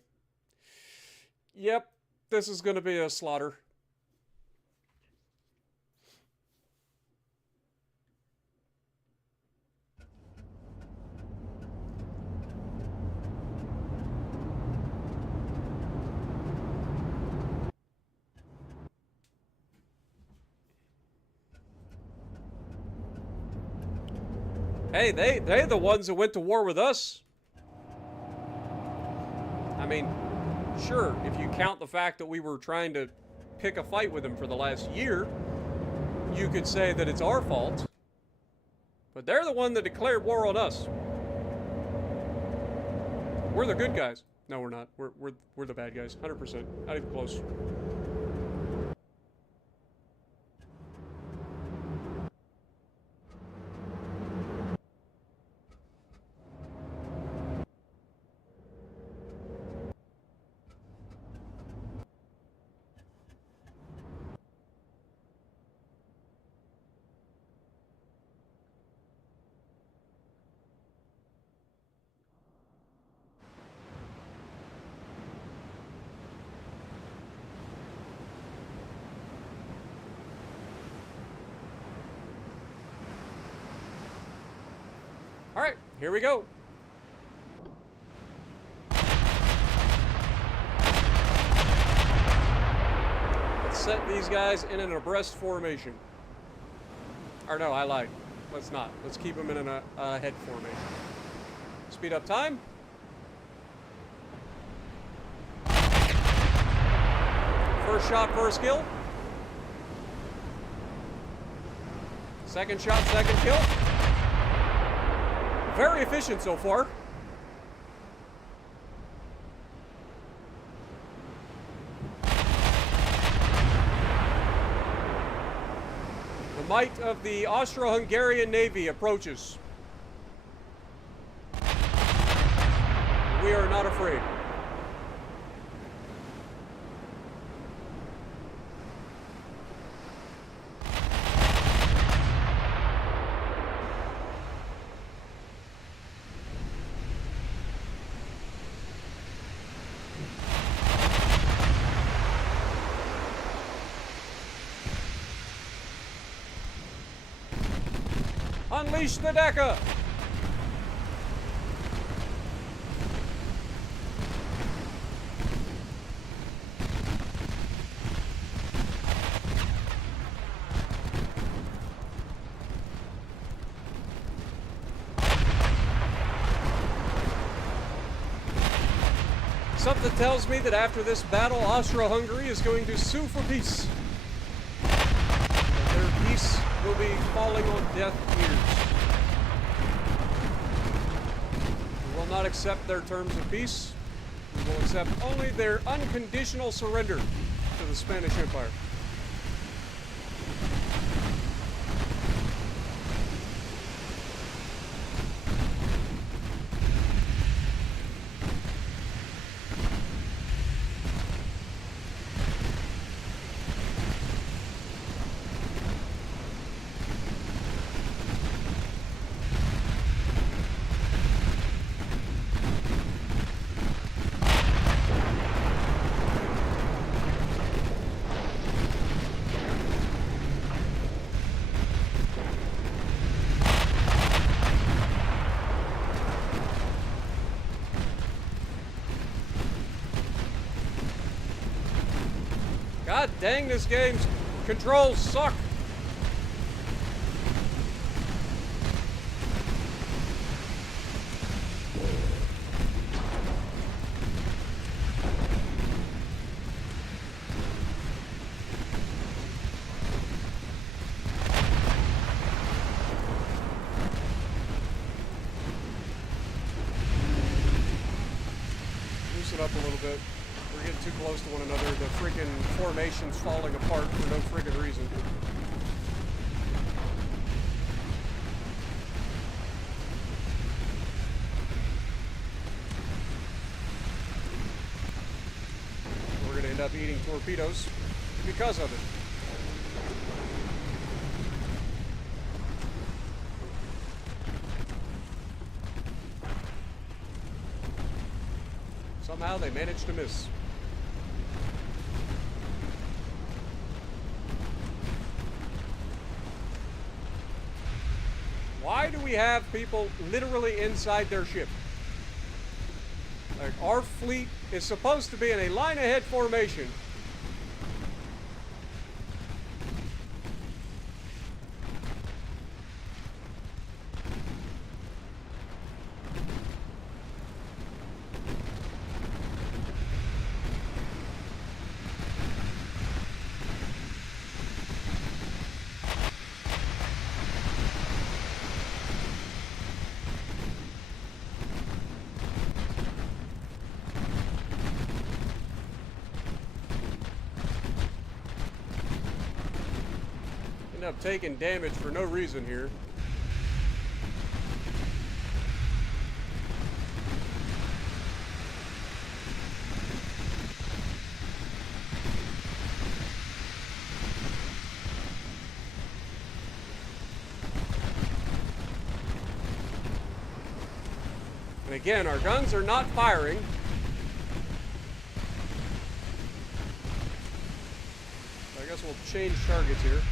Yep, this is going to be a slaughter. Hey, they're the ones that went to war with us. I mean, sure, if you count the fact that we were trying to pick a fight with them for the last year, you could say that it's our fault. But they're the one that declared war on us. We're the good guys. No, we're not. We're the bad guys. 100%. Not even close. All right, here we go. Let's set these guys in an abreast formation. Or no, I lied. Let's not. Let's keep them in a head formation. Speed up time. First shot, first kill. Second shot, second kill. Very efficient so far. The might of the Austro-Hungarian Navy approaches. we are not afraid. Unleash the Deca! Something tells me that after this battle, Austro-Hungary is going to sue for peace. Their peace will be falling on deaf ears. We will not accept their terms of peace. We will accept only their unconditional surrender to the Spanish Empire. God dang, this game's controls suck. Loosen up a little bit. We're getting too close to one another. The freaking formation's falling apart for no freaking reason. We're gonna end up eating torpedoes because of it. Somehow they managed to miss. Why do we have people literally inside their ship? Like, our fleet is supposed to be in a line-ahead formation. Up taking damage for no reason here. And again, our guns are not firing. I guess we'll change targets here.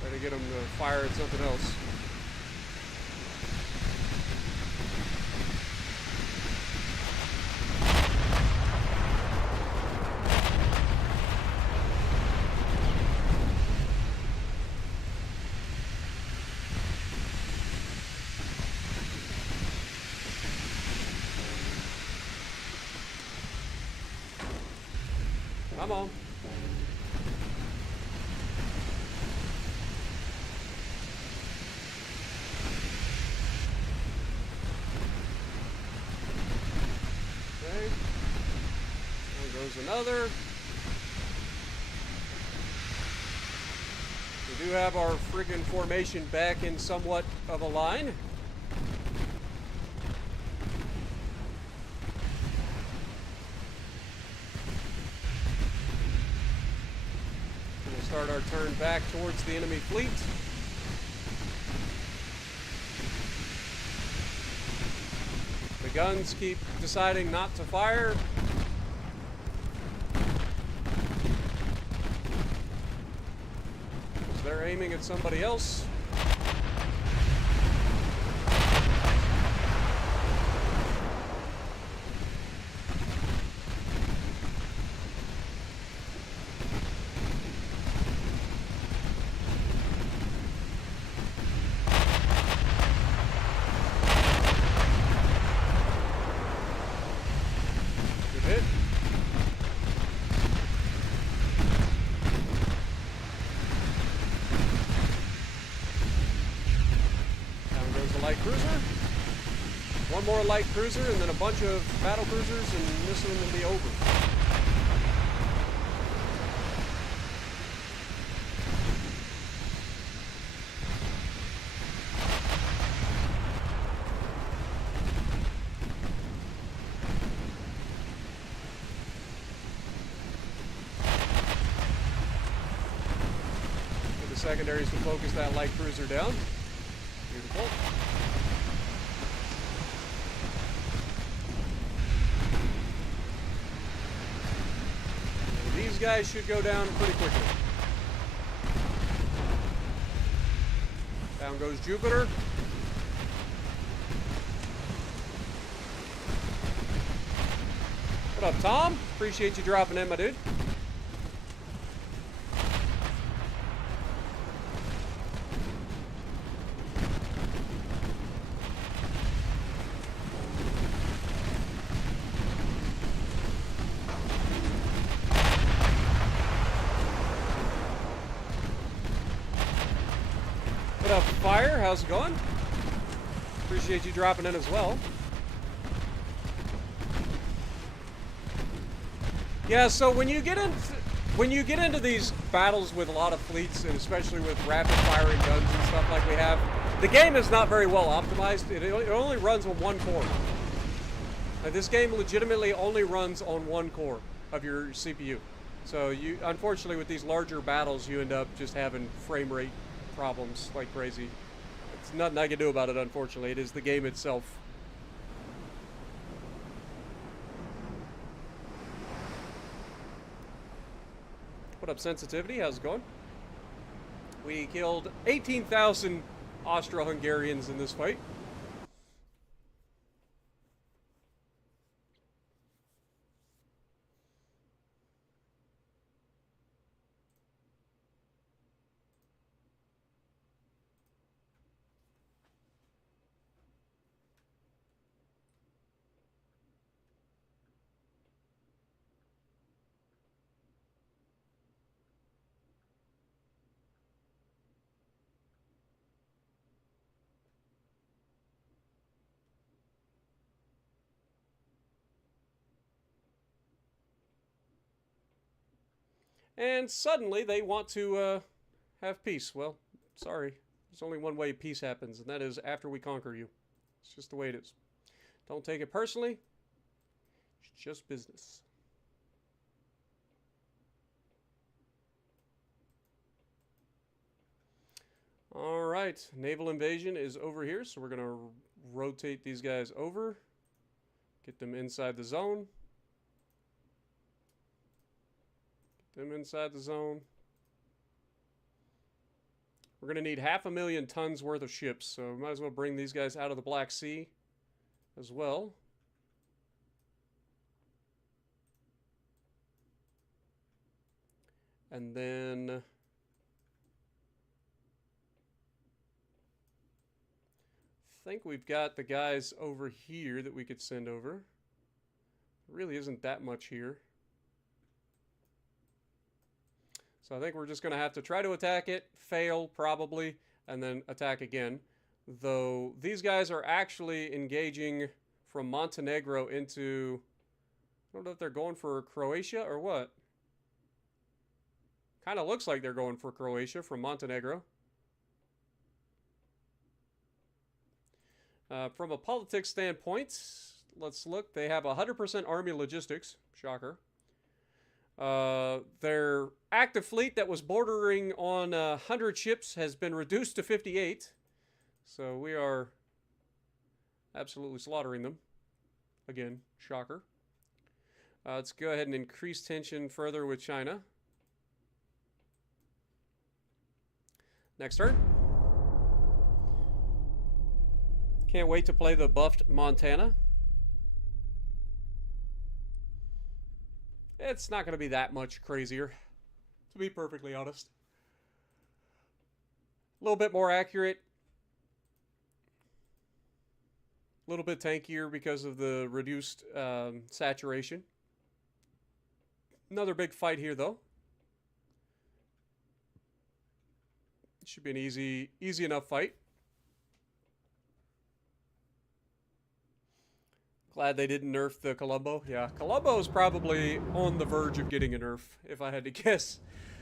Try to get them to fire at something else. Come on. Another. We do have our friggin' formation back in somewhat of a line. our turn back towards the enemy fleet. The guns keep deciding not to fire. Because they're aiming at somebody else. One more light cruiser, and then a bunch of battle cruisers, and this one will be over. Get the secondaries to focus that light cruiser down. Beautiful. These guys should go down pretty quickly. Down goes Jupiter. What up, Tom? Appreciate you dropping in, my dude. What up, Fire? How's it going? Appreciate you dropping in as well. Yeah, so when you get into these battles with a lot of fleets, and especially with rapid firing guns and stuff like we have, the game is not very well optimized. It only runs on one core. Like, this game legitimately only runs on one core of your CPU. So you, unfortunately, with these larger battles, you end up just having frame rate problems like crazy. It's nothing I can do about it, unfortunately. It is the game itself. What up, Sensitivity? How's it going? We killed 18,000 Austro-Hungarians in this fight. And suddenly they want to have peace. Well, sorry. There's only one way peace happens, and that is after we conquer you. It's just the way it is. Don't take it personally. It's just business. Alright, naval invasion is over here, so we're going to rotate these guys over. Get them inside the zone. Them inside the zone. We're going to need 500,000 tons worth of ships, so we might as well bring these guys out of the Black Sea as well. And then I think we've got the guys over here that we could send over. There really isn't that much here. So I think we're just going to have to try to attack it, fail probably, and then attack again. Though these guys are actually engaging from Montenegro into... I don't know if they're going for Croatia or what. Kind of looks like they're going for Croatia from Montenegro. From a politics standpoint, let's look. They have 100% army logistics. Shocker. Their active fleet that was bordering on 100 ships has been reduced to 58. So we are absolutely slaughtering them. Again, shocker. Let's go ahead and increase tension further with China. Next turn. Can't wait to play the buffed Montana. It's not going to be that much crazier, to be perfectly honest. A little bit more accurate. A little bit tankier because of the reduced saturation. Another big fight here, though. Should be an easy enough fight. Glad they didn't nerf the Colombo. Yeah, Colombo is probably on the verge of getting a nerf, if I had to guess.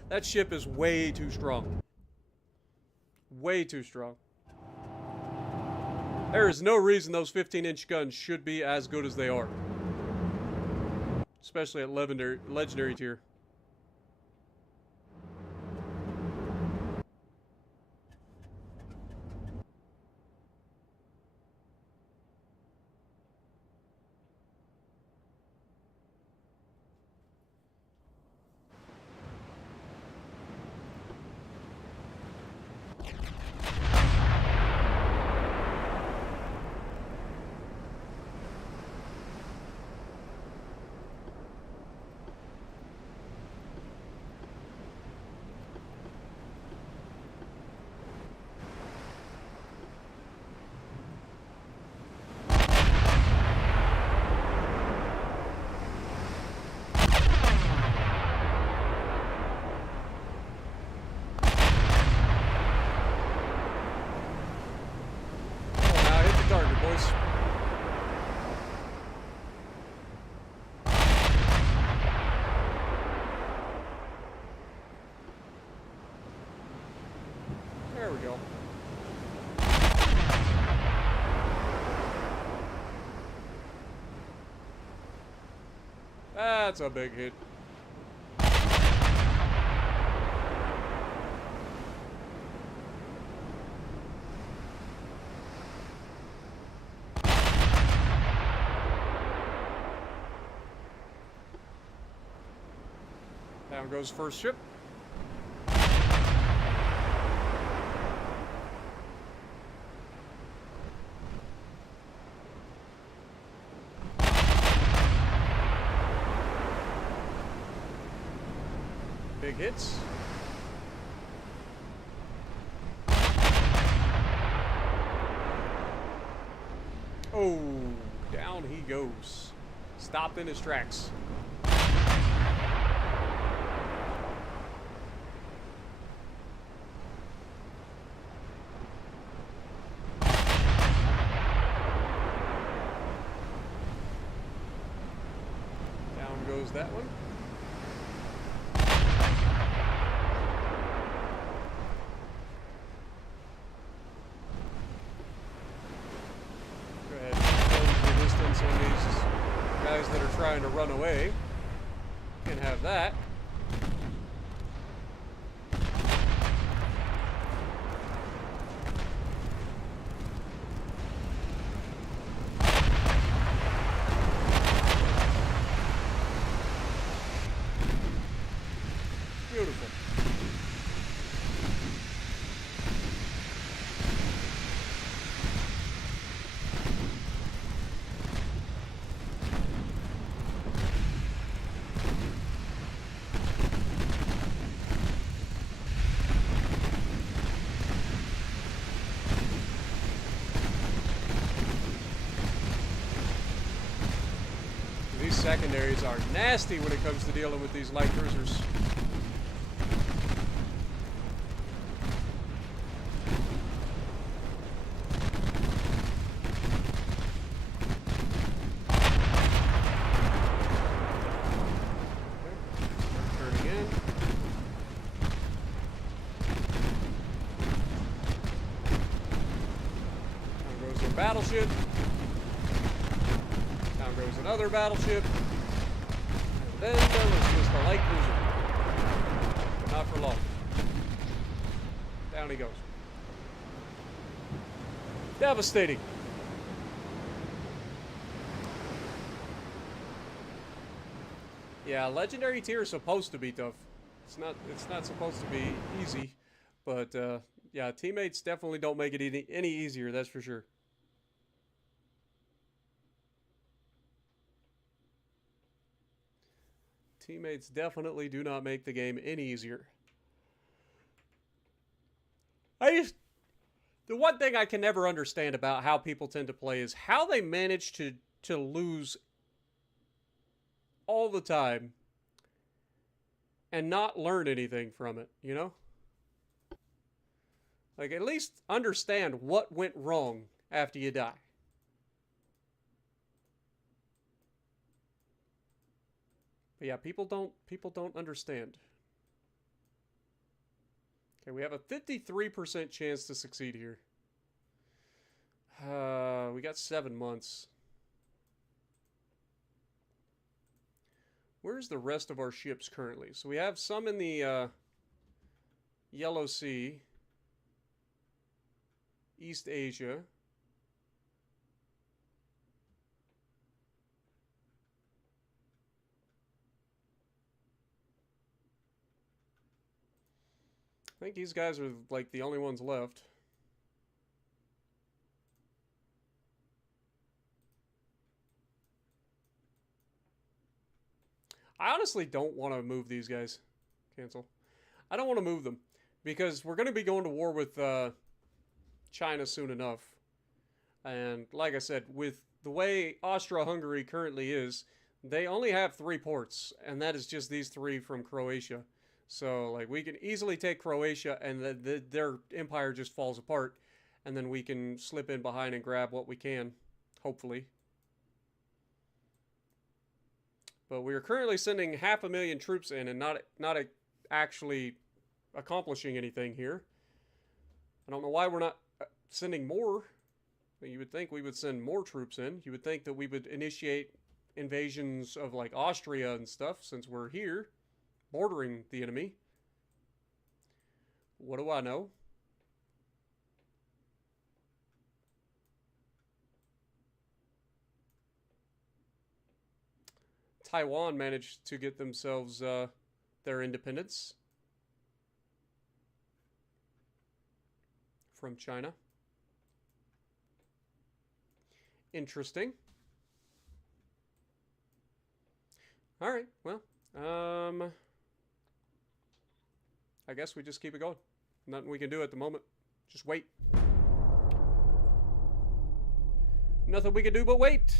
That ship is way too strong. Way too strong. There is no reason those 15-inch guns should be as good as they are. Especially at legendary tier. There we go. That's a big hit. Down goes first ship. Big hits. Oh, down he goes. Stopped in his tracks. Down goes that one. On these guys that are trying to run away. Can have that. Beautiful. These secondaries are nasty when it comes to dealing with these light cruisers. Turn again. There goes their battleship. Down goes another battleship. And then there was just just a light cruiser. But not for long. Down he goes. Devastating. Yeah, legendary tier is supposed to be tough. It's not supposed to be easy, but yeah, teammates definitely don't make it any easier, that's for sure. Teammates definitely do not make the game any easier. The one thing I can never understand about how people tend to play is how they manage to lose all the time and not learn anything from it, you know? Like, at least understand what went wrong after you die. But yeah, people don't understand. Okay, we have a 53% chance to succeed here. We got 7 months. Where's the rest of our ships currently? So we have some in the Yellow Sea, East Asia. I think these guys are like the only ones left. I honestly don't want to move these guys. Cancel. I don't want to move them because we're going to be going to war with China soon enough. And like I said, with the way Austro-Hungary currently is, they only have 3 ports, and that is just these 3 from Croatia. So, like, we can easily take Croatia, and their empire just falls apart, and then we can slip in behind and grab what we can, hopefully. But we are currently sending 500,000 troops in, and not actually accomplishing anything here. I don't know why we're not sending more. You would think we would send more troops in. You would think that we would initiate invasions of, like, Austria and stuff, since we're here, bordering the enemy. What do I know? Taiwan managed to get themselves their independence from China. Interesting. All right, well, I guess we just keep it going. Nothing we can do at the moment. Just wait. Nothing we can do but wait.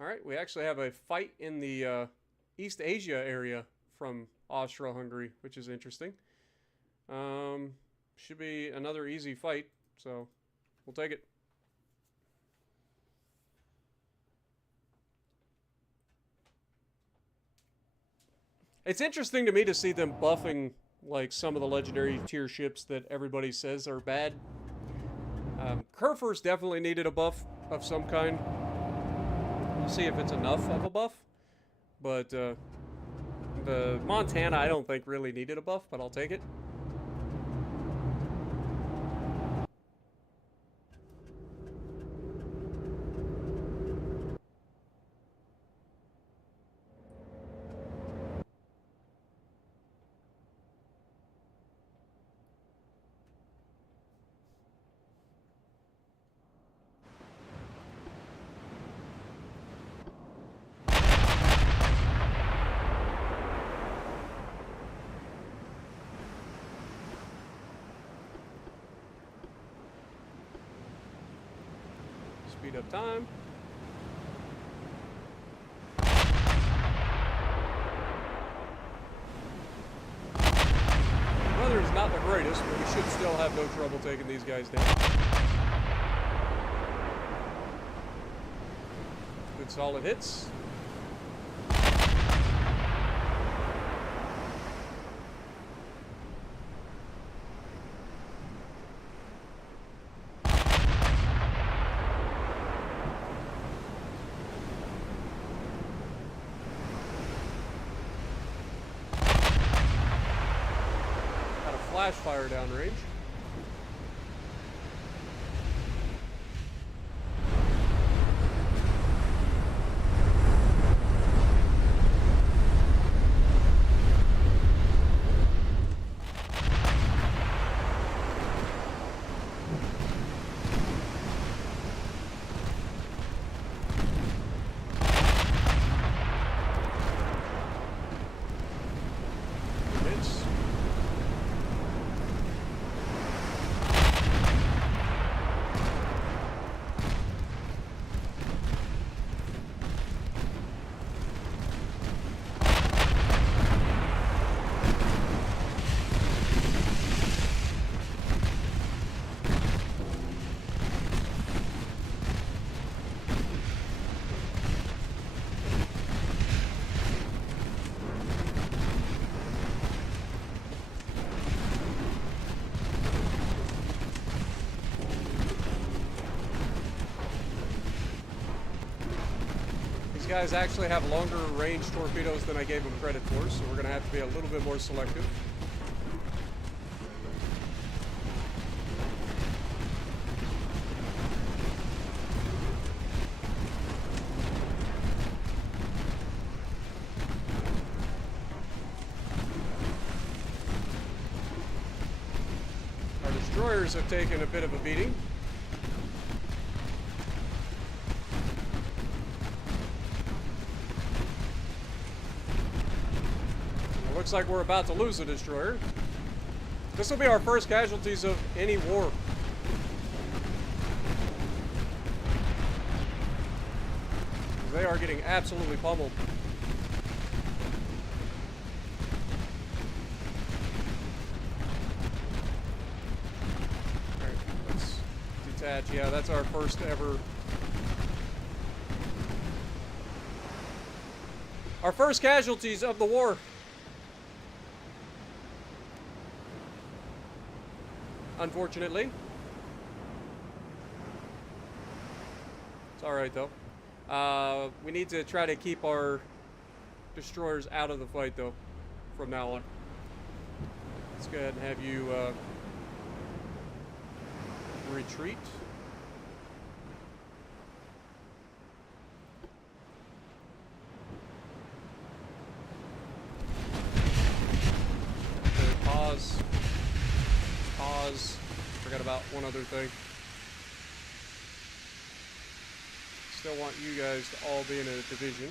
All right, we actually have a fight in the East Asia area from Austro-Hungary, which is interesting. Should be another easy fight, so we'll take it. It's interesting to me to see them buffing, like, some of the legendary tier ships that everybody says are bad. Kerfers definitely needed a buff of some kind. We'll see if it's enough of a buff. But the Montana I don't think really needed a buff, but I'll take it. Speed up time. Weather is not the greatest, but we should still have no trouble taking these guys down. Good solid hits. flash fire downrange. These guys actually have longer range torpedoes than I gave them credit for, so we're going to have to be a little bit more selective. Our destroyers have taken a bit of a beating. Looks like we're about to lose a destroyer. This will be our first casualties of any war. They are getting absolutely pummeled. Alright, let's detach. Yeah, that's our first ever. Our first casualties of the war. Unfortunately. It's alright though. We need to try to keep our destroyers out of the fight though, from now on. Let's go ahead and have you retreat. Okay, pause. Forgot about one other thing. Still want you guys to all be in a division.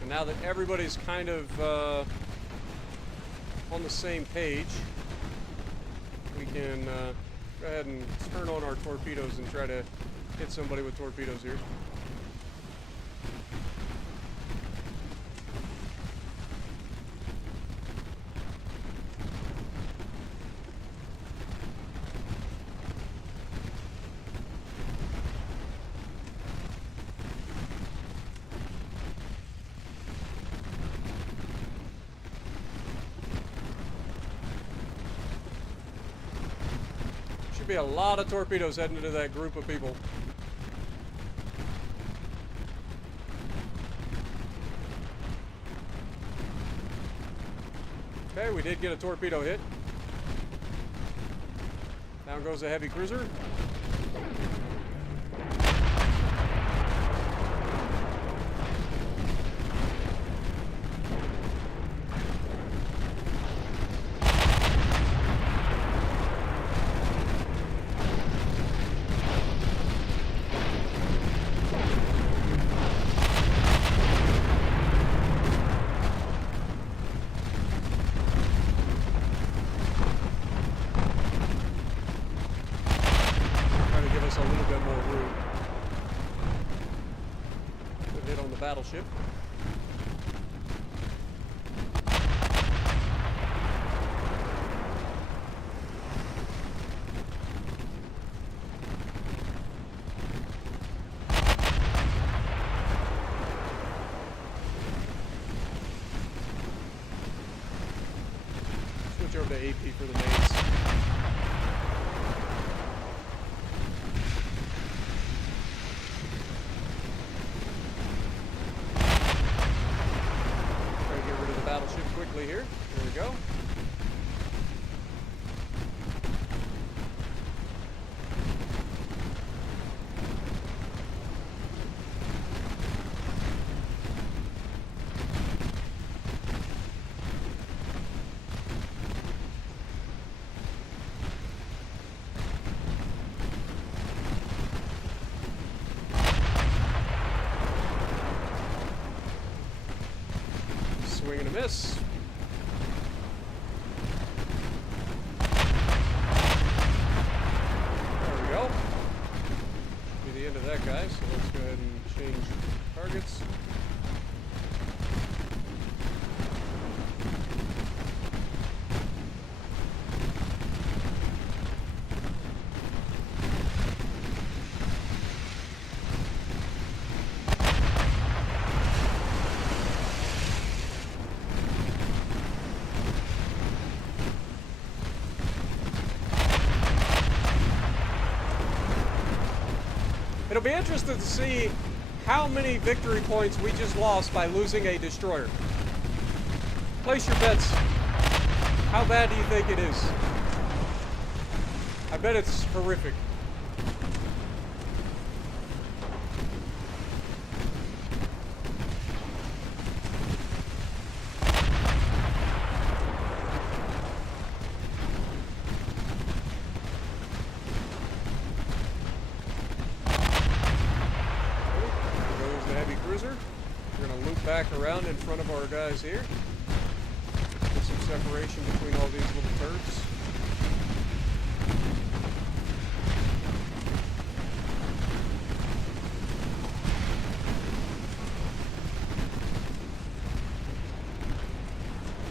And now that everybody's kind of on the same page, we can go ahead and turn on our torpedoes and try to hit somebody with torpedoes here. Be a lot of torpedoes heading into that group of people. Okay, we did get a torpedo hit. Down goes a heavy cruiser. Battleship. Switch over bit of AP for the mains. Try to get rid of the battleship quickly here. There we go. Swing and a miss. There we go. Be the end of that guy, so let's go ahead and change targets. It'll be interesting to see how many victory points we just lost by losing a destroyer. Place your bets. How bad do you think it is? I bet it's horrific. We're going to loop back around in front of our guys here. Get some separation between all these little turds.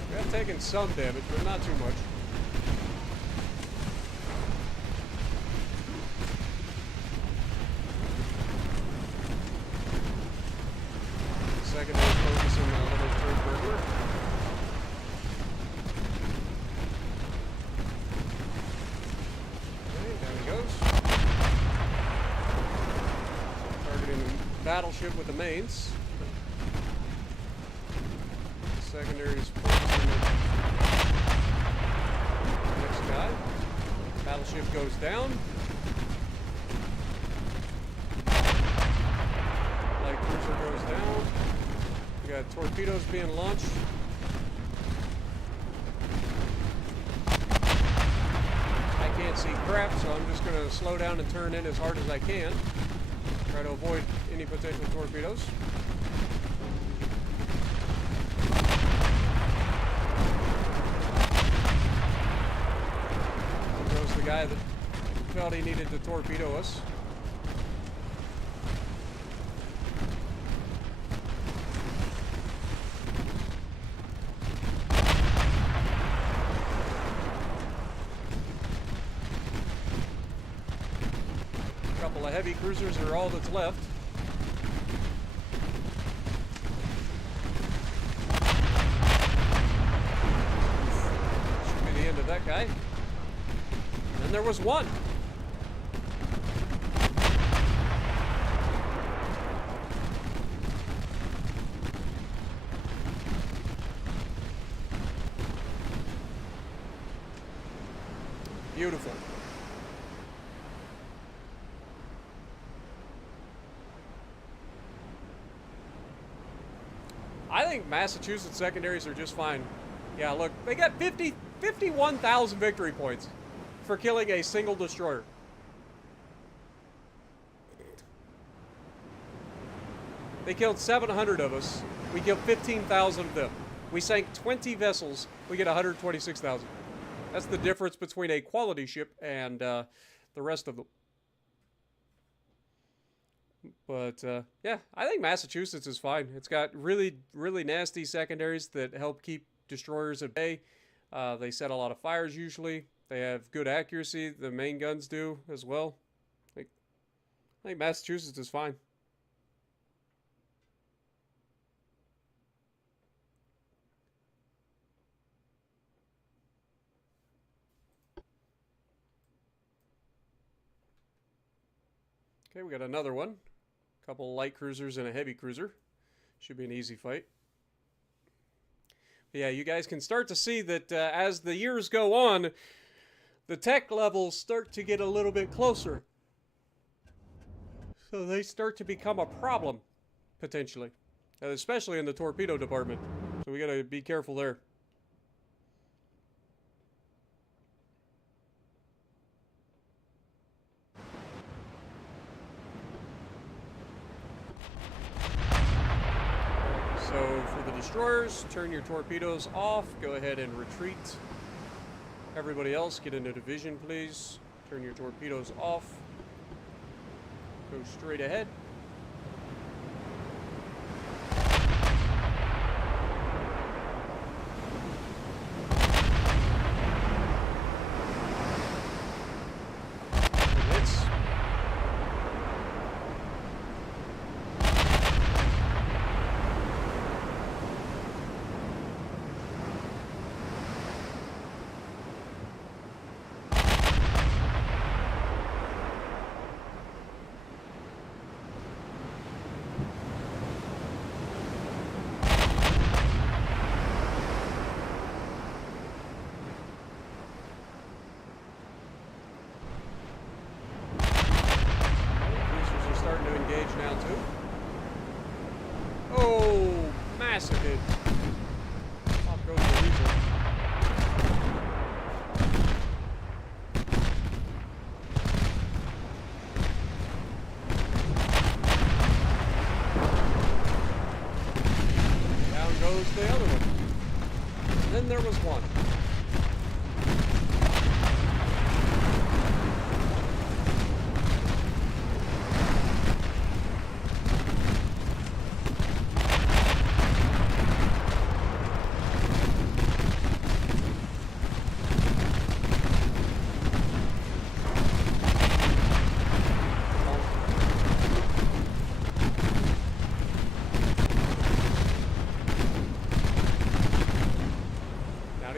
We have taken some damage, but not too much. Secondary focusing on a little third burglar. Okay, down he goes. Targeting the battleship with the mains. Secondaries focusing on the next guy. Battleship goes down. Light cruiser goes down. We got torpedoes being launched. I can't see crap, so I'm just going to slow down and turn in as hard as I can. Try to avoid any potential torpedoes. There goes the guy that felt he needed to torpedo us. Couple of heavy cruisers are all that's left. Should be the end of that guy. And there was one. Beautiful. I think Massachusetts secondaries are just fine. Yeah, look, they got 51,000 victory points for killing a single destroyer. They killed 700 of us. We killed 15,000 of them. We sank 20 vessels. We get 126,000. That's the difference between a quality ship and the rest of them. But, yeah, I think Massachusetts is fine. It's got really, really nasty secondaries that help keep destroyers at bay. They set a lot of fires usually. They have good accuracy. The main guns do as well. I think Massachusetts is fine. we got another one. A couple light cruisers and a heavy cruiser. Should be an easy fight. But yeah, you guys can start to see that as the years go on, the tech levels start to get a little bit closer. So they start to become a problem, potentially. Especially in the torpedo department. So we gotta be careful there. So for the destroyers, turn your torpedoes off. Go ahead and retreat. Everybody else, get into division, please. Turn your torpedoes off. Go straight ahead. Massive hit. Off goes the weasel. Down goes the other one. And then there was one.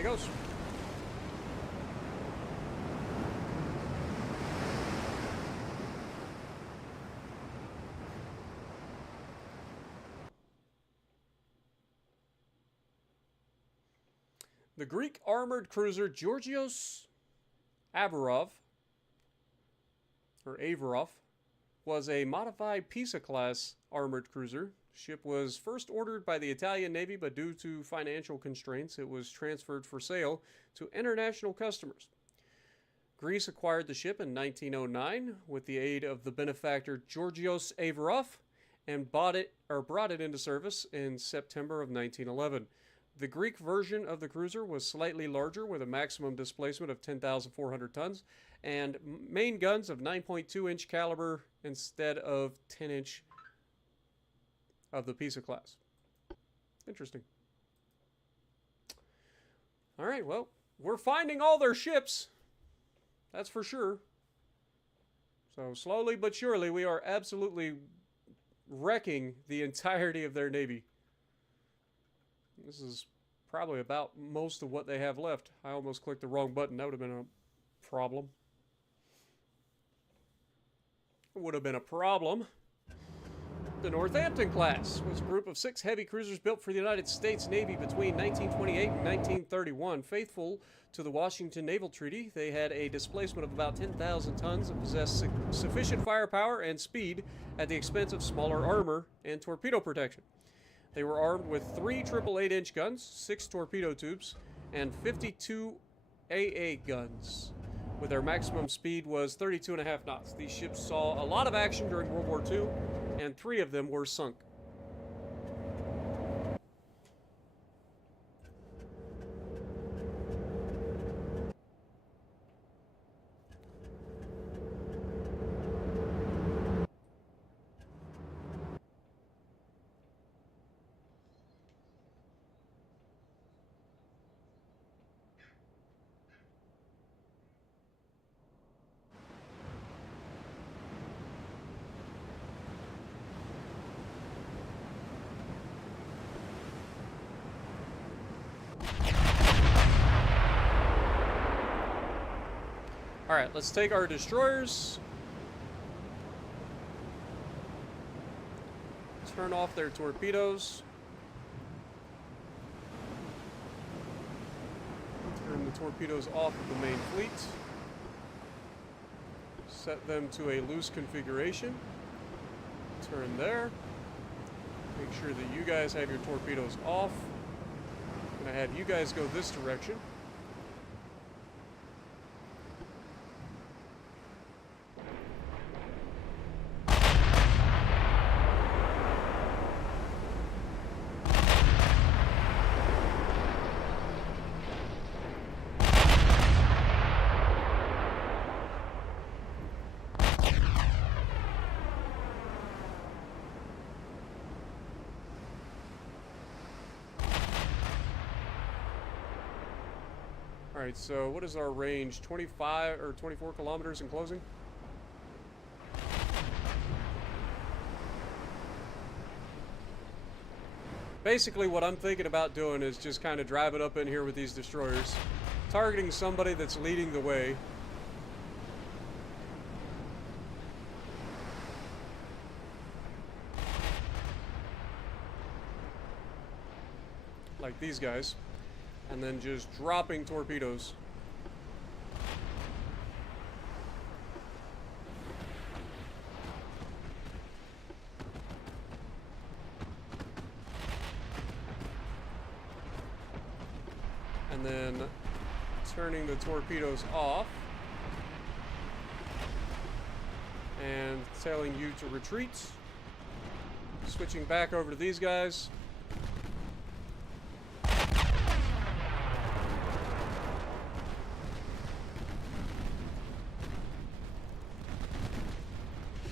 Goes. The Greek armored cruiser Georgios Averov, or Averov, was a modified Pisa-class armored cruiser. Ship was first ordered by the Italian Navy, but due to financial constraints, it was transferred for sale to international customers. Greece acquired the ship in 1909 with the aid of the benefactor Georgios Averov and brought it into service in September of 1911. The Greek version of the cruiser was slightly larger with a maximum displacement of 10,400 tons and main guns of 9.2-inch caliber instead of 10-inch of the Pisa class. Interesting. All right, well, we're finding all their ships. That's for sure. So slowly but surely, we are absolutely wrecking the entirety of their navy. This is probably about most of what they have left. I almost clicked the wrong button. That would have been a problem. It would have been a problem. The Northampton class was a group of 6 heavy cruisers built for the United States Navy between 1928 and 1931. Faithful to the Washington Naval Treaty, they had a displacement of about 10,000 tons and possessed sufficient firepower and speed at the expense of smaller armor and torpedo protection. They were armed with 3 888-inch guns, 6 torpedo tubes, and 52 AA guns, with their maximum speed was 32.5 knots. These ships saw a lot of action during World War II, and 3 of them were sunk. Alright, let's take our destroyers. Turn off their torpedoes. Turn the torpedoes off of the main fleet. Set them to a loose configuration. Turn there. Make sure that you guys have your torpedoes off. I'm going to have you guys go this direction. Alright, so what is our range? 25 or 24 kilometers in closing? Basically, what I'm thinking about doing is just kind of driving up in here with these destroyers, targeting somebody that's leading the way. Like these guys. And then just dropping torpedoes. And then turning the torpedoes off. And telling you to retreat. Switching back over to these guys.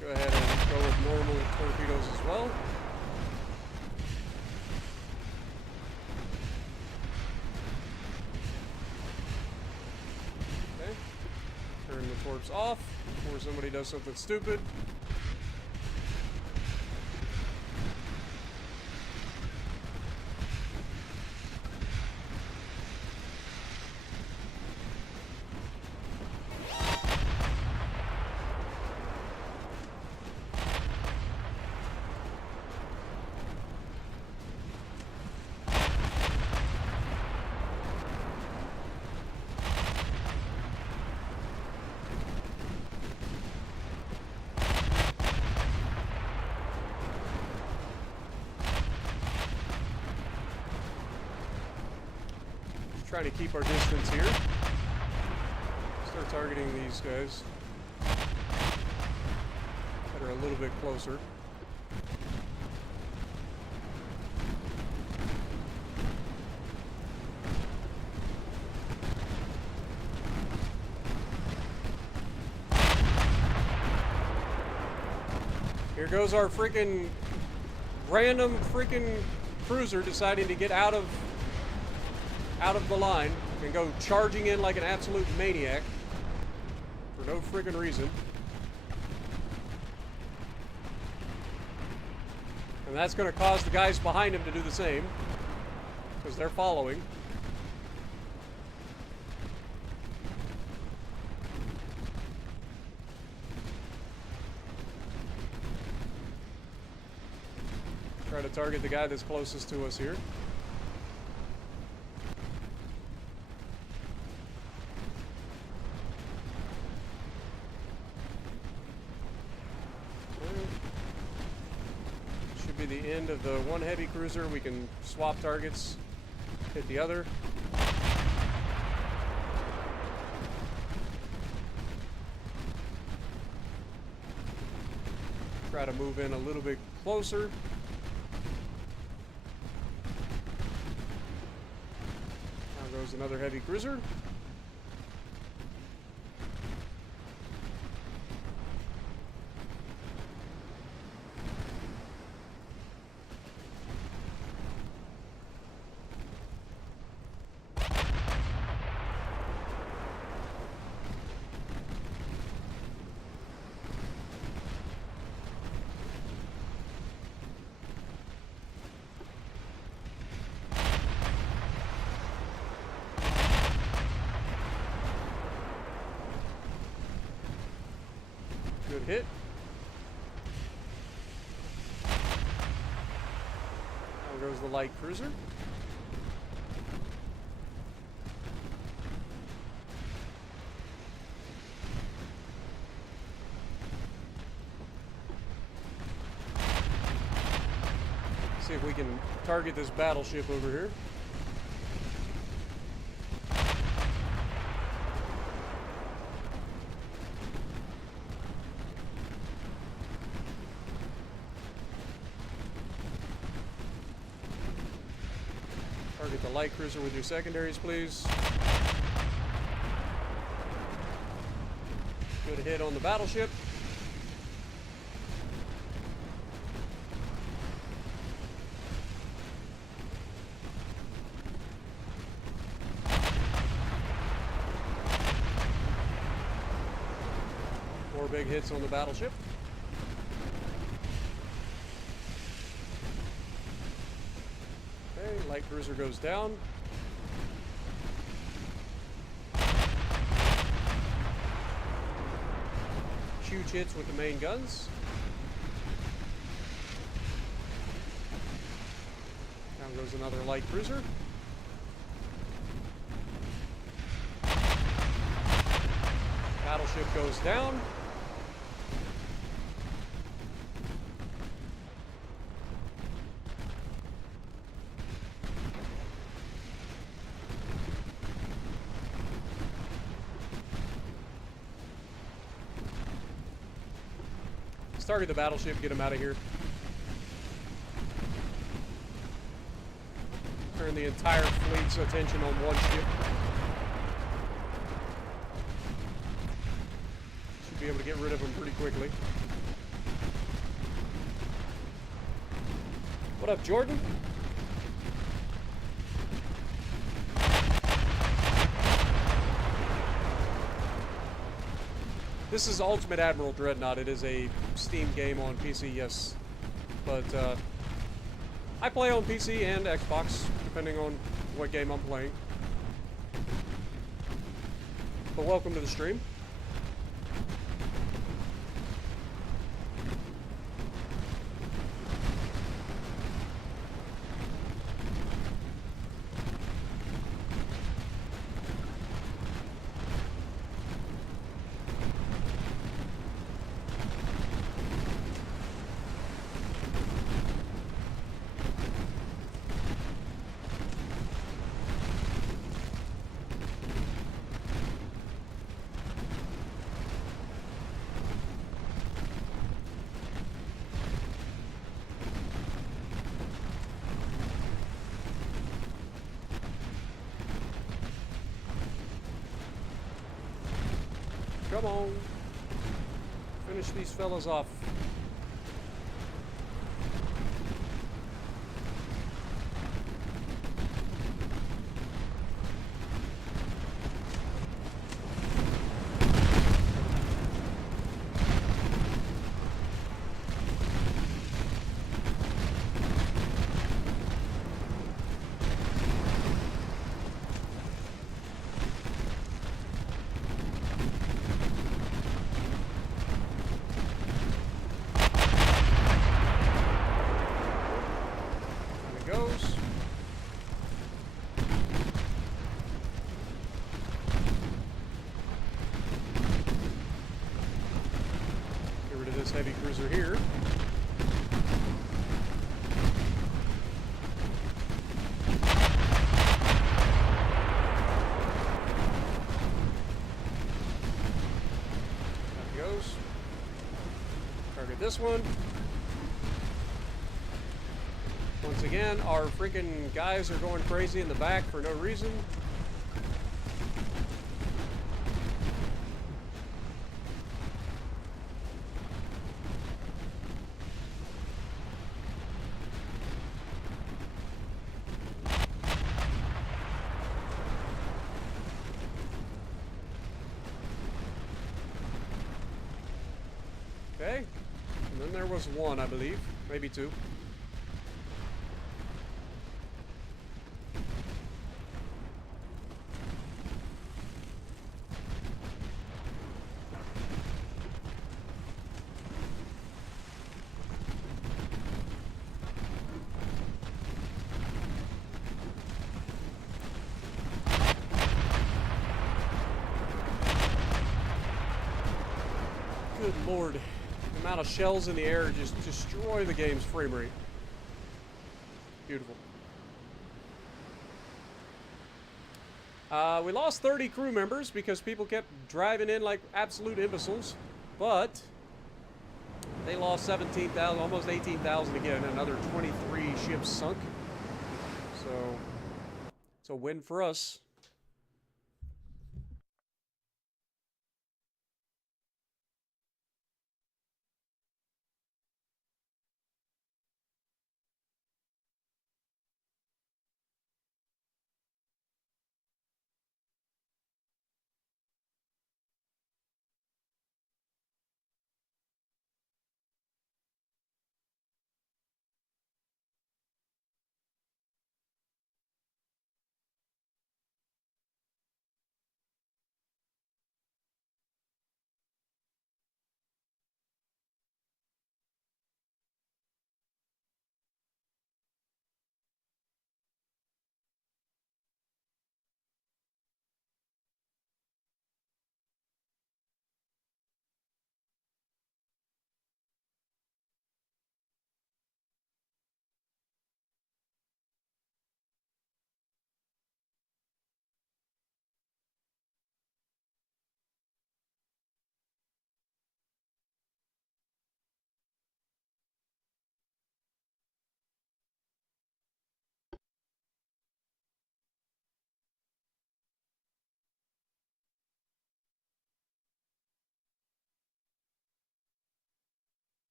Go ahead and go with normal torpedoes as well. Okay. Turn the torps off before somebody does something stupid. Trying to keep our distance here. Start targeting these guys that are a little bit closer. Here goes our freaking random freaking cruiser deciding to get out of the line and go charging in like an absolute maniac for no friggin' reason. And that's going to cause the guys behind him to do the same because they're following. Try to target the guy that's closest to us here. The end of the one heavy cruiser, we can swap targets, hit the other. Try to move in a little bit closer. Now goes another heavy cruiser. Good hit. goes the light cruiser. See if we can target this battleship over here. Target the light cruiser with your secondaries, please. Good hit on the battleship. Four big hits on the battleship. Okay, light cruiser goes down. Huge hits with the main guns. Down goes another light cruiser. Battleship goes down. Let's target the battleship, get him out of here. Turn the entire fleet's attention on one ship. Should be able to get rid of him pretty quickly. What up, Jordan? This is Ultimate Admiral Dreadnought. It is a Steam game on PC, yes. But I play on PC and Xbox, depending on what game I'm playing. But welcome to the stream. Come on. Finish these fellas off. Heavy cruiser here. That goes. Target this one. Once again, our freaking guys are going crazy in the back for no reason. Okay, and then there was one, I believe, maybe two. lord. The amount of shells in the air just destroy the game's frame rate. Beautiful. We lost 30 crew members because people kept driving in like absolute imbeciles. But they lost 17,000, almost 18,000 again. Another 23 ships sunk. So it's a win for us.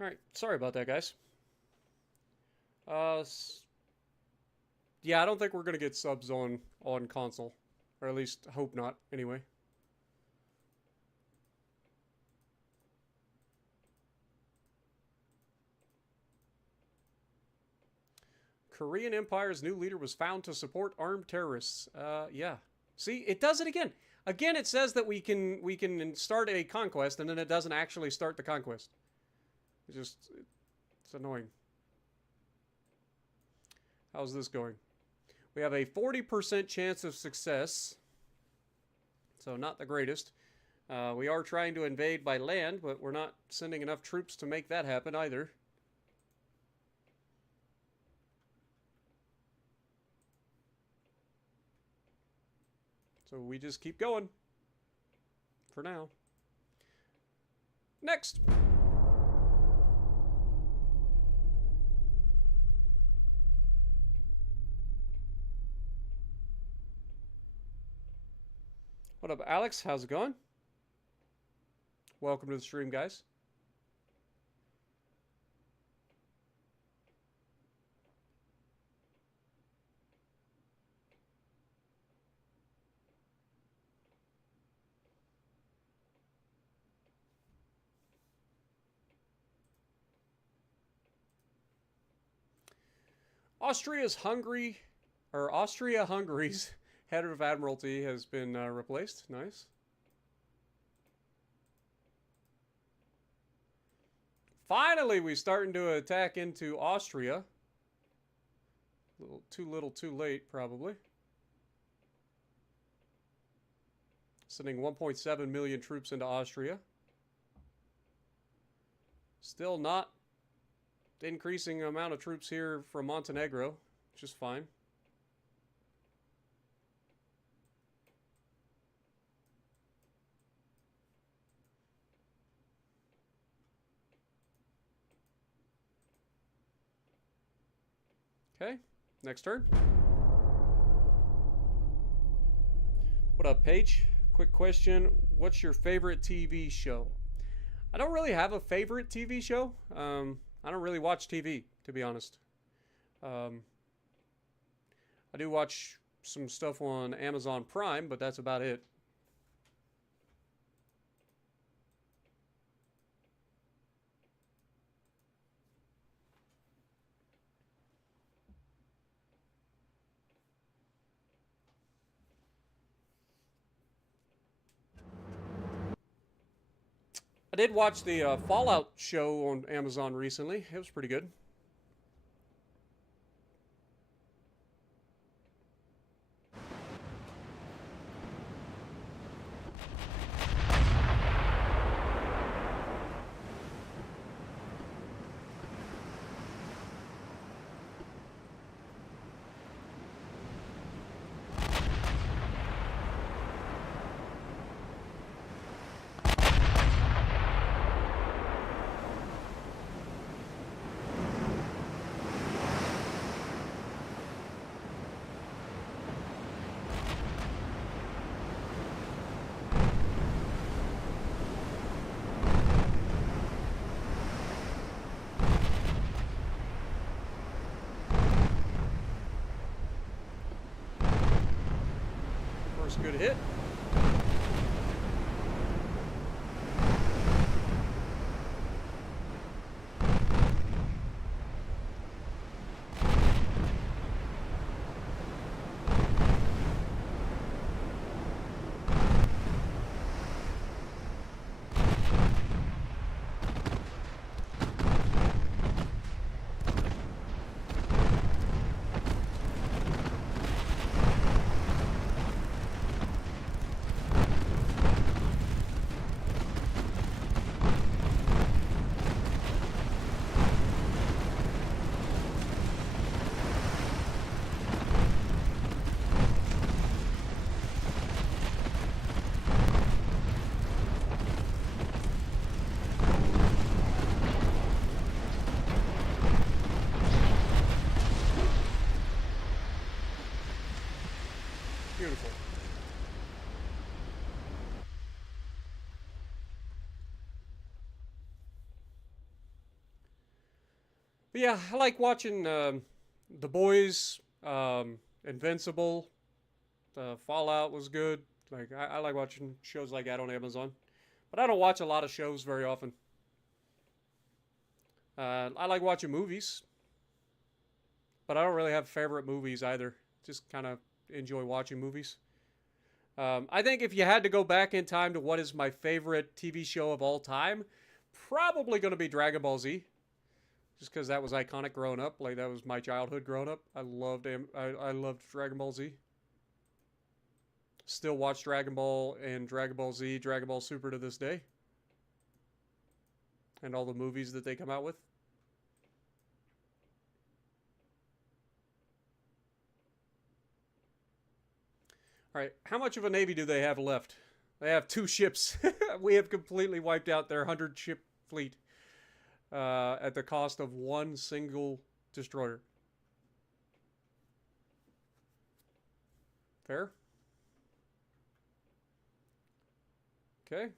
Alright, sorry about that, guys. Yeah, I don't think we're gonna get subs on console. Or at least, hope not, anyway. Korean Empire's new leader was found to support armed terrorists. Yeah. See, it does it again. Again, it says that we can start a conquest, and then it doesn't actually start the conquest. It's annoying. How's this going? We have a 40% chance of success. So not the greatest. We are trying to invade by land, but we're not sending enough troops to make that happen either. So we just keep going. For now. Next! What up, Alex? How's it going? Welcome to the stream, guys. Austria-Hungary's head of Admiralty has been replaced. Nice. Finally, we're starting to attack into Austria. Little too late, probably. Sending 1.7 million troops into Austria. Still not increasing amount of troops here from Montenegro, which is fine. Okay, next turn. What up, Paige? Quick question. What's your favorite TV show? I don't really have a favorite TV show. I don't really watch TV, to be honest. I do watch some stuff on Amazon Prime, but that's about it. I did watch the Fallout show on Amazon recently. It was pretty good. First good hit. Beautiful. But yeah, I like watching The Boys, Invincible, Fallout was good. Like I like watching shows like that on Amazon, but I don't watch a lot of shows very often. I like watching movies, but I don't really have favorite movies either. Just kind of enjoy watching movies. I think if you had to go back in time to what is my favorite TV show of all time, probably going to be Dragon Ball Z. Just because that was iconic growing up. Like, that was my childhood growing up. I loved Dragon Ball Z. Still watch Dragon Ball and Dragon Ball Z, Dragon Ball Super to this day. And all the movies that they come out with. Alright, how much of a navy do they have left? They have 2 ships. We have completely wiped out their 100-ship fleet. At the cost of 1 single destroyer. Fair? Okay.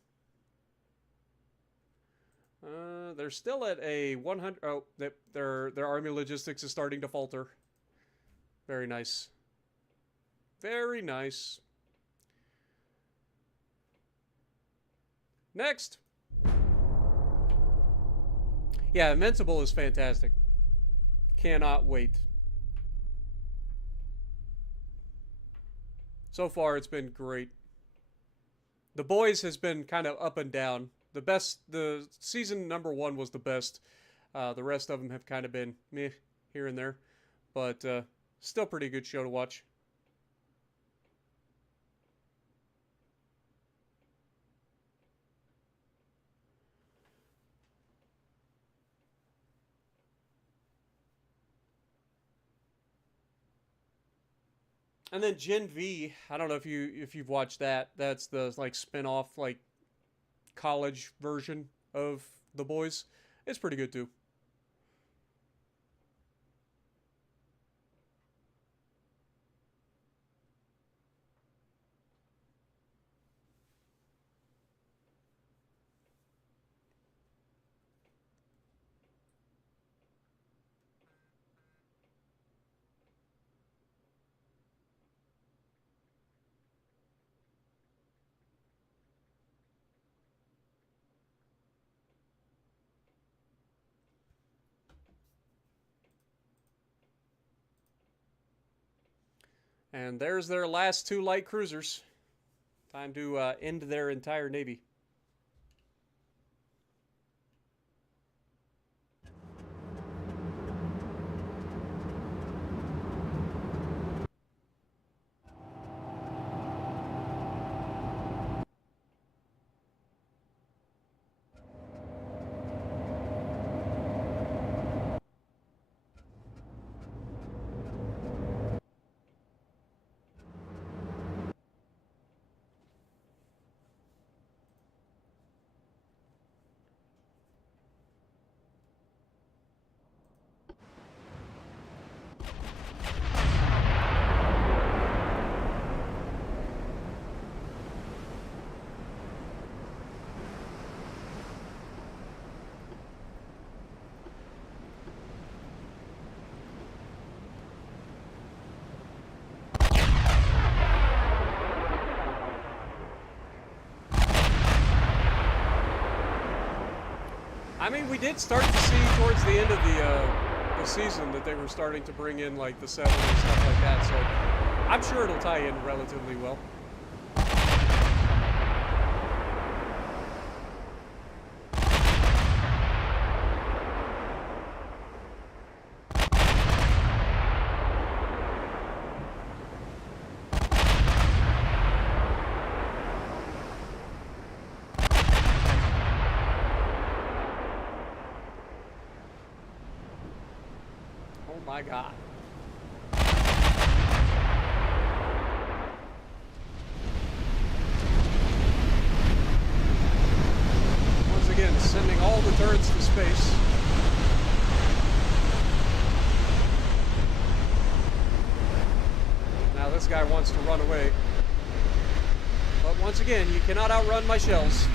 They're still at a 100. Oh, their army logistics is starting to falter. Very nice. Very nice. Next. Yeah, Invincible is fantastic. Cannot wait. So far, it's been great. The Boys has been kind of up and down. The season number 1 was the best. The rest of them have kind of been meh here and there, but still pretty good show to watch. And then Gen V, I don't know if you've watched that. That's the like spin-off like college version of The Boys. It's pretty good too. And there's their last 2 light cruisers. Time to end their entire navy. I mean, we did start to see towards the end of the season that they were starting to bring in like the 7 and stuff like that, so I'm sure it'll tie in relatively well. Oh my god. Once again, sending all the turrets to space. Now this guy wants to run away. But once again, you cannot outrun my shells.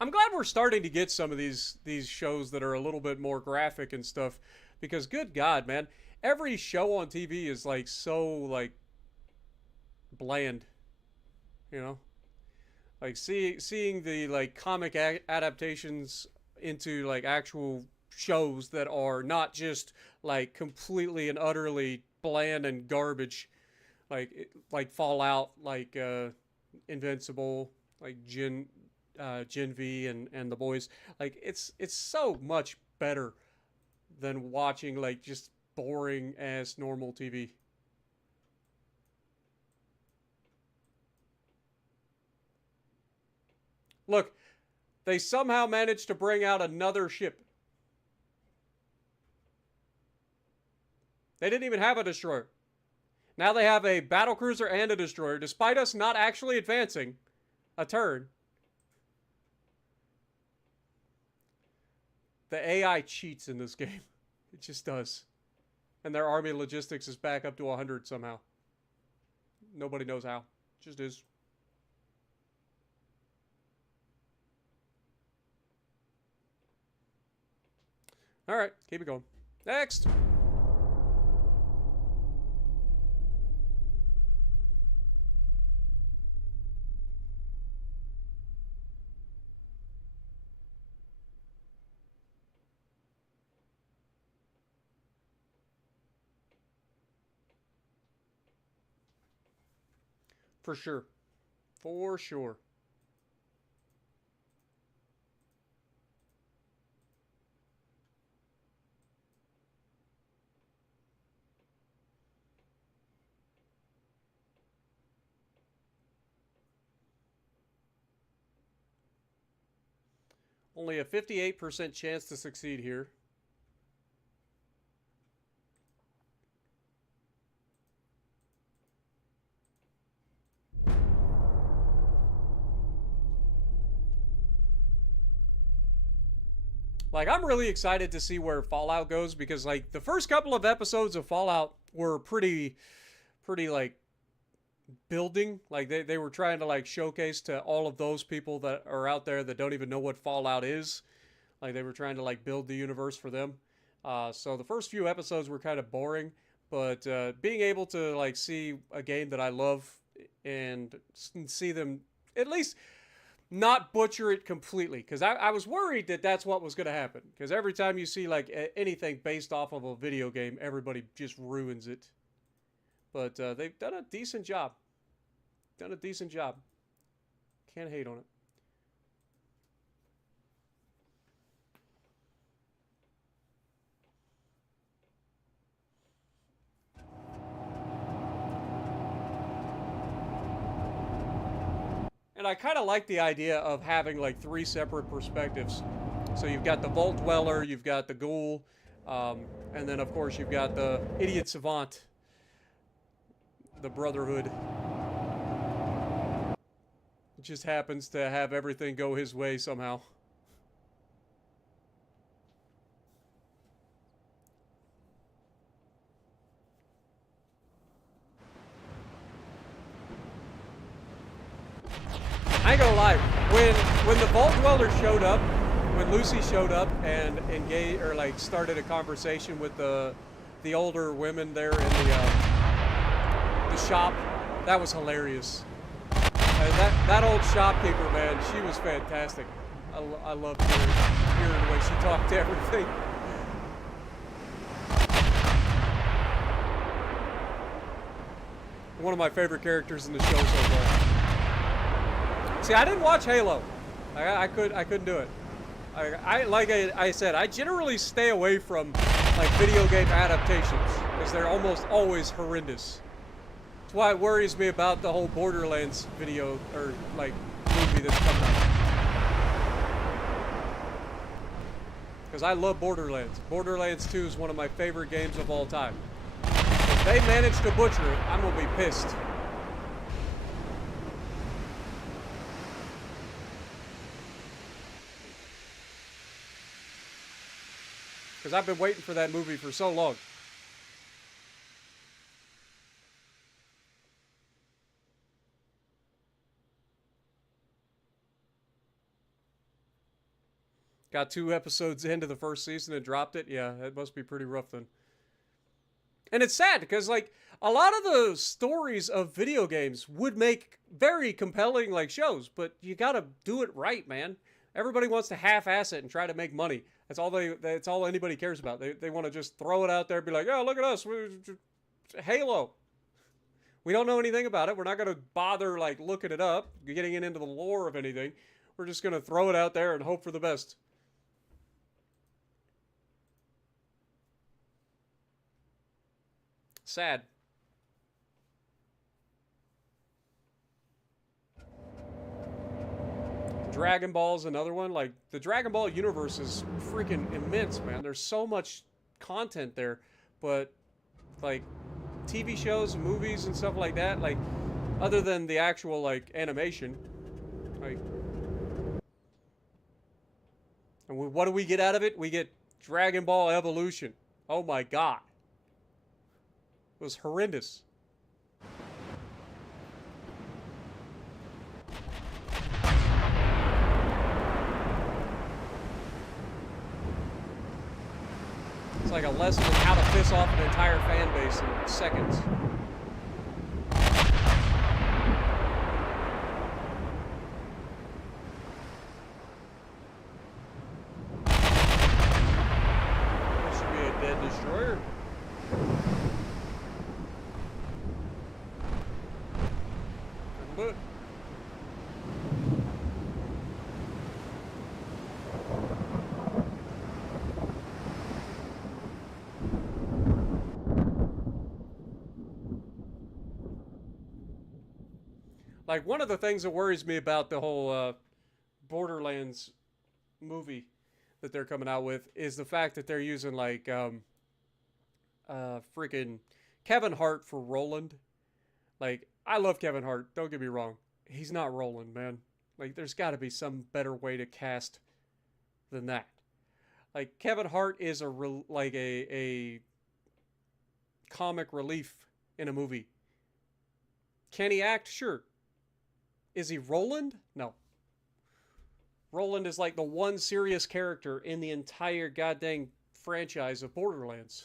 I'm glad we're starting to get some of these shows that are a little bit more graphic and stuff, because good God, man, every show on TV is like so like bland, you know? Like seeing the like comic adaptations into like actual shows that are not just like completely and utterly bland and garbage, like Fallout, like Invincible, like Gen V and the boys. Like it's so much better than watching like just boring ass normal TV. Look, they somehow managed to bring out another ship. They didn't even have a destroyer. Now they have a battlecruiser and a destroyer, despite us not actually advancing a turn. The AI cheats in this game. It just does. And their army logistics is back up to 100 somehow. Nobody knows how. It just is. Alright, keep it going. Next! For sure. For sure. Only a 58% chance to succeed here. Like, I'm really excited to see where Fallout goes, because, like, the first couple of episodes of Fallout were pretty, like, building. Like, they were trying to, like, showcase to all of those people that are out there that don't even know what Fallout is. Like, they were trying to, like, build the universe for them. So the first few episodes were kind of boring, but being able to, like, see a game that I love and see them at least not butcher it completely, because I was worried that that's what was going to happen, because every time you see like anything based off of a video game, everybody just ruins it. But they've done a decent job. Can't hate on it. And I kind of like the idea of having like 3 separate perspectives. So you've got the Vault Dweller, you've got the Ghoul, and then of course you've got the Idiot Savant, the Brotherhood. It just happens to have everything go his way somehow. I ain't gonna lie. When the Vault Dweller showed up, when Lucy showed up and engaged or like started a conversation with the older women there in the shop, that was hilarious. That old shopkeeper, man, she was fantastic. I loved hearing the way she talked to everything. One of my favorite characters in the show so far. See, I didn't watch Halo. I couldn't do it. Like I said, I generally stay away from like video game adaptations because they're almost always horrendous. That's why it worries me about the whole Borderlands video or like movie that's coming out. Because I love Borderlands. Borderlands 2 is one of my favorite games of all time. If they manage to butcher it, I'm gonna be pissed. Because I've been waiting for that movie for so long. Got 2 episodes into the first season and dropped it. Yeah, it must be pretty rough then. And it's sad because, like, a lot of the stories of video games would make very compelling, like, shows. But you gotta do it right, man. Everybody wants to half-ass it and try to make money. That's all anybody cares about. They want to just throw it out there and be like, oh, look at us. Halo. We don't know anything about it. We're not going to bother, like, looking it up, getting it into the lore of anything. We're just going to throw it out there and hope for the best. Sad. Dragon Ball's another one. Like, the Dragon Ball universe is freaking immense, man. There's so much content there. But, like, TV shows, movies, and stuff like that, like, other than the actual, like, animation, like, and what do we get out of it? We get Dragon Ball Evolution. Oh my god. It was horrendous. It's like a lesson in how to piss off an entire fan base in seconds. This should be a dead destroyer. But like, one of the things that worries me about the whole Borderlands movie that they're coming out with is the fact that they're using, like, freaking Kevin Hart for Roland. Like, I love Kevin Hart, don't get me wrong. He's not Roland, man. Like, there's got to be some better way to cast than that. Like, Kevin Hart is a comic relief in a movie. Can he act? Sure. Is he Roland? No. Roland is like the one serious character in the entire goddamn franchise of Borderlands.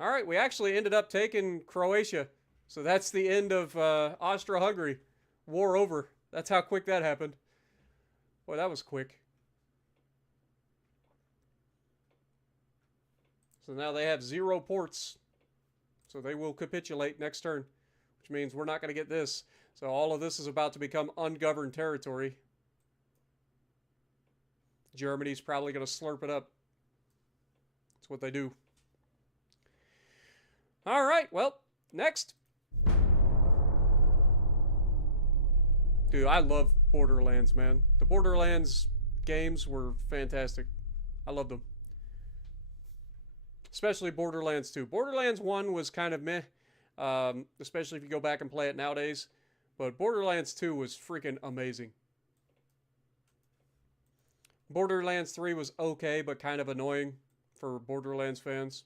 All right, we actually ended up taking Croatia. So that's the end of Austro-Hungary. War over. That's how quick that happened. Boy, that was quick. So now they have 0 ports. So they will capitulate next turn, which means we're not going to get this. So all of this is about to become ungoverned territory. Germany's probably going to slurp it up. That's what they do. All right, well, next. Dude, I love Borderlands, man. The Borderlands games were fantastic. I loved them. Especially Borderlands 2. Borderlands 1 was kind of meh, especially if you go back and play it nowadays. But Borderlands 2 was freaking amazing. Borderlands 3 was okay, but kind of annoying for Borderlands fans.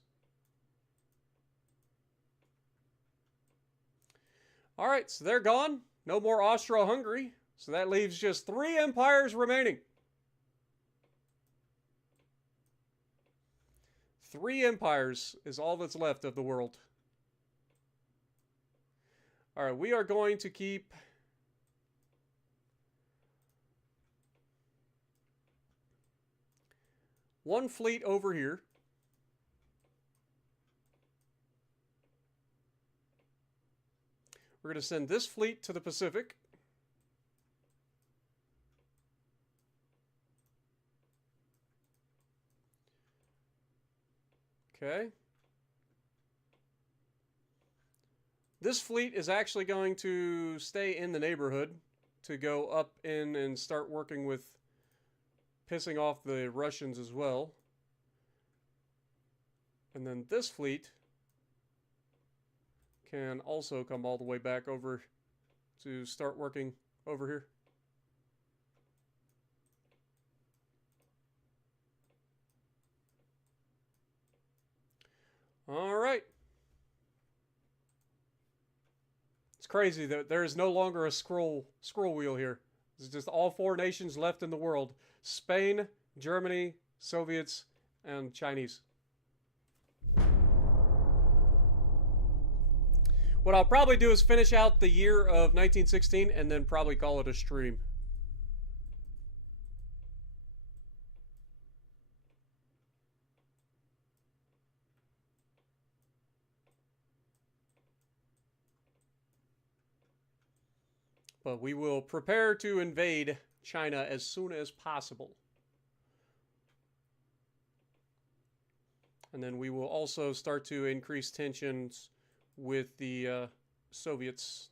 All right, so they're gone. No more Austro-Hungary. So that leaves just 3 empires remaining. 3 empires is all that's left of the world. All right, we are going to keep one fleet over here. We're going to send this fleet to the Pacific. Okay. This fleet is actually going to stay in the neighborhood to go up in and start working with pissing off the Russians as well. And then this fleet can also come all the way back over to start working over here. All right. It's crazy that there is no longer a scroll wheel here. It's just all 4 nations left in the world: Spain, Germany, Soviets, and Chinese. What I'll probably do is finish out the year of 1916 and then probably call it a stream. But we will prepare to invade China as soon as possible. And then we will also start to increase tensions with the Soviets.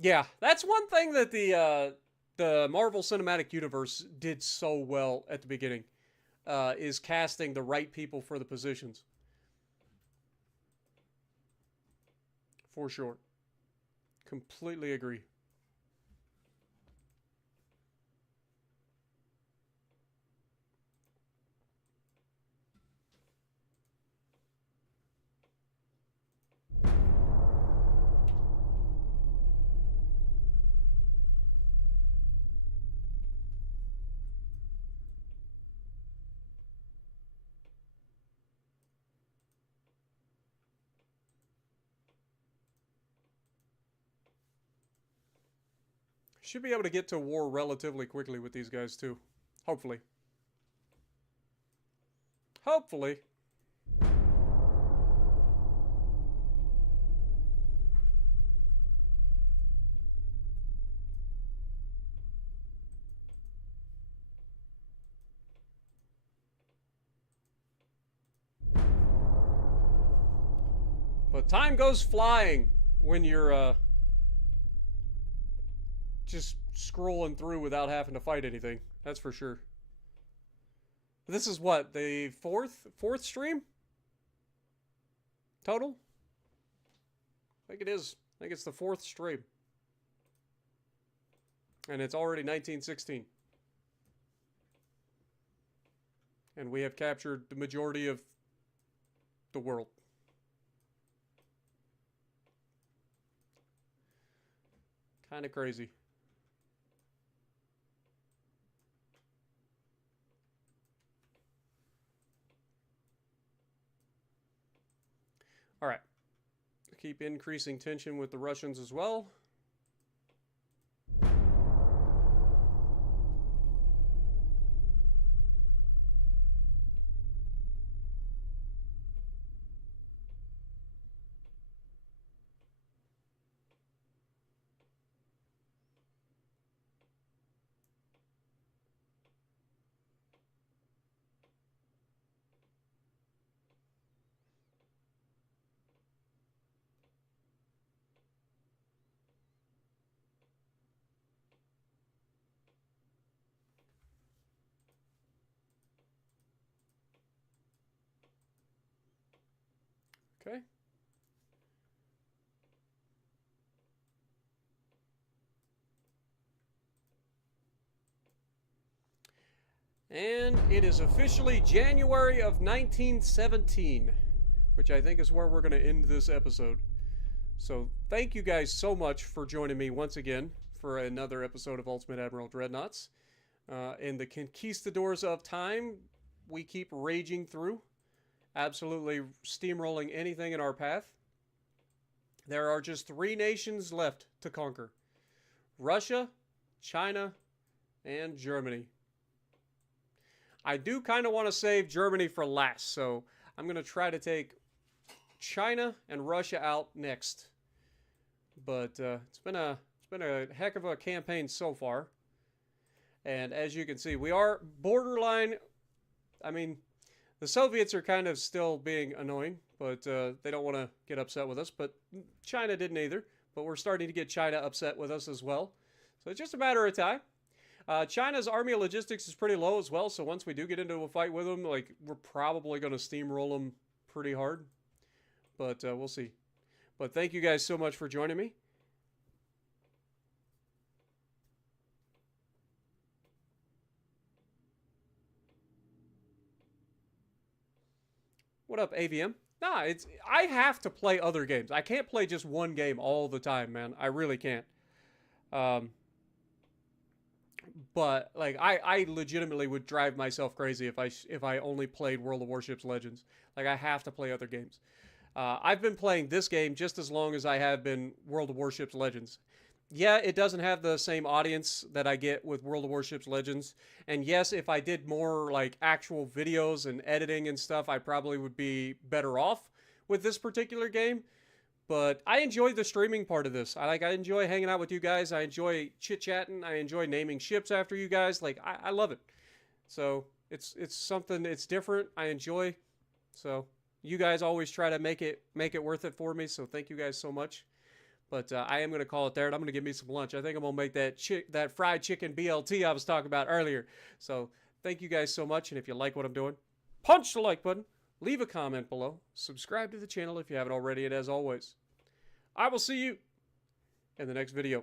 Yeah, that's one thing that the Marvel Cinematic Universe did so well at the beginning, is casting the right people for the positions. For sure. Completely agree. Should be able to get to war relatively quickly with these guys too. Hopefully. Hopefully. But time goes flying when you're just scrolling through without having to fight anything. That's for sure. This is what, the fourth stream? Total? I think it is. I think it's the 4th stream. And it's already 1916. And we have captured the majority of the world. Kind of crazy. All right. Keep increasing tension with the Russians as well. Okay. And it is officially January of 1917, which I think is where we're going to end this episode. So thank you guys so much for joining me once again for another episode of Ultimate Admiral Dreadnoughts. In the Conquistadors of time, we keep raging through, absolutely steamrolling anything in our path. There are just 3 nations left to conquer: Russia, China, and Germany. I do kind of want to save Germany for last, so I'm going to try to take China and Russia out next. But it's been a heck of a campaign so far. And as you can see, we are borderline. I mean, the Soviets are kind of still being annoying, but they don't want to get upset with us. But China didn't either. But we're starting to get China upset with us as well. So it's just a matter of time. China's army logistics is pretty low as well. So once we do get into a fight with them, like, we're probably going to steamroll them pretty hard. But we'll see. But thank you guys so much for joining me. What up, AVM? Nah, I have to play other games. I can't play just one game all the time, man. I really can't. But like I legitimately would drive myself crazy if I only played World of Warships Legends. Like, I have to play other games. I've been playing this game just as long as I have been World of Warships Legends. Yeah, it doesn't have the same audience that I get with World of Warships Legends. And yes, if I did more like actual videos and editing and stuff, I probably would be better off with this particular game. But I enjoy the streaming part of this. I enjoy hanging out with you guys. I enjoy chit-chatting. I enjoy naming ships after you guys. Like, I love it. So it's something, it's different. I enjoy. So you guys always try to make it worth it for me. So thank you guys so much. But I am going to call it there, and I'm going to give me some lunch. I think I'm going to make that fried chicken BLT I was talking about earlier. So thank you guys so much, and if you like what I'm doing, punch the like button, leave a comment below, subscribe to the channel if you haven't already, and as always, I will see you in the next video.